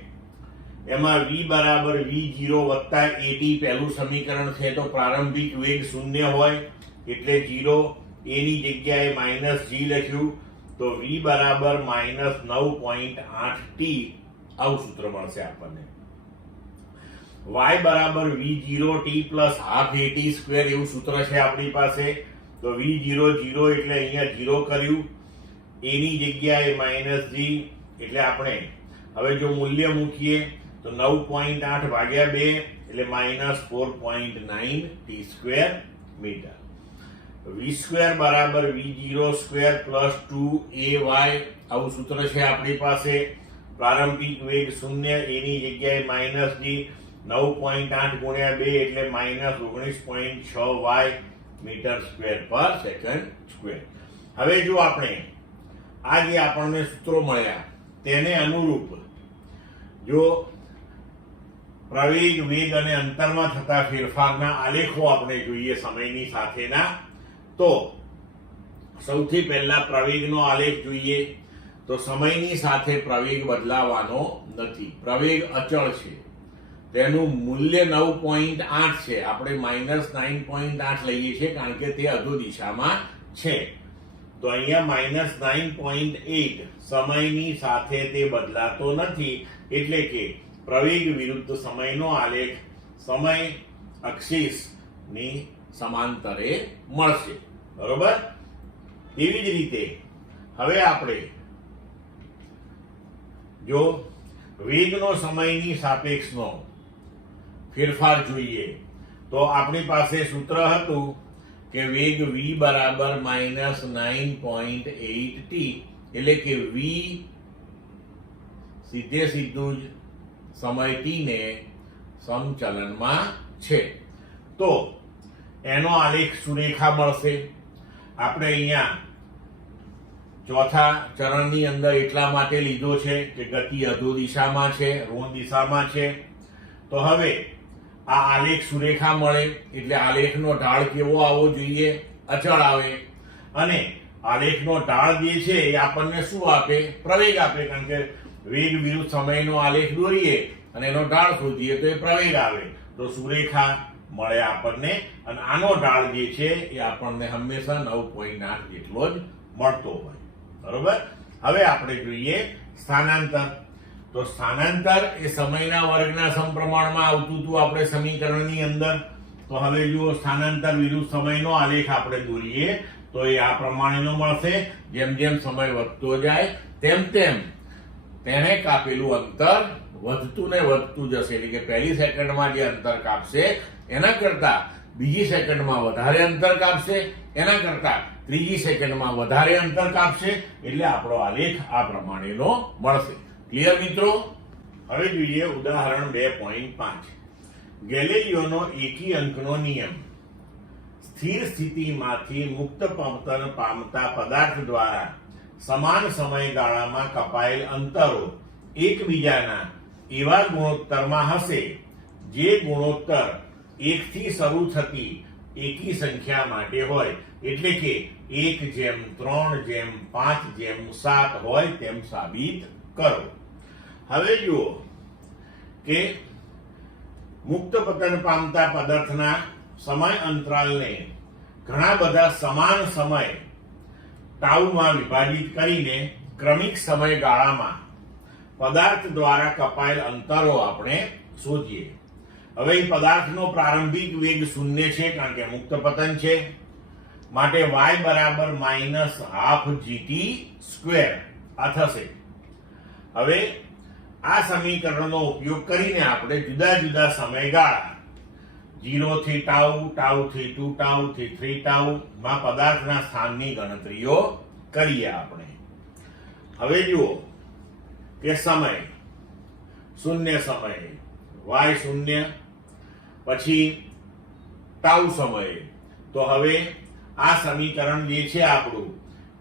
એમાં v બરાબર v0 વત્તા at પહેલું સમીકરણ છે. તો પ્રારંભિક વેગ 0 હોય એટલે 0, a ની જગ્યાએ -g લખ્યું. તો v બરાબર -9.8t આવું સૂત્ર મળશે આપણને. y બરાબર v0t plus half at square એવું સૂત્ર છે આપણી પાસે. તો v0 0 એટલે અહીંયા 0 કર્યું, a ની જગ્યાએ -g એટલે આપણે હવે જો મૂલ્ય મૂકીએ તો 9.8 ભાગ્યા 2 એટલે -4.9 t square metre. v square બરાબર v0 સ્ક્વેર પ્લસ 2ay આવું સૂત્ર છે આપણી પાસે. પ્રારંભિક વેગ 0, a ની જગ્યાએ -g, 9.8 ગુણ્યા 2 એટલે -19.6y મીટર સ્ક્વેર પર સેકન્ડ સ્ક્વેર. હવે જો આપણે આ જે આપણને સૂત્રો મળ્યા તેને અનુરૂપ જો પ્રવેગ, વેગ અને અંતરમાં થતા ફેરફારના આલેખો આપણે જોઈએ સમયની સાથેના, તો સૌથી પહેલા પ્રવેગનો આલેખ જોઈએ. તો સમયની સાથે પ્રવેગ બદલાવાનો નથી, પ્રવેગ અચળ છે. તેનું મૂલ્ય 9.8 છે. આપણે -9.8 લઈએ છીએ કારણ કે તે અધો દિશામાં છે. તો અહીંયા -9.8 સમયની સાથે તે બદલાતો નથી, એટલે કે પ્રવેગ વિરુદ્ધ સમયનો આલેખ સમય અક્ષિસ ની સમાંતરે મળશે. બરોબર? એવી જ રીતે હવે આપણે જો વેગનો સમયની સાપેક્ષનો ફેરફાર જોઈએ તો આપણી પાસે સૂત્ર હતું કે વેગ v બરાબર -9.8t, એટલે કે v સીધે સીધું જ સમય t ને સમચલનમાં છે. તો એનો આલેખ સુરેખા મળશે. આપણે અહીંયા ચોથા ચરણની અંદર એટલા માટે લીધો છે કે ગતિ અધો દિશામાં છે, ઋણ દિશામાં છે. તો હવે આ આલેખ સુરેખા મળે એટલે આલેખનો ઢાળ કેવો આવવો જોઈએ? અચળ આવે. અને આલેખનો ઢાળ જે છે એ આપણને શું આપે? પ્રવેગ આપે. કારણ કે વેગ વિરુદ્ધ સમયનો આલેખ દોરીએ અને એનો ઢાળ શોધીએ તો એ પ્રવેગ આવે. તો સુરેખા મળે આપણને, અને આનો ઢાળ જે છે એ આપણને હંમેશા 9.8 જેટલો જ મળતો હોય. બરોબર? હવે આપણે જોઈએ સ્થાનાંતર. તો સ્થાનાંતર એ સમયના વર્ગના સમપ્રમાણમાં આવતું હતું આપણે સમીકરણની અંદર. તો હવે જુઓ, સ્થાનાંતર વિરુદ્ધ સમયનો આલેખ આપણે દોરીએ તો એ આ પ્રમાણેનો મળશે. જેમ જેમ સમય વધતો જાય તેમ તેમ તેને કાપેલું અંતર વધતું ને વધતું જશે. એટલે કે પહેલી સેકન્ડમાં જે અંતર કાપશે એના કરતા બીજી સેકન્ડમાં વધારે અંતર કાપશે, એના કરતા ત્રીજી સેકન્ડમાં વધારે અંતર કાપશે. એટલે આપણો આલેખ આ પ્રમાણેનો મળશે. ક્લિયર મિત્રો? હવે જોઈએ ઉદાહરણ 2.5. ગેલિલિયોનો એકી અંકનો નિયમ. સ્થિર સ્થિતિમાંથી મુક્ત પતન પામતા પદાર્થ દ્વારા સમાન સમયગાળામાં કપાયેલ અંતરો એકબીજાના એવા ગુણોત્તરમાં હશે જે ગુણોત્તર 1 થી શરૂ થતી એકી સંખ્યા માટે હોય, એટલે કે 1/3/5/7 હોય તેમ સાબિત કરો. હવે જુઓ કે મુક્ત પતન પામતા પદાર્થના સમય અંતરાલને ઘણા બધા સમાન સમય ટાઉમાં વિભાજિત કરીને ક્રમિક સમયગાળામાં પદાર્થ દ્વારા કપાયેલ અંતરો આપણે શોધીએ. હવે એ પદાર્થનો પ્રારંભિક વેગ 0 છે, કારણ કે મુક્ત પતન છે, માટે y બરાબર -12gt². આ થશે. હવે આ સમીકરણનો ઉપયોગ કરીને આપણે જુદા જુદા સમયગાળા 0 થી ટાઉ, ટાઉ થી 2 ટાઉ થી 3 ટાઉ માં પદાર્થના સ્થાનની ગણતરીઓ કરીએ આપણે. હવે જુઓ કે સમય 0 સમયે y 0, પછી ટાઉ સમયે, તો હવે આ સમીકરણ જે છે આપણું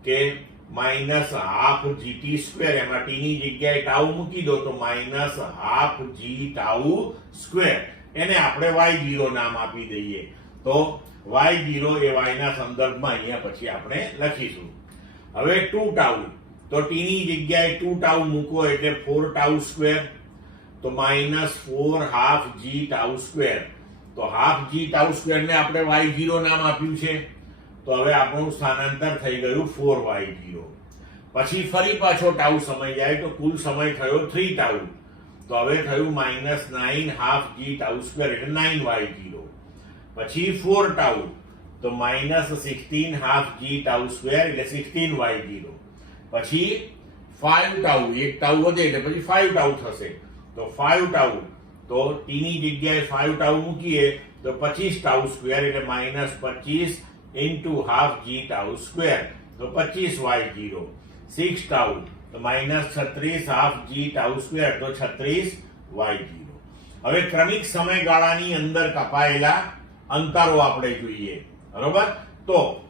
કે -12gt², એમાં t ની જગ્યાએ ટાઉ મૂકી દો તો -12g², એને આપણે y0 નામ આપી દઈએ. તો y0 એ y ના સંદર્ભમાં અહીંયા પછી આપણે લખીશું. હવે 2 ટાઉ, તો t ની જગ્યાએ 2 ટાઉ મૂકો એટલે 4 ટાઉ², તો -4/2g². તો 12g² ને આપણે y0 નામ આપ્યું છે. તો હવે આપણું સ્થાનાંતર થઈ ગયું 4y0. પછી ફરી પાછો ટાઉ સમય જાય તો કુલ સમય થયો 3 ટાઉ. તો હવે થયું -9.5g², એટલે 9y0. પછી 4 ટાઉ, તો -16.5g², એટલે 16y0. પછી 5 ટાઉ, 1 ટાઉ વધે એટલે પછી 5 ટાઉ થશે. તો 5 ટાઉ, તો t ની જગ્યાએ 5 ટાઉ મૂકીએ તો 25 ટાઉ², એટલે -25 × 12g², તો 25y0. 6 ટાઉ, તો -36.5g², તો 36y0. હવે ક્રમિક સમયગાળાની અંદર કપાયેલા અંતરો આપણે જોઈએ. બરોબર? તો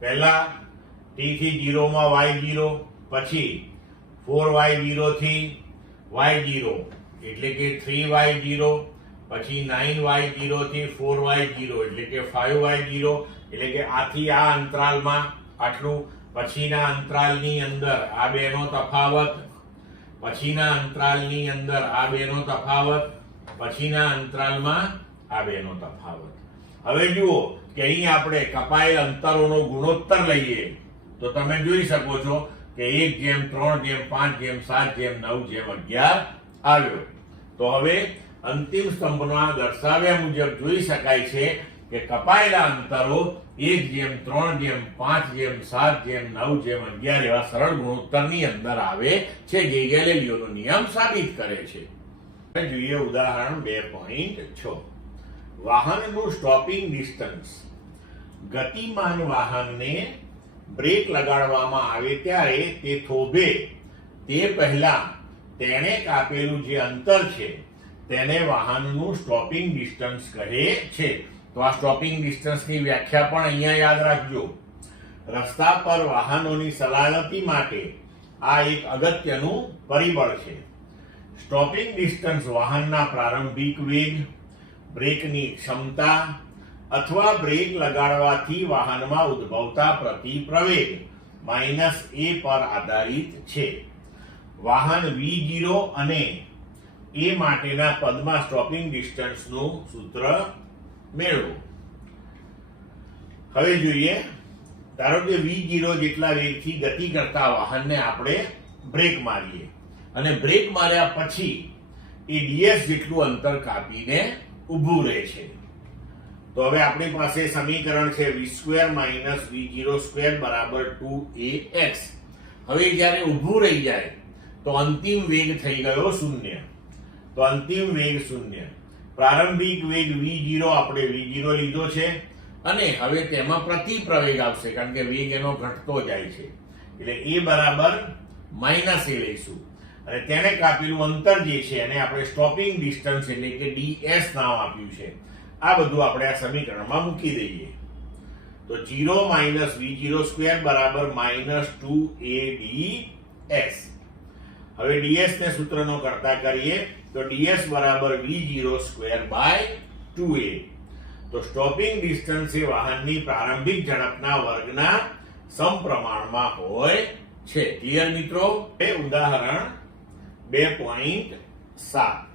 પહેલા t થી 0 માં y0, પછી 4y0 થી y0 એટલે કે 3y0, પછી 9y0 થી 4y0 એટલે કે 5y0, એટલે કે આથી આ અંતરાલમાં આટલું, પછીના અંતરાલની અંદર આ બેનો તફાવત, પછીના અંતરાલની અંદર આ બેનો તફાવત, પછીના અંતરાલમાં આ બેનો તફાવત. હવે જુઓ કે અહીં આપણે કપાયેલ અંતરોનો ગુણોત્તર લઈએ તો તમે જોઈ શકો છો કે 1/3/5/7/9/11 આવ્યો. તો હવે અંતિમ સ્તંભમાં દર્શાવ્યા મુજબ જોઈ શકાય છે કે કપાયેલા અંતરો 1/3/5/7/9/11 એવા સરળ ગુણોત્તરની અંદર આવે છે, જે ગેલેલિયોનો નિયમ સાબિત કરે છે. જોઈએ ઉદાહરણ 2.6. વાહનનું સ્ટોપિંગ ડિસ્ટન્સ. ગતિમાન વાહનને બ્રેક લગાડવામાં આવે ત્યારે તે થોભે તે પહેલા તેણે કાપેલું જે અંતર છે તેને વાહનનું સ્ટોપિંગ ડિસ્ટન્સ કહે છે. તો આ સ્ટોપિંગ ડિસ્ટન્સની વ્યાખ્યા પણ અહીંયા યાદ રાખજો. રસ્તા પર વાહનોની સલામતી માટે આ એક અગત્યનું પરિબળ છે. સ્ટોપિંગ ડિસ્ટન્સ વાહનના પ્રારંભિક વેગ, બ્રેકની ક્ષમતા અથવા બ્રેક લગાડવાથી વાહનમાં ઉદ્ભવતા પ્રતિપ્રવેગ -a પર આધારિત છે. વાહન v0 અને a માટેના પદમાં સ્ટોપિંગ ડિસ્ટન્સનું સૂત્ર મેળવો. હવે જોઈએ, ધારો કે v0 જેટલા વેગથી ગતિ કરતા વાહનને આપણે બ્રેક મારીએ અને બ્રેક માર્યા પછી એ ds જેટલું અંતર કાપીને ઊભું રહે છે. તો હવે આપણી પાસે સમીકરણ છે v² - v0² બરાબર 2ax. હવે જ્યારે ઊભું રહી જાય તો અંતિમ વેગ થઈ ગયો 0. તો અંતિમ વેગ 0. પ્રારંભિક વેગ v0 આપણે v0 લીધો છે અને હવે તેમાં પ્રતિપ્રવેગ આવશે, કારણ કે વેગ એનો ઘટતો જાય છે, એટલે a બરાબર -a લઈશું અને તેને કાપેલું અંતર જે છે એને આપણે સ્ટોપિંગ ડિસ્ટન્સ એટલે કે ds નામ આપ્યું છે. આ બધું આપણે આ સમીકરણમાં મૂકી દઈએ. તો 0 - v0² બરાબર -2ads. હવે ds ને સૂત્રનો કરતા કરીએ તો ds બરાબર v0 સ્ક્વેર બાય 2a. તો સ્ટોપિંગ ડિસ્ટન્સ એ વાહનની પ્રારંભિક ઝડપના વર્ગના સમપ્રમાણમાં હોય છે. ક્લિયર મિત્રો? ઉદાહરણ 2.7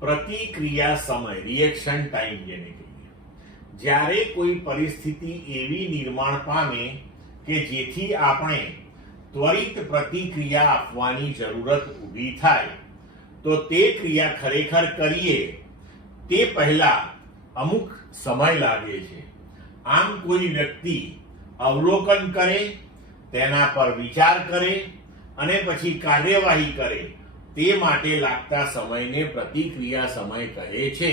પ્રતિક્રિયા સમય, રિએક્શન ટાઈમ જેને કહીએ. જ્યારે કોઈ પરિસ્થિતિ એવી નિર્માણ પામે કે જેથી આપણે ત્વરિત પ્રતિક્રિયા આપવાની જરૂરત ઊભી થાય, તો તે ક્રિયા ખરેખર કરીએ તે પહેલા અમુક સમય લાગે છે. આમ કોઈ વ્યક્તિ અવલોકન કરે, તેના પર વિચાર કરે અને પછી કાર્યવાહી કરે, તે માટે લાગતા સમયને પ્રતિક્રિયા સમય કહે છે.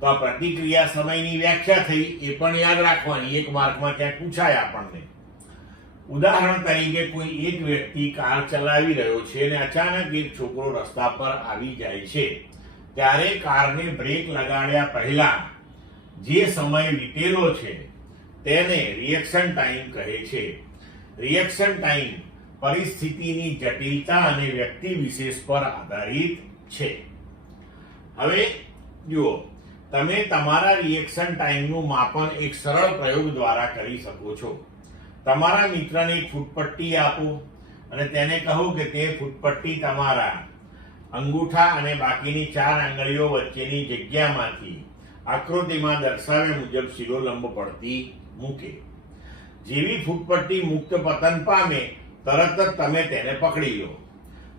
તો આ પ્રતિક્રિયા સમયની વ્યાખ્યા થઈ, એ પણ યાદ રાખવાની, એક માર્કમાં ક્યાંક પૂછાય આપણને. ઉદાહરણ તરીકે કોઈ એક વ્યક્તિ કાર ચલાવી રહ્યો છે અને અચાનક એક છોકરો રસ્તા પર આવી જાય છે, ત્યારે કારને બ્રેક લગાડ્યા પહેલા જે સમય વીતેલો છે તેને રિએક્શન ટાઈમ કહે છે. રિએક્શન ટાઈમ પરિસ્થિતિની જટિલતા અને વ્યક્તિ વિશેષ પર આધારિત છે. હવે જુઓ, તમે તમારા રિએક્શન ટાઈમનું માપન એક સરળ પ્રયોગ દ્વારા કરી શકો છો. તમારા મિત્રને એક ફૂટપટ્ટી આપો અને તેને કહો કે તે ફૂટપટ્ટી તમારા અંગૂઠા અને બાકીની 4 આંગળીઓ વચ્ચેની જગ્યામાંથી આકૃતિમાં દર્શાવ્યા મુજબ શિરોલંબ પડતી મૂકે. જેવી ફૂટપટ્ટી મુક્ત પતન પામે, તરત જ તમે તેને પકડી લો.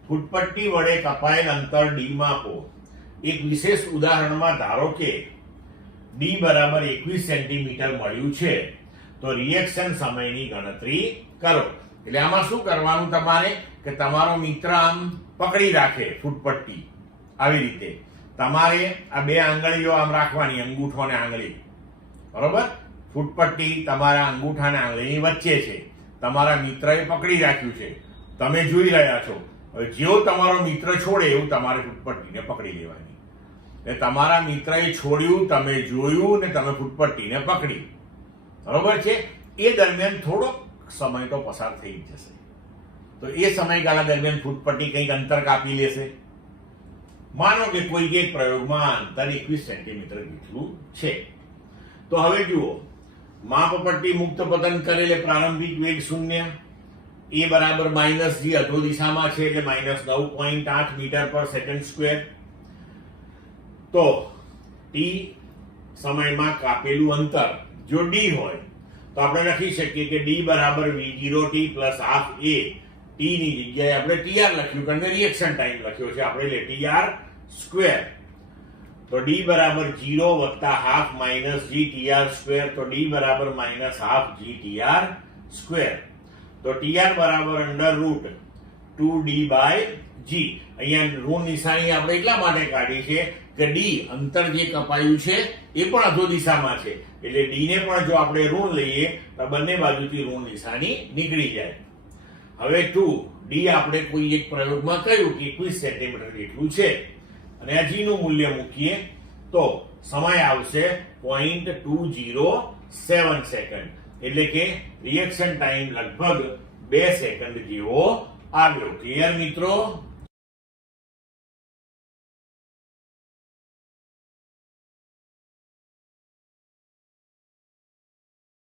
ફૂટપટ્ટી વડે કપાયેલ અંતર d માપો. એક વિશેષ ઉદાહરણમાં ધારો કે d બરાબર 21 સેન્ટીમીટર મળ્યું છે, તો રિએક્શન સમયની ગણતરી કરો. એટલે આમાં શું કરવાનું તમારે કે તમારો મિત્ર આમ પકડી રાખે ફૂટપટ્ટી, આવી રીતે તમારે આ 2 આંગળીઓ આમ રાખવાની, અંગૂઠો અને આંગળી, બરોબર? ફૂટપટ્ટી તમારા અંગૂઠા અને આંગળીની વચ્ચે છે, તમારા મિત્રએ પકડી રાખ્યું છે, તમે જોઈ રહ્યા છો. હવે જેવો તમારો મિત્ર છોડે એવું તમારે ફૂટપટ્ટીને પકડી લેવાની. એટલે તમારા મિત્રએ છોડ્યું, તમે જોયું ને તમે ફૂટપટ્ટીને પકડી, બરોબર છે? એ દરમિયાન થોડોક સમય તો પસાર થઈ જ જશે. તો એ સમયગાળા દરમિયાન ફૂટપટ્ટી કંઈક અંતર કાપી લેશે. માનો કે કોઈ એક પ્રયોગમાં અંતર 21 સેન્ટીમીટર જેટલું છે. તો હવે જુઓ, માપપટ્ટી મુક્ત પતન કરેલે પ્રારંભિક વેગ 0, એ બરાબર -g અધો દિશામાં છે એટલે -9.8 મીટર પર સેકન્ડ સ્ક્વેર. તો t સમયમાં કાપેલું અંતર જો d હોય તો આપણે લખી શકીએ કે d બરાબર v0t plus half a. t ની જગ્યાએ આપણે tr લખ્યું કારણ કે રિએક્શન ટાઈમ લખ્યો છે આપણે, એટલે tr સ્ક્વેર. તો d બરાબર 0 વત્તા half minus g tr square. તો d બરાબર -હાફ g tr સ્ક્વેર. તો tr બરાબર √2d બાય g. અહીંયા ઋણ નિશાની આપણે એટલા માટે કાઢી છે કે d અંતર જે કપાયું છે એ પણ અધો દિશામાં છે, એટલે d ને પણ જો આપણે ઋણ લઈએ તો બંને બાજુથી ઋણ નિશાની નીકળી જાય. હવે 2d આપણે કોઈ એક પ્રયોગમાં કહ્યું કે 21 સેન્ટીમીટર જેટલું છે અને આ g નું મૂલ્ય મૂકીએ તો સમય આવશે 0.207 સેકન્ડ. એટલે કે રિએક્શન ટાઈમ લગભગ 2 સેકન્ડ જેવો આવ્યો. ક્લિયર મિત્રો?